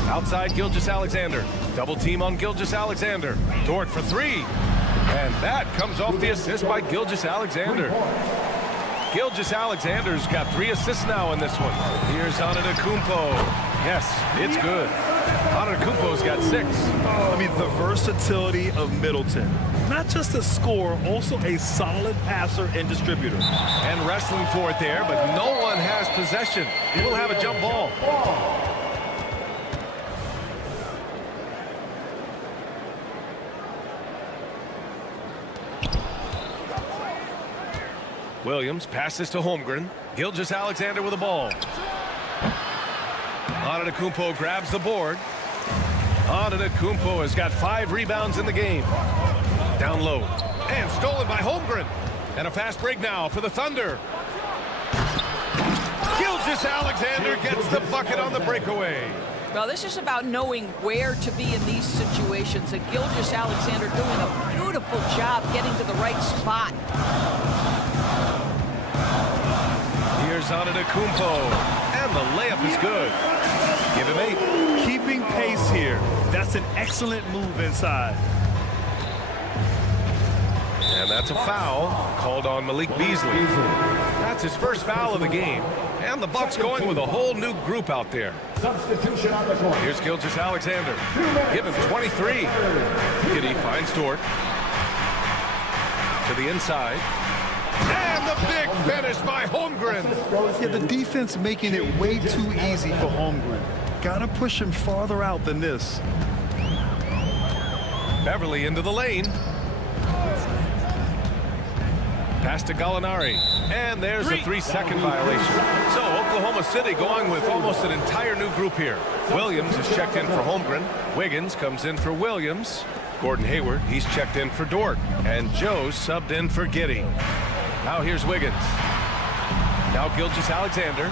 Outside Gilgeous-Alexander. Double team on Gilgeous-Alexander. Dort for three. And that comes off the assist by Gilgeous-Alexander. Gilgeous-Alexander's got 3 assists now in this one. Here's Antetokounmpo. Yes, it's good. Antetokounmpo's got 6. I mean, the versatility of Middleton. Not just a scorer, also a solid passer and distributor. And wrestling for it there, but no one has possession. We'll have a jump ball. Williams passes to Holmgren. Gilgeous-Alexander with the ball. Antetokounmpo grabs the board. Antetokounmpo has got 5 rebounds in the game. Down low. And stolen by Holmgren. And a fast break now for the Thunder. Gilgeous-Alexander gets the bucket on the breakaway. Well, this is about knowing where to be in these situations. And Gilgeous-Alexander doing a beautiful job getting to the right spot. Here's Antetokounmpo, and the layup is good. Give him 8. Keeping pace here. That's an excellent move inside. And that's a foul called on Malik Beasley. That's his first foul of the game. And the Bucks going with a whole new group out there. Substitution on the court. Here's Gilgeous-Alexander. Give him 23. Giddey finds Dort. To the inside. And the big finish by Holmgren. Yeah, the defense making it way too easy for Holmgren. Gotta push him farther out than this. Beverly into the lane. Pass to Gallinari. And there's a 3-second violation. So Oklahoma City going with almost an entire new group here. Williams is checked in for Holmgren. Wiggins comes in for Williams. Gordon Hayward, he's checked in for Dort. And Joe subbed in for Giddey. Now here's Wiggins. Now Gilgeous-Alexander.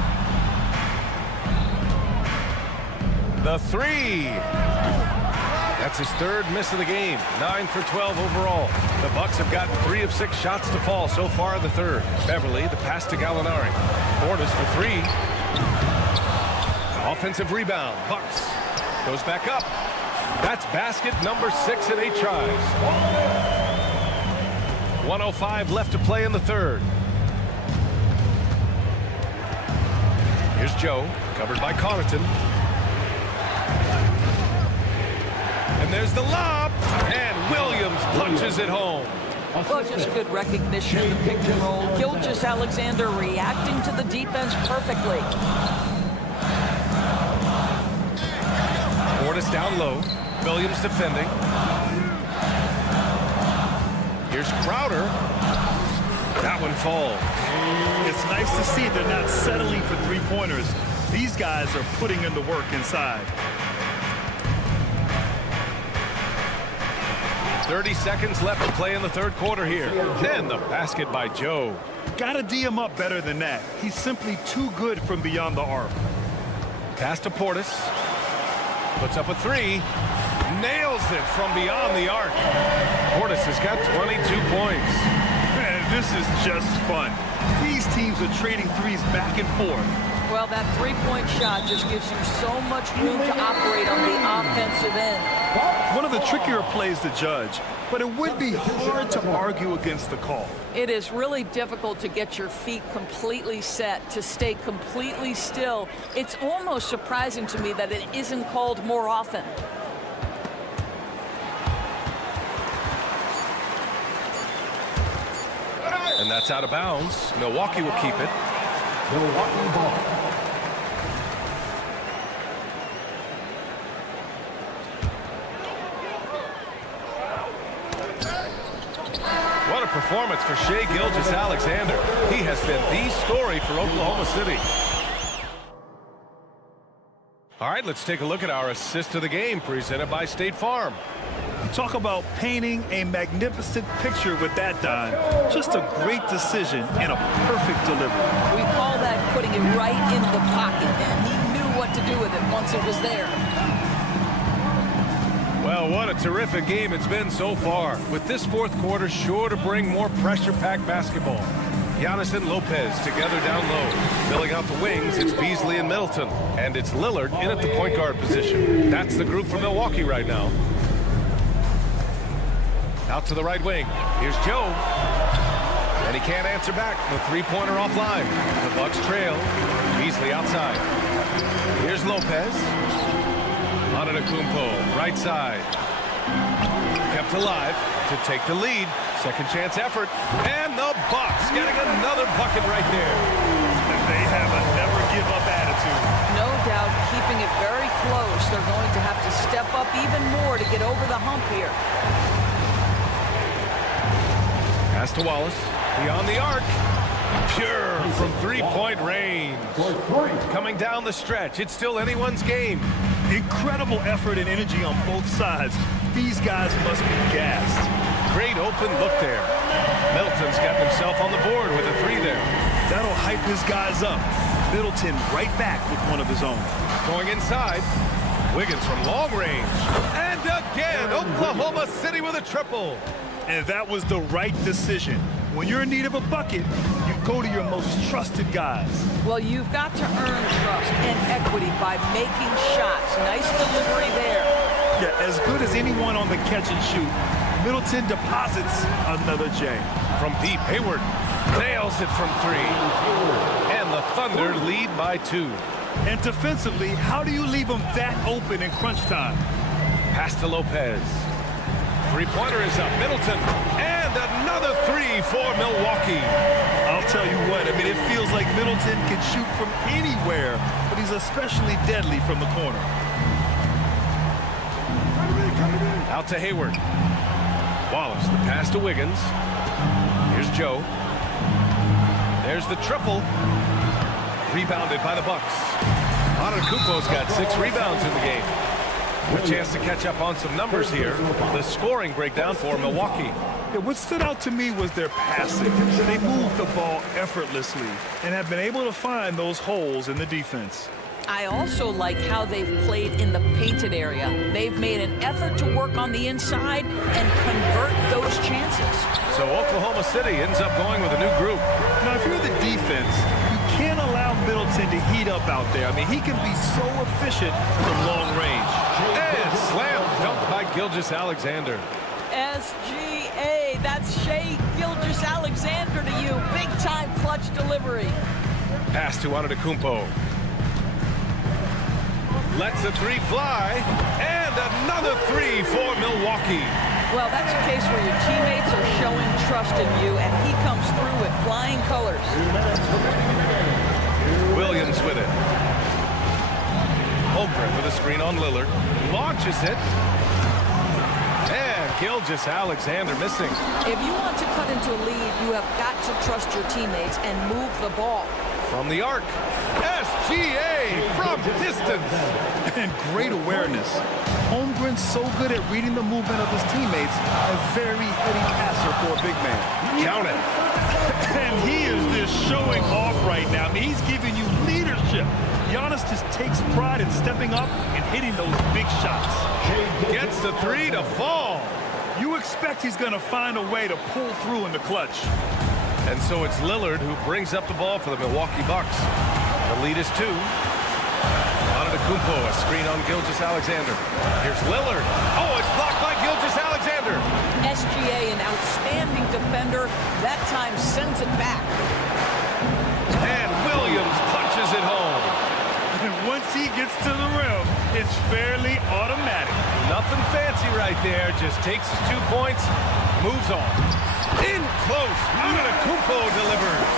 The 3. That's his 3rd miss of the game. 9 for 12 overall. The Bucks have gotten 3 of 6 shots to fall so far in the 3rd. Beverly, the pass to Gallinari. Portis for 3. Offensive rebound. Bucks. Goes back up. That's basket number 6 in 8 tries. 1:05 left to play in the 3rd. Here's Joe, covered by Connaughton. And there's the lob, and Williams punches it home. Well, just good recognition of the pick and roll. Gilgeous-Alexander reacting to the defense perfectly. Portis down low. Williams defending. Here's Crowder. That one falls. It's nice to see they're not settling for 3-pointers. These guys are putting in the work inside. 30 seconds left to play in the 3rd quarter here. Then the basket by Joe. Gotta D him up better than that. He's simply too good from beyond the arc. Pass to Portis. Puts up a 3. Nails it from beyond the arc. Portis has got 22 points. Man, this is just fun. These teams are trading threes back and forth. Well, that 3-point shot just gives you so much room to operate on the offensive end. One of the trickier plays to judge, but it would be hard to argue against the call. It is really difficult to get your feet completely set, to stay completely still. It's almost surprising to me that it isn't called more often. And that's out of bounds. Milwaukee will keep it. Milwaukee ball. What a performance for Shai Gilgeous-Alexander. He has been the story for Oklahoma City. All right, let's take a look at our assist of the game presented by State Farm. Talk about painting a magnificent picture with that dime. Just a great decision and a perfect delivery. We call that putting it right in the pocket, and he knew what to do with it once it was there. Well, what a terrific game it's been so far, with this 4th quarter sure to bring more pressure-packed basketball. Giannis and Lopez together down low. Filling out the wings, it's Beasley and Middleton. And it's Lillard in at the point guard position. That's the group for Milwaukee right now. Out to the right wing. Here's Joe. And he can't answer back. The three-pointer offline. The Bucks trail. Beasley outside. Here's Lopez. Antetokounmpo, right side. Kept alive to take the lead. Second chance effort. And the Bucks getting another bucket right there. And they have a never-give-up attitude. No doubt keeping it very close. They're going to have to step up even more to get over the hump here. Pass to Wallace. Beyond the arc. Pure from three-point range. Coming down the stretch. It's still anyone's game. Incredible effort and energy on both sides. These guys must be gassed. Great open look there. Middleton's got himself on the board with a three there. That'll hype his guys up. Middleton right back with one of his own. Going inside. Wiggins from long range. And again, Oklahoma City with a triple. And that was the right decision. When you're in need of a bucket, you go to your most trusted guys. Well, you've got to earn trust and equity by making shots. Nice delivery there. Yeah, as good as anyone on the catch and shoot. Middleton deposits another J. From deep, Hayward nails it from three. And the Thunder lead by 2. And defensively, how do you leave them that open in crunch time? Pass to Lopez. Three-pointer is up. Middleton. And another three for Milwaukee. I'll tell you what, I mean, it feels like Middleton can shoot from anywhere, but he's especially deadly from the corner. Out to Hayward. Wallace, the pass to Wiggins. Here's Joe. There's the triple. Rebounded by the Bucks. Antetokounmpo's got 6 rebounds in the game. A chance to catch up on some numbers here. The scoring breakdown for Milwaukee. Yeah, what stood out to me was their passing. They moved the ball effortlessly and have been able to find those holes in the defense. I also like how they've played in the painted area. They've made an effort to work on the inside and convert those chances. So Oklahoma City ends up going with a new group. Now, if you're the defense, you can't allow Middleton to heat up out there. I mean, he can be so efficient from long range. And slam dunk by Gilgeous-Alexander. SGA, that's Shai Gilgeous-Alexander to you. Big-time clutch delivery. Pass to Antetokounmpo. Lets the three fly. And another three for Milwaukee. Well, that's a case where your teammates are showing trust in you, and he comes through with flying colors. Williams with it. Holmgren with a screen on Lillard. Launches it. And Gilgeous-Alexander missing. If you want to cut into a lead, you have got to trust your teammates and move the ball. From the arc. SGA from distance. And great awareness. Holmgren's so good at reading the movement of his teammates. A very heady passer for a big man. Count it. And he is just showing off right now. I mean, he's giving you leadership. Giannis just takes pride in stepping up and hitting those big shots. Gets the three to fall. You expect he's going to find a way to pull through in the clutch. And so it's Lillard who brings up the ball for the Milwaukee Bucks. The lead is 2. Antetokounmpo, a screen on Gilgeous-Alexander. Here's Lillard. Oh, it's blocked by Gilgeous-Alexander. SGA, an outstanding defender, that time sends it back. And Williams punches it home. And once he gets to the rim, it's fairly automatic. Nothing fancy right there. Just takes his 2 points, moves on. In close, Antetokounmpo delivers.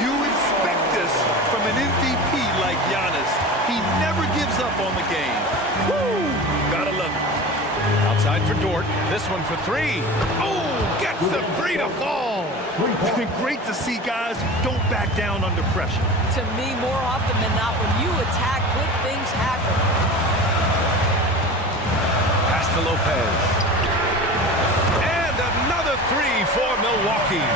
You expect this from an MVP like Giannis. He never gives up on the game. Woo! Gotta love it. Outside for Dort. This one for 3. Oh, gets the 3 to fall. It's been great to see guys who don't back down under pressure. To me, more often than not, when you attack, good things happen. Pass to Lopez. And another 3 for Milwaukee.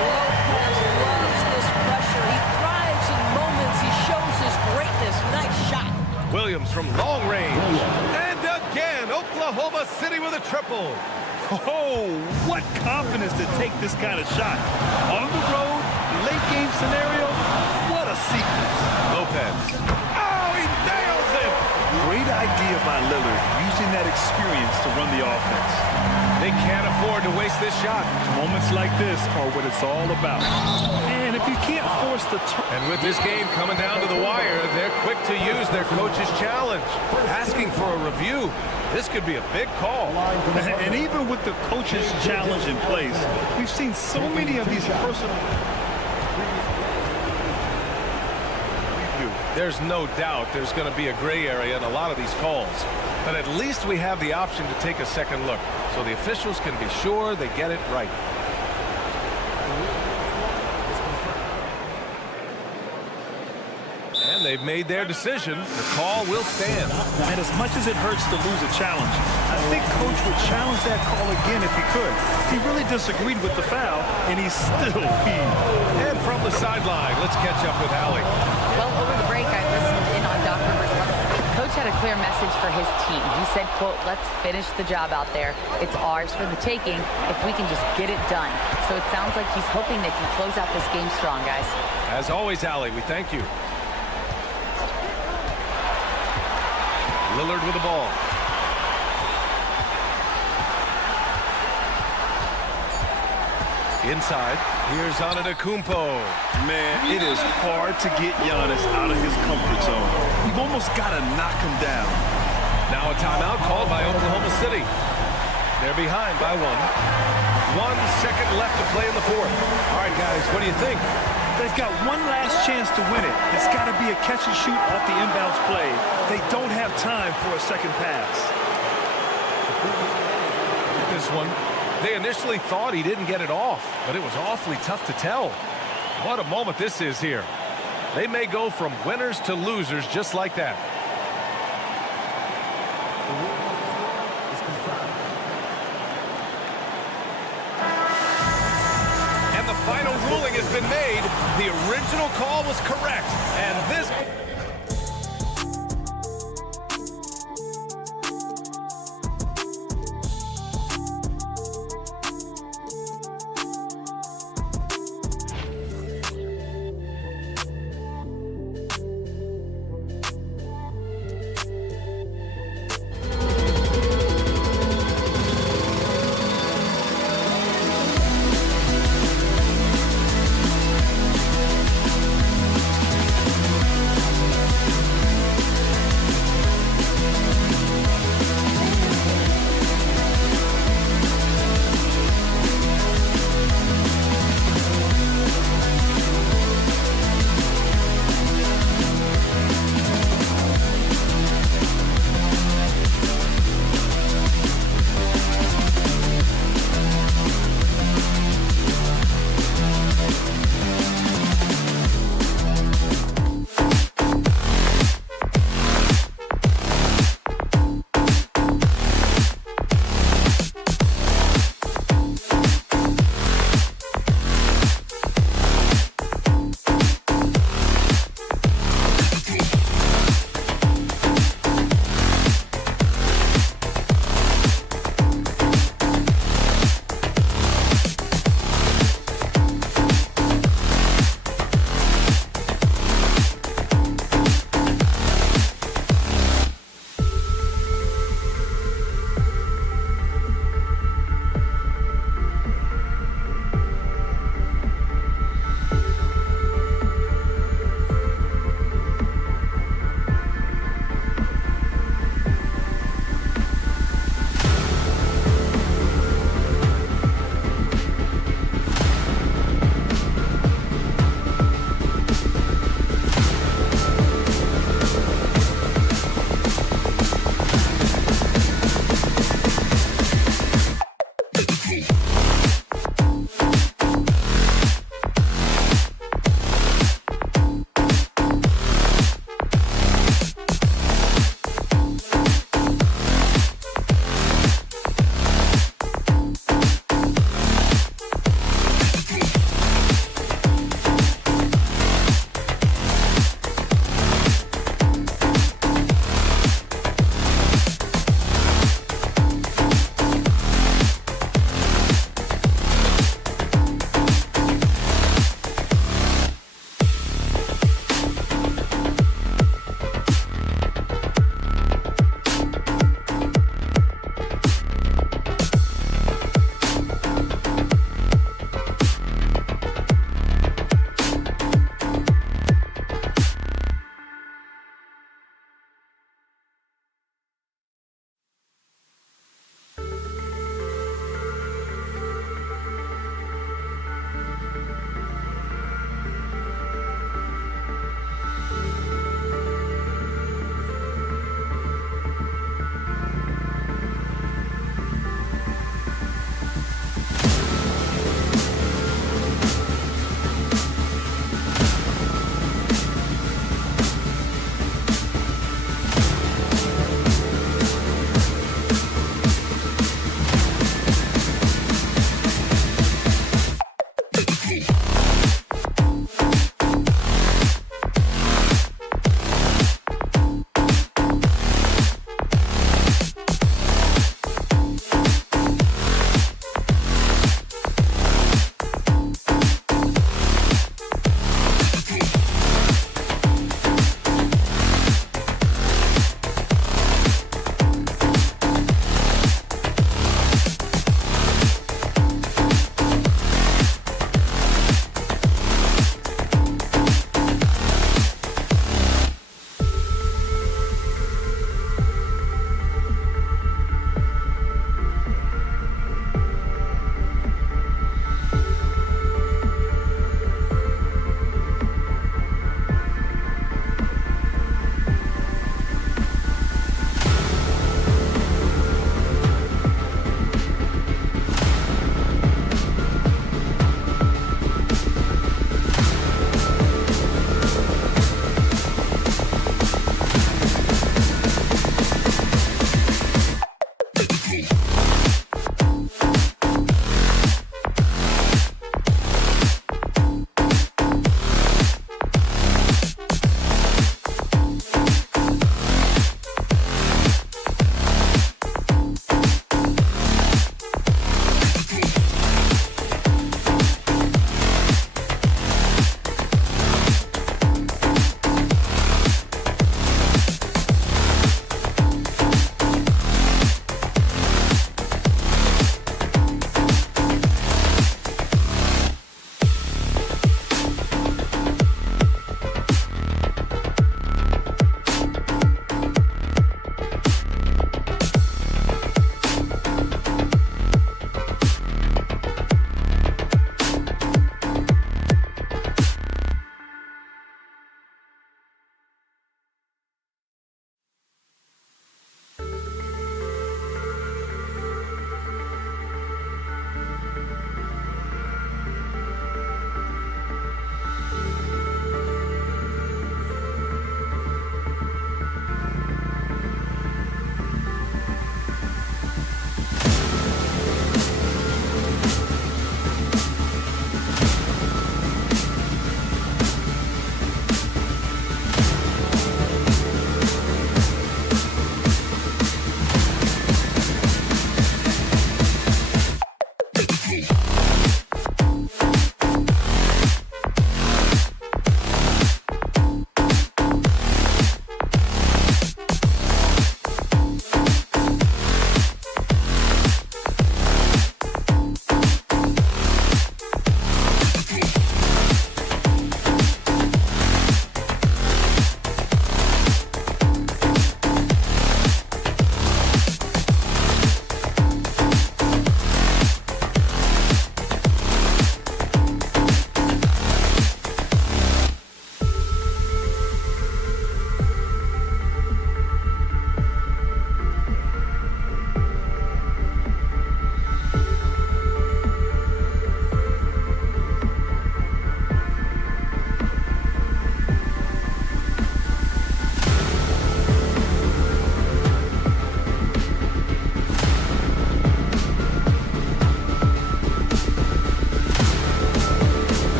Lopez loves this pressure. He thrives in moments. He shows his greatness. Nice shot. Williams from long range. And again, Oklahoma City with a triple. Oh, what confidence to take this kind of shot. On the road, game scenario, what a sequence. Lopez. Oh, he nails him. Great idea by Lillard, using that experience to run the offense. They can't afford to waste this shot. Moments like this are what it's all about. And if you can't force the turn. And with this game coming down to the wire, they're quick to use their coach's challenge, asking for a review. This could be a big call. And even with the coach's challenge in place, we've seen so many of these personal. There's no doubt there's going to be a gray area in a lot of these calls. But at least we have the option to take a second look, so the officials can be sure they get it right. And they've made their decision. The call will stand. And as much as it hurts to lose a challenge, I think Coach would challenge that call again if he could. He really disagreed with the foul, and he's still peeved. And from the sideline, let's catch up with Allie. Well, over the break, I listened in on Doc Rivers' coach had a clear message for his team. He said, quote, let's finish the job out there. It's ours for the taking if we can just get it done. So it sounds like he's hoping they can close out this game strong, guys. As always, Allie, we thank you. Lillard with the ball. Inside, here's Antetokounmpo. Man, it is hard to get Giannis out of his comfort zone. You've almost got to knock him down. Now a timeout called by Oklahoma City. They're behind by 1. 1 second left to play in the fourth. All right, guys, what do you think? They've got one last chance to win it. It's got to be a catch and shoot off the inbounds play. They don't have time for a second pass. This one, they initially thought he didn't get it off, but it was awfully tough to tell. What a moment this is here. They may go from winners to losers just like that. And the final ruling has been made. The original call was correct, and this...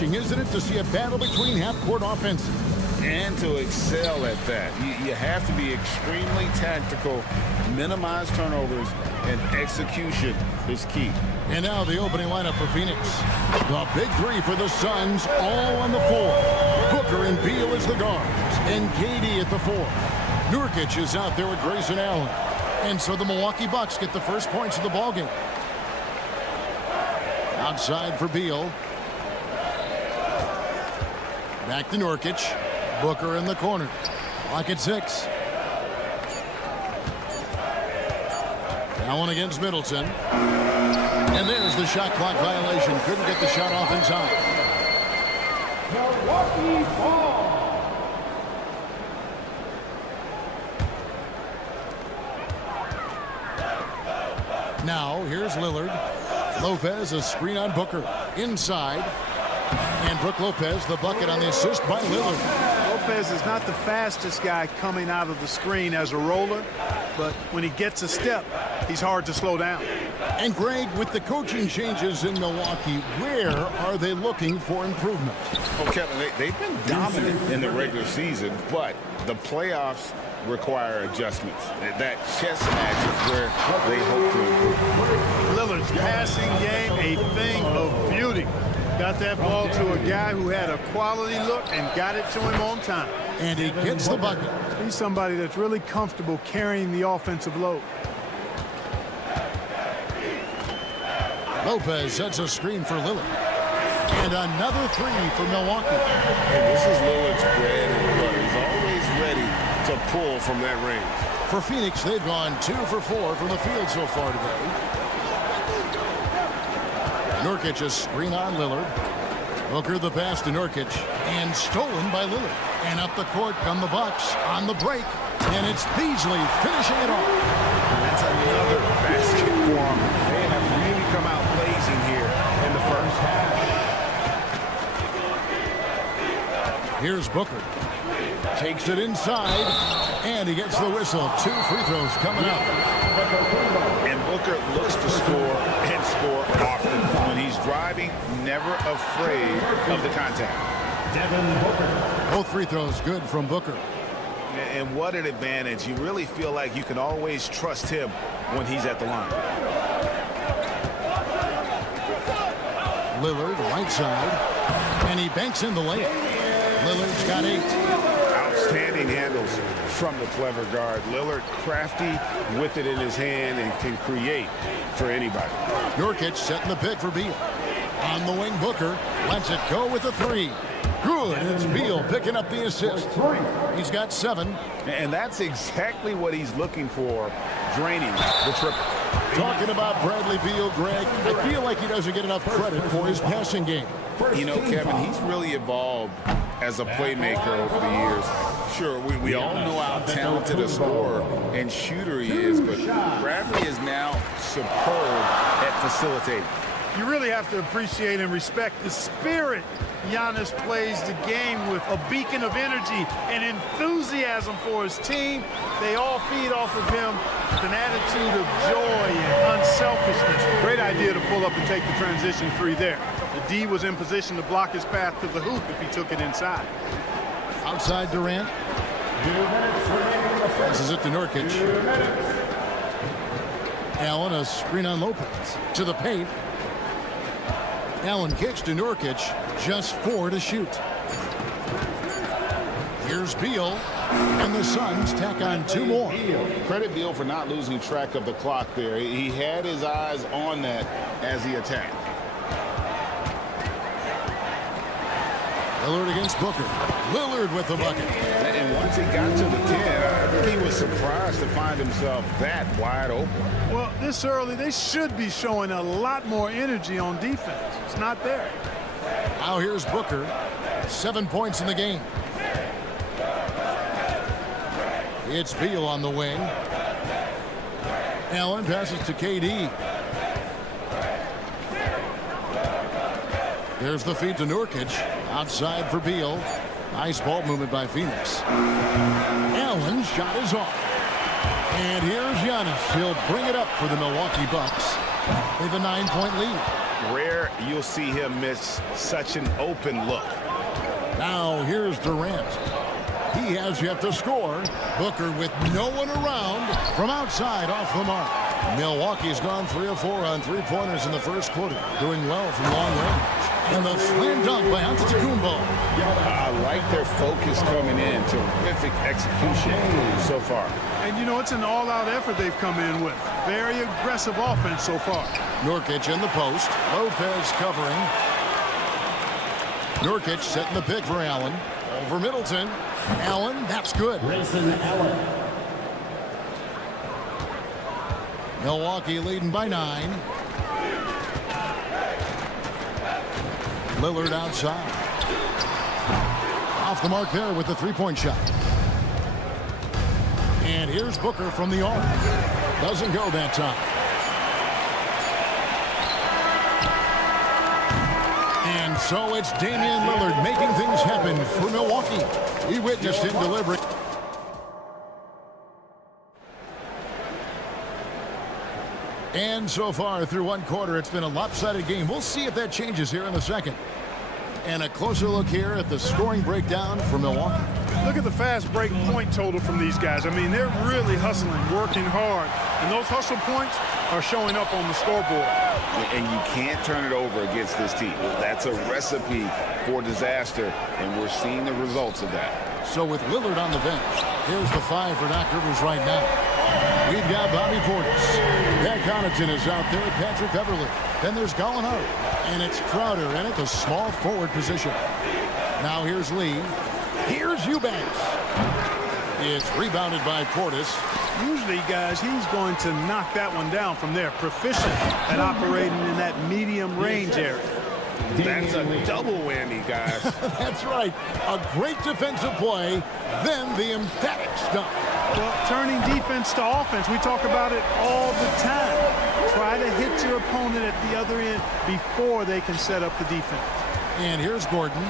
refreshing, isn't it, to see a battle between half-court offenses? And to excel at that, you have to be extremely tactical, minimize turnovers, and execution is key. And now the opening lineup for Phoenix. The big three for the Suns, all on the floor. Booker and Beal as the guards, and KD at the 4. Nurkic is out there with Grayson Allen. And so the Milwaukee Bucks get the first points of the ballgame. Outside for Beal. Back to Nurkic. Booker in the corner. Clock at 6. Allen against Middleton. And there's the shot clock violation. Couldn't get the shot off in time. Milwaukee ball. Now, here's Lillard. Lopez, a screen on Booker. Inside. And Brook Lopez, the bucket on the assist by Lillard. Lopez is not the fastest guy coming out of the screen as a roller, but when he gets a step, he's hard to slow down. And Greg, with the coaching changes in Milwaukee, where are they looking for improvement? Oh, Kevin, they've been dominant in the regular season, but the playoffs require adjustments. That chess match is where they hope to improve. Lillard's passing game, a thing of beauty. Got that ball to a guy who had a quality look and got it to him on time. And he gets the bucket. He's somebody that's really comfortable carrying the offensive load. Lopez sets a screen for Lillard. And another 3 for Milwaukee. And this is Lillard's bread and butter. He's always ready to pull from that range. For Phoenix, they've gone 2 for 4 from the field so far today. Nurkic a screen on Lillard. Booker the pass to Nurkic. And stolen by Lillard. And up the court come the Bucks on the break. And it's Beasley finishing it off. That's another basket for them. They have really come out blazing here in the first half. Here's Booker. Takes it inside. And he gets the whistle. 2 free throws coming up. And Booker looks to score and score often. When he's driving, never afraid of the contact. Both free throws good from Booker. And what an advantage. You really feel like you can always trust him when he's at the line. Lillard right side. And he banks in the layup. Lillard's got 8. Outstanding handles from the clever guard. Lillard crafty with it in his hand and can create for anybody. Nurkic setting the pick for Beal. On the wing, Booker lets it go with a 3. Good. It's Beal picking up the assist. He's got 7. And that's exactly what he's looking for, draining the triple. Talking about Bradley Beal, Greg, I feel like he doesn't get enough credit for his passing game. You know, Kevin, he's really evolved as a playmaker over the years. Sure, we all know how talented a scorer and shooter he is, but Bradley is now superb at facilitating. You really have to appreciate and respect the spirit Giannis plays the game with, a beacon of energy and enthusiasm for his team. They all feed off of him with an attitude of joy and unselfishness. Great idea to pull up and take the transition 3 there. The D was in position to block his path to the hoop if he took it inside. Outside Durant. Passes it to Nurkic. Allen a screen on Lopez. To the paint. Allen kicks to Nurkic. Just 4 to shoot. Here's Beal. And the Suns tack on 2 more. Credit Beal for not losing track of the clock there. He had his eyes on that as he attacked. Lillard against Booker. Lillard with the bucket. And once he got to the 10, I think he was surprised to find himself that wide open. Well, this early, they should be showing a lot more energy on defense. It's not there. Now here's Booker. 7 points in the game. It's Beal on the wing. Allen passes to KD. There's the feed to Nurkic. Outside for Beal. Nice ball movement by Phoenix. Allen's shot is off. And here's Giannis. He'll bring it up for the Milwaukee Bucks. They have a 9-point lead. rare you'll see him miss such an open look. Now here's Durant. He has yet to score. Booker with no one around from outside off the mark. Milwaukee's gone 3 of 4 on three-pointers in the first quarter. Doing well from long range. And the slam dunk by Antetokounmpo. I like their focus coming in. Terrific execution so far. And, you know, it's an all-out effort they've come in with. Very aggressive offense so far. Nurkic in the post. Lopez covering. Nurkic setting the pick for Allen. Over Middleton. Allen, that's good. Milwaukee leading by 9. Lillard outside. Off the mark there with the three-point shot. And here's Booker from the arc. Doesn't go that time. And so it's Damian Lillard making things happen for Milwaukee. We witnessed him delivering. And so far through one quarter, it's been a lopsided game. We'll see if that changes here in the second. And a closer look here at the scoring breakdown for Milwaukee. Look at the fast break point total from these guys. I mean, they're really hustling, working hard. And those hustle points are showing up on the scoreboard. And you can't turn it over against this team. That's a recipe for disaster, and we're seeing the results of that. So with Lillard on the bench, here's the 5 for Doc Rivers right now. We've got Bobby Portis. Pat Connaughton is out there at Patrick Beverly. Then there's Gallinari. And it's Crowder in at the small forward position. Now here's Lee. Here's Eubanks. It's rebounded by Portis. Usually, guys, he's going to knock that one down from there. Proficient at operating in that medium range area. That's a double whammy, guys. That's right. A great defensive play, then the emphatic stuff. Well, turning defense to offense, we talk about it all the time. Try to hit your opponent at the other end before they can set up the defense. And here's Gordon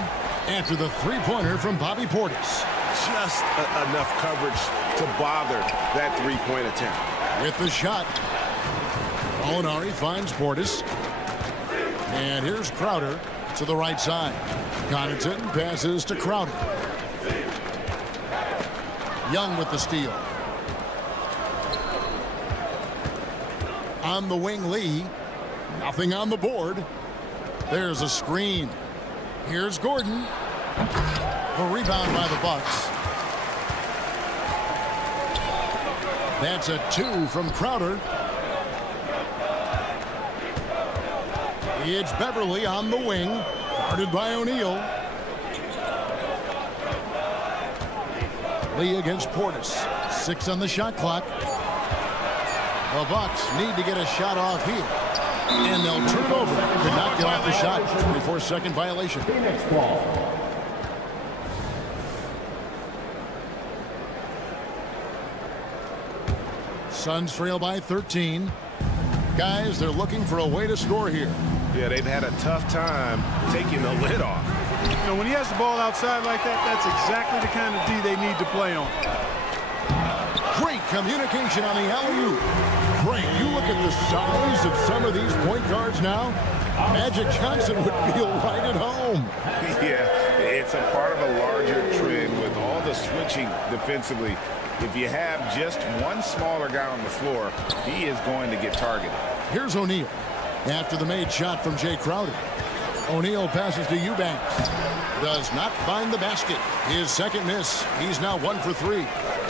after the three-pointer from Bobby Portis. Just enough coverage to bother that three-point attempt. With the shot, Gallinari finds Portis. And here's Crowder to the right side. Connaughton passes to Crowder. Young with the steal. On the wing, Lee. Nothing on the board. There's a screen. Here's Gordon. The rebound by the Bucks. That's a 2 from Crowder. It's Beverly on the wing. Guarded by O'Neal. Lee against Portis. 6 on the shot clock. The Bucks need to get a shot off here. And they'll turn it over. Could not get off the shot. 24-second violation. Phoenix ball. Suns trail by 13. Guys, they're looking for a way to score here. Yeah, they've had a tough time taking the lid off. You know, when he has the ball outside like that, that's exactly the kind of D they need to play on. Great communication on the alley-oop. Great. You look at the size of some of these point guards now. Magic Johnson would feel right at home. Yeah, it's a part of a larger trend with all the switching defensively. If you have just one smaller guy on the floor, he is going to get targeted. Here's O'Neal. After the made shot from Jay Crowder. O'Neal passes to Eubanks. Does not find the basket. His second miss. He's now 1 for 3.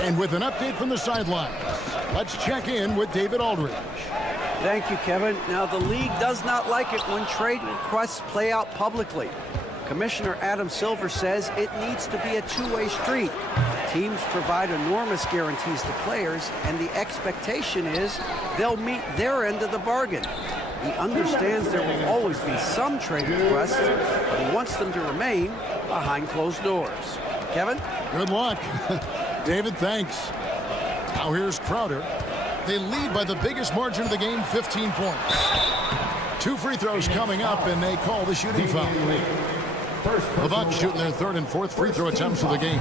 And with an update from the sidelines, let's check in with David Aldridge. Thank you, Kevin. Now, the league does not like it when trade requests play out publicly. Commissioner Adam Silver says it needs to be a two-way street. Teams provide enormous guarantees to players, and the expectation is they'll meet their end of the bargain. He understands there will always be some trade requests, but he wants them to remain behind closed doors. Kevin? Good luck. David, thanks. Now here's Crowder. They lead by the biggest margin of the game, 15 points. 2 free throws coming up, and they call the shooting foul. The Bucks shooting their 3rd and 4th free throw attempts of the game.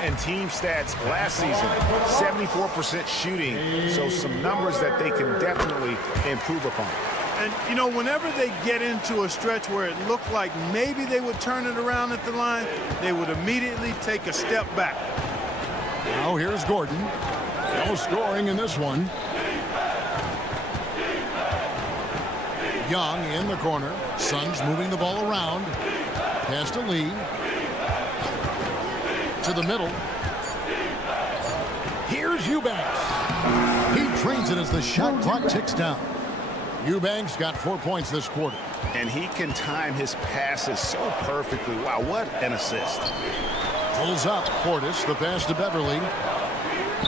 And team stats last season, 74% shooting, so some numbers that they can definitely improve upon. And, you know, whenever they get into a stretch where it looked like maybe they would turn it around at the line, they would immediately take a step back. Now here's Gordon. No scoring in this one. Young in the corner. Suns moving the ball around. Pass to Lee. To the middle. Here's Eubanks. He drains it as the shot clock ticks down. Eubanks got 4 points this quarter. And he can time his passes so perfectly. Wow, what an assist. Pulls up. Portis, the pass to Beverly.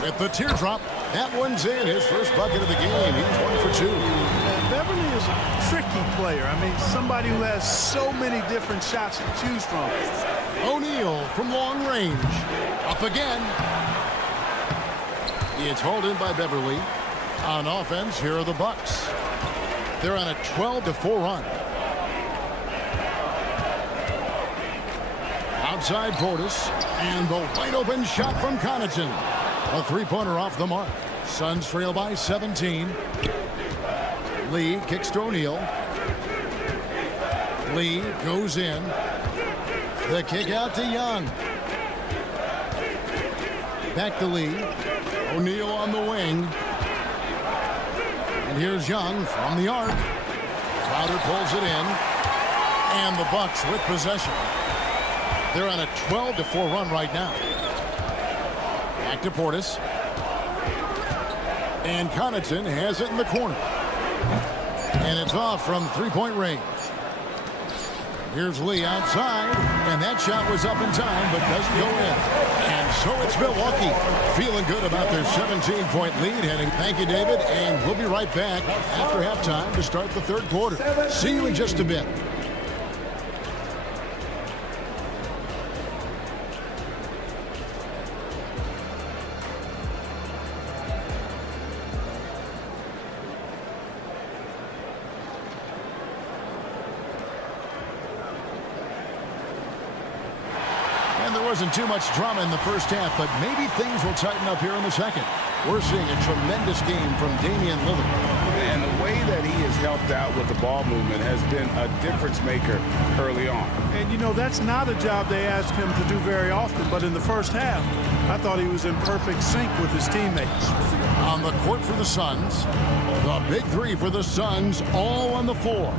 With the teardrop. That one's in. His first bucket of the game. He's 1 for 2. And Beverly is a tricky player. I mean, somebody who has so many different shots to choose from. O'Neal from long range. Up again. It's hauled in by Beverly. On offense, here are the Bucks. They're on a 12-4 run. Outside Portis. And the wide open shot from Connaughton. A three-pointer off the mark. Suns trail by 17. Lee kicks to O'Neal. Lee goes in. The kick out to Young. Back to Lee. O'Neal on the wing. And here's Young from the arc. Crowder pulls it in. And the Bucks with possession. They're on a 12-4 run right now. Back to Portis. And Connaughton has it in the corner. And it's off from three-point range. Here's Lee outside. And that shot was up in time, but doesn't go in. And so it's Milwaukee feeling good about their 17-point lead heading. Thank you, David. And we'll be right back after halftime to start the third quarter. See you in just a bit. Wasn't too much drama in the first half, but maybe things will tighten up here in the second. We're seeing a tremendous game from Damian Lillard. And the way that he has helped out with the ball movement has been a difference maker early on. And, you know, that's not a job they ask him to do very often, but in the first half, I thought he was in perfect sync with his teammates. On the court for the Suns, the big three for the Suns, all on the floor.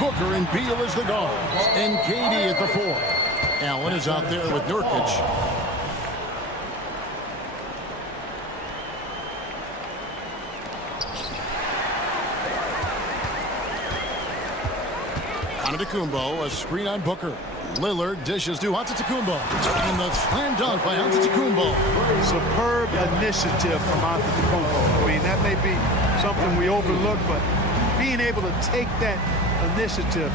Booker and Beal as the guards, and KD at the four. Allen is out there with Nurkic. Antetokounmpo, a screen on Booker. Lillard dishes to Antetokounmpo. And the slam dunk by Antetokounmpo. Superb initiative from Antetokounmpo. I mean, that may be something we overlook, but being able to take that initiative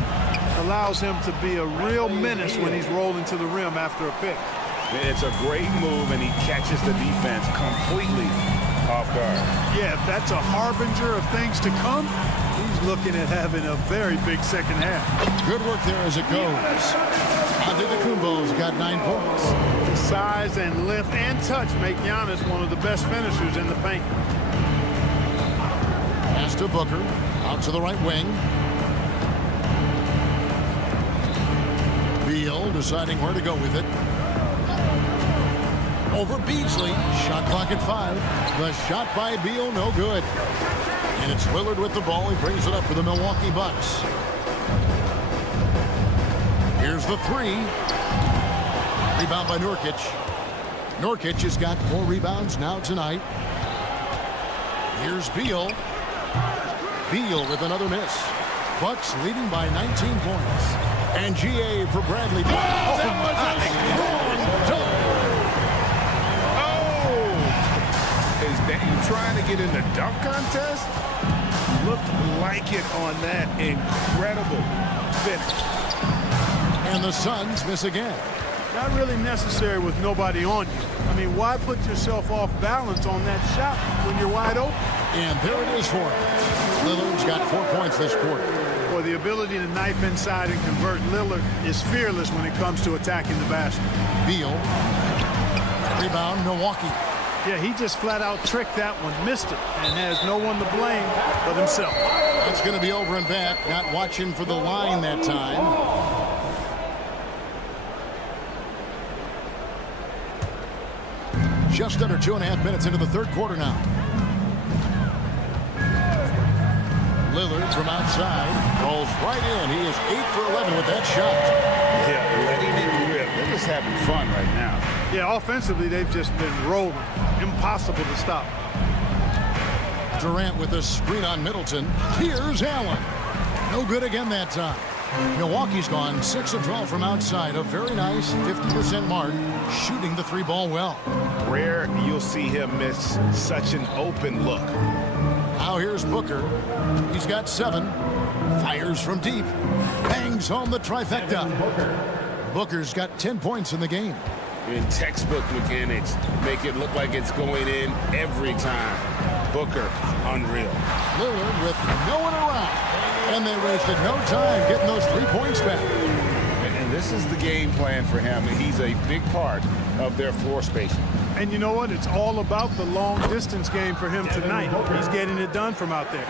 allows him to be a real menace when he's rolling to the rim after a pick. It's a great move, and he catches the defense completely off guard. Yeah, if that's a harbinger of things to come, he's looking at having a very big second half. Good work there as it goes. Antetokounmpo's got 9 points. The size and length and touch make Giannis one of the best finishers in the paint. Pass to Booker, out to the right wing. Beal deciding where to go with it. Over Beasley. Shot clock at 5. The shot by Beal, no good. And it's Lillard with the ball. He brings it up for the Milwaukee Bucks. Here's the three. Rebound by Nurkic. Nurkic has got 4 rebounds now tonight. Here's Beal. Beal with another miss. Bucks leading by 19 points. And GA for Bradley. Oh, that was a strong dunk. Oh! Is Dame trying to get in the dunk contest? Looked like it on that incredible finish. And the Suns miss again. Not really necessary with nobody on you. I mean, why put yourself off balance on that shot when you're wide open? And there it is for him. Lillard's got 4 points this quarter. Boy, the ability to knife inside and convert. Lillard is fearless when it comes to attacking the basket. Beal. Rebound, Milwaukee. Yeah, he just flat out tricked that one, missed it, and has no one to blame but himself. It's going to be over and back. Not watching for the line that time. Just under 2.5 minutes into the third quarter now. Lillard from outside rolls right in. He is 8 for 11 with that shot. Yeah, letting it rip. They're just having fun right now. Yeah, offensively, they've just been rolling. Impossible to stop. Durant with a screen on Middleton. Here's Allen. No good again that time. Milwaukee's gone 6 of 12 from outside. A very nice 50% mark. Shooting the 3-ball well. Rare you'll see him miss such an open look. Now here's Booker. He's got 7. Fires from deep. Bangs home the trifecta. Booker's got 10 points in the game. In textbook mechanics, make it look like it's going in every time. Booker, unreal. Lillard with no one around. And they wasted no time getting those 3 points back. And this is the game plan for him. He's a big part of their floor spacing. And you know what? It's all about the long distance game for him tonight. He's getting it done from out there.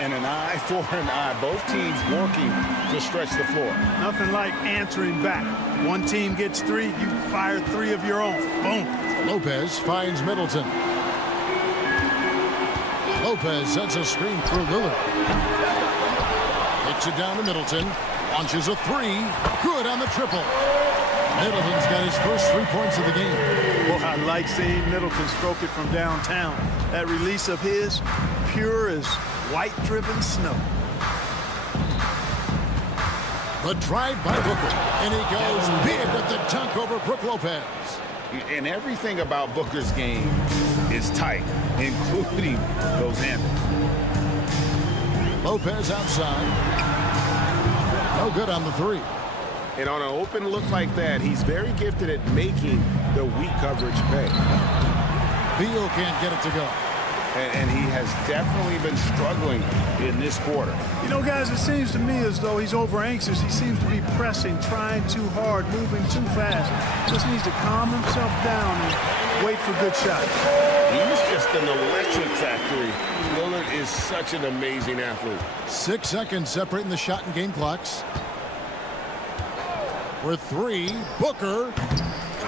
And an eye for an eye. Both teams working to stretch the floor. Nothing like answering back. One team gets 3, you fire 3 of your own. Boom. Lopez finds Middleton. Lopez sets a screen through Lillard. Takes it down to Middleton. Launches a 3. Good on the triple. Middleton's got his first 3 points of the game. Well, I like seeing Middleton stroke it from downtown. That release of his, pure as white-driven snow. The drive by Booker. And he goes big with the dunk over Brook Lopez. And everything about Booker's game is tight, including those handles. Lopez outside. No good on the 3. And on an open look like that, he's very gifted at making the weak coverage pay. Beal can't get it to go. And he has definitely been struggling in this quarter. You know, guys, it seems to me as though he's over anxious. He seems to be pressing, trying too hard, moving too fast. Just needs to calm himself down and wait for good shots. He's just an electric factory. Lillard is such an amazing athlete. 6 seconds separating the shot and game clocks. For 3, Booker.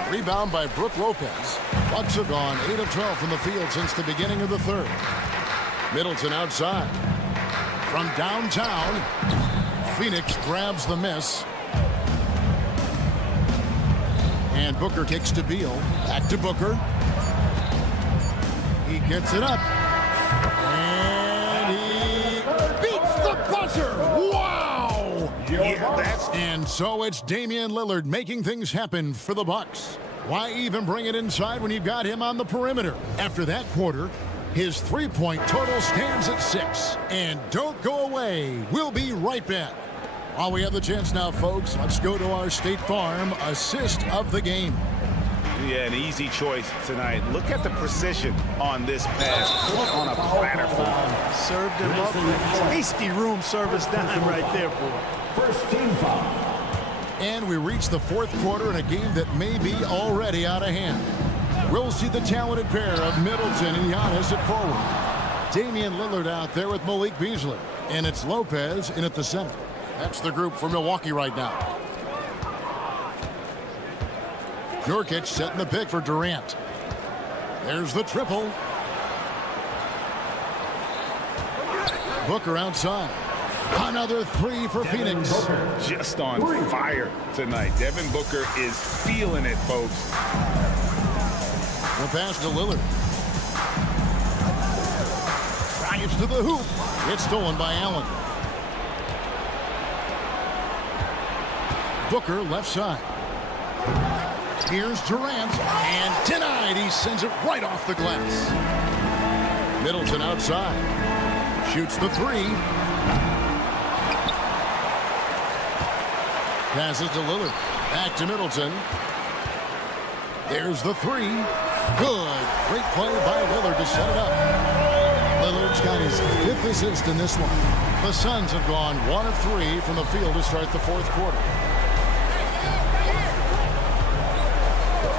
Rebound by Brook Lopez. Bucks have gone 8 of 12 from the field since the beginning of the third. Middleton outside. From downtown, Phoenix grabs the miss. And Booker kicks to Beal. Back to Booker. He gets it up. And he beats the buzzer. Wow! Yeah, that's... And so it's Damian Lillard making things happen for the Bucks. Why even bring it inside when you've got him on the perimeter? After that quarter, his 3-point total stands at 6. And don't go away. We'll be right back. While we have the chance now, folks, let's go to our State Farm assist of the game. Yeah, an easy choice tonight. Look at the precision on this pass. Put on a platter for him. Served him up. Tasty room service dime right there for him. First team foul. And we reach the fourth quarter in a game that may be already out of hand. We'll see the talented pair of Middleton and Giannis at forward. Damian Lillard out there with Malik Beasley. And it's Lopez in at the center. That's the group for Milwaukee right now. Nurkic setting the pick for Durant. There's the triple. Booker outside. Another 3 for Phoenix. Just on fire tonight. Devin Booker is feeling it, folks. The pass to Lillard. Drives to the hoop. It's stolen by Allen. Booker left side. Here's Durant. And denied. He sends it right off the glass. Middleton outside. Shoots the 3. Passes to Lillard. Back to Middleton. There's the 3. Good. Great play by Lillard to set it up. Lillard's got his 5th assist in this one. The Suns have gone 1 of 3 from the field to start the fourth quarter.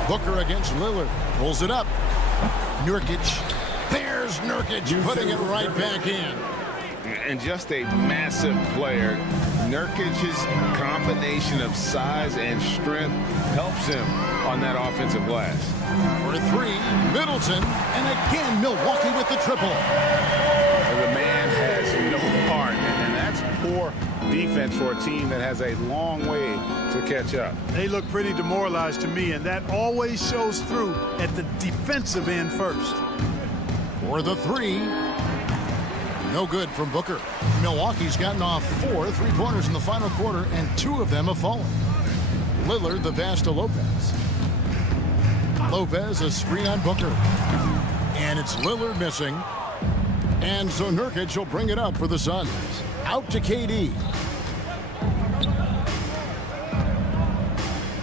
Booker against Lillard. Pulls it up. Nurkic. There's Nurkic putting it right back in. And just a massive player. Nurkic's combination of size and strength helps him on that offensive glass. For three, Middleton, and again Milwaukee with the triple. The man has no heart, and that's poor defense for a team that has a long way to catch up. They look pretty demoralized to me, and that always shows through at the defensive end first. For the three, no good from Booker. Milwaukee's gotten off 4 3-pointers in the final quarter, and 2 of them have fallen. Lillard, the pass to Lopez. Lopez, a screen on Booker. And it's Lillard missing. And so Nurkic will bring it up for the Suns. Out to KD.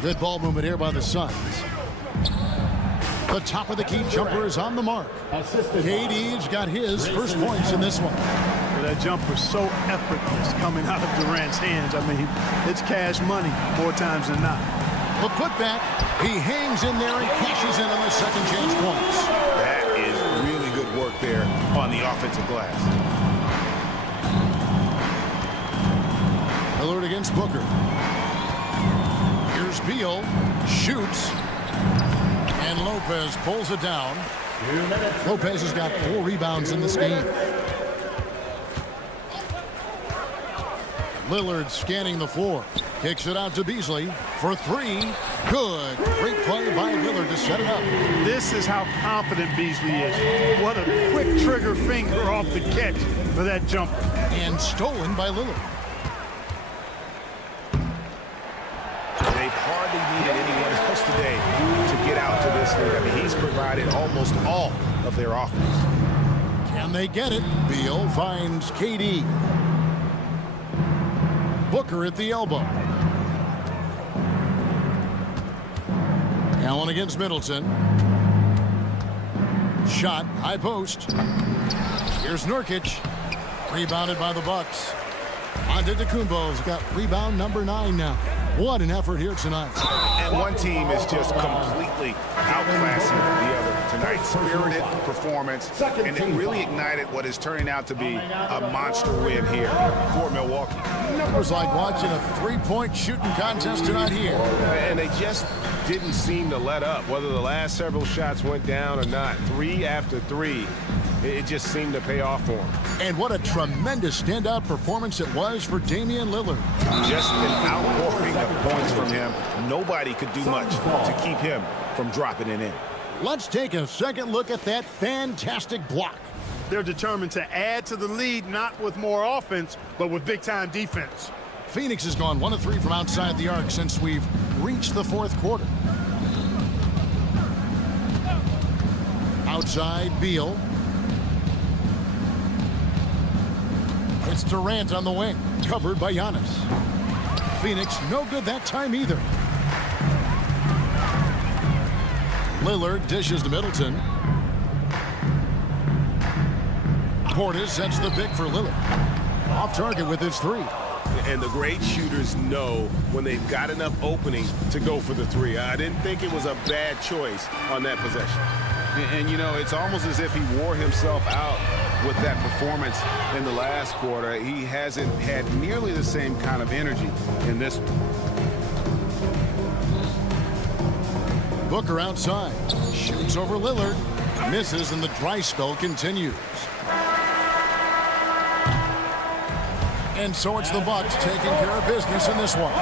Good ball movement here by the Suns. The top of the key jumper is on the mark. KD's got his first points in this one. Well, that jumper's so effortless coming out of Durant's hands. I mean, it's cash money more times than not. The putback, he hangs in there and cashes in on the second chance points. That is really good work there on the offensive glass. Lillard against Booker. Here's Beal, shoots, and Lopez pulls it down. Lopez has got 4 rebounds in this game. Lillard scanning the floor. Kicks it out to Beasley for 3. Good. Great play by Lillard to set it up. This is how confident Beasley is. What a quick trigger finger off the catch for that jumper. And stolen by Lillard. They've hardly needed anyone else today to get out to this lead. I mean, he's provided almost all of their offense. Can they get it? Beal finds KD. Booker at the elbow. Allen against Middleton. Shot, high post. Here's Nurkic. Rebounded by the Bucks. Antetokounmpo's got rebound number 9 now. What an effort here tonight. And one team is just completely outclassing the other tonight. Spirited performance, and it really ignited what is turning out to be a monster win here for Milwaukee. It was like watching a 3-point shooting contest tonight here. And they just didn't seem to let up, whether the last several shots went down or not. 3 after 3. It just seemed to pay off for him. And what a tremendous standout performance it was for Damian Lillard. Just an outpouring of points from him. Nobody could do much to keep him from dropping it in. Let's take a second look at that fantastic block. They're determined to add to the lead, not with more offense, but with big-time defense. Phoenix has gone 1 of 3 from outside the arc since we've reached the 4th quarter. Outside, Beal. It's Durant on the wing, covered by Giannis. Phoenix no good that time either. Lillard dishes to Middleton. Portis sets the pick for Lillard. Off target with his 3. And the great shooters know when they've got enough opening to go for the 3. I didn't think it was a bad choice on that possession. And, you know, it's almost as if he wore himself out with that performance in the last quarter. He hasn't had nearly the same kind of energy in this one. Booker outside. Shoots over Lillard. Misses, and the dry spell continues. And so it's the Bucks taking care of business in this one.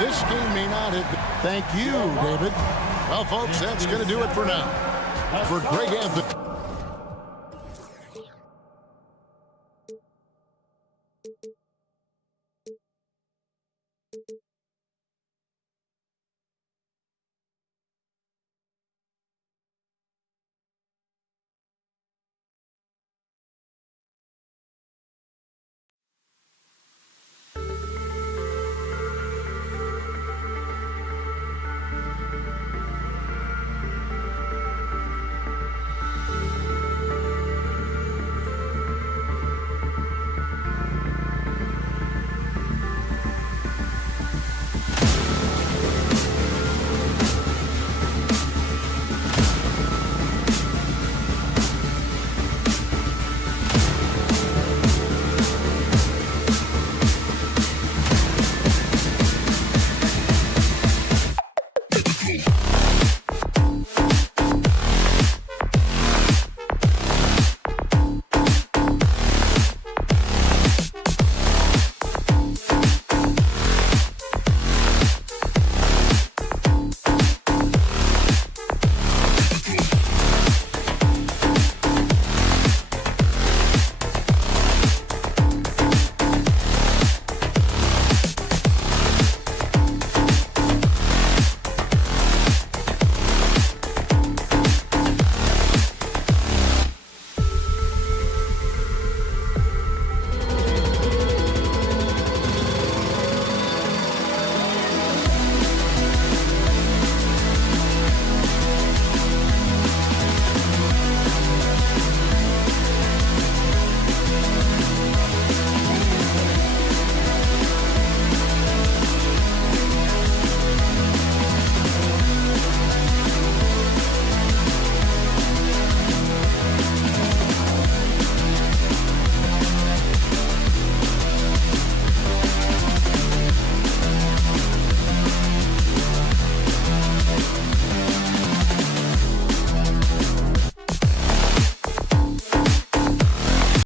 This game may not have been. Thank you, David. Well, folks, that's going to do it for now. For Greg Anthony.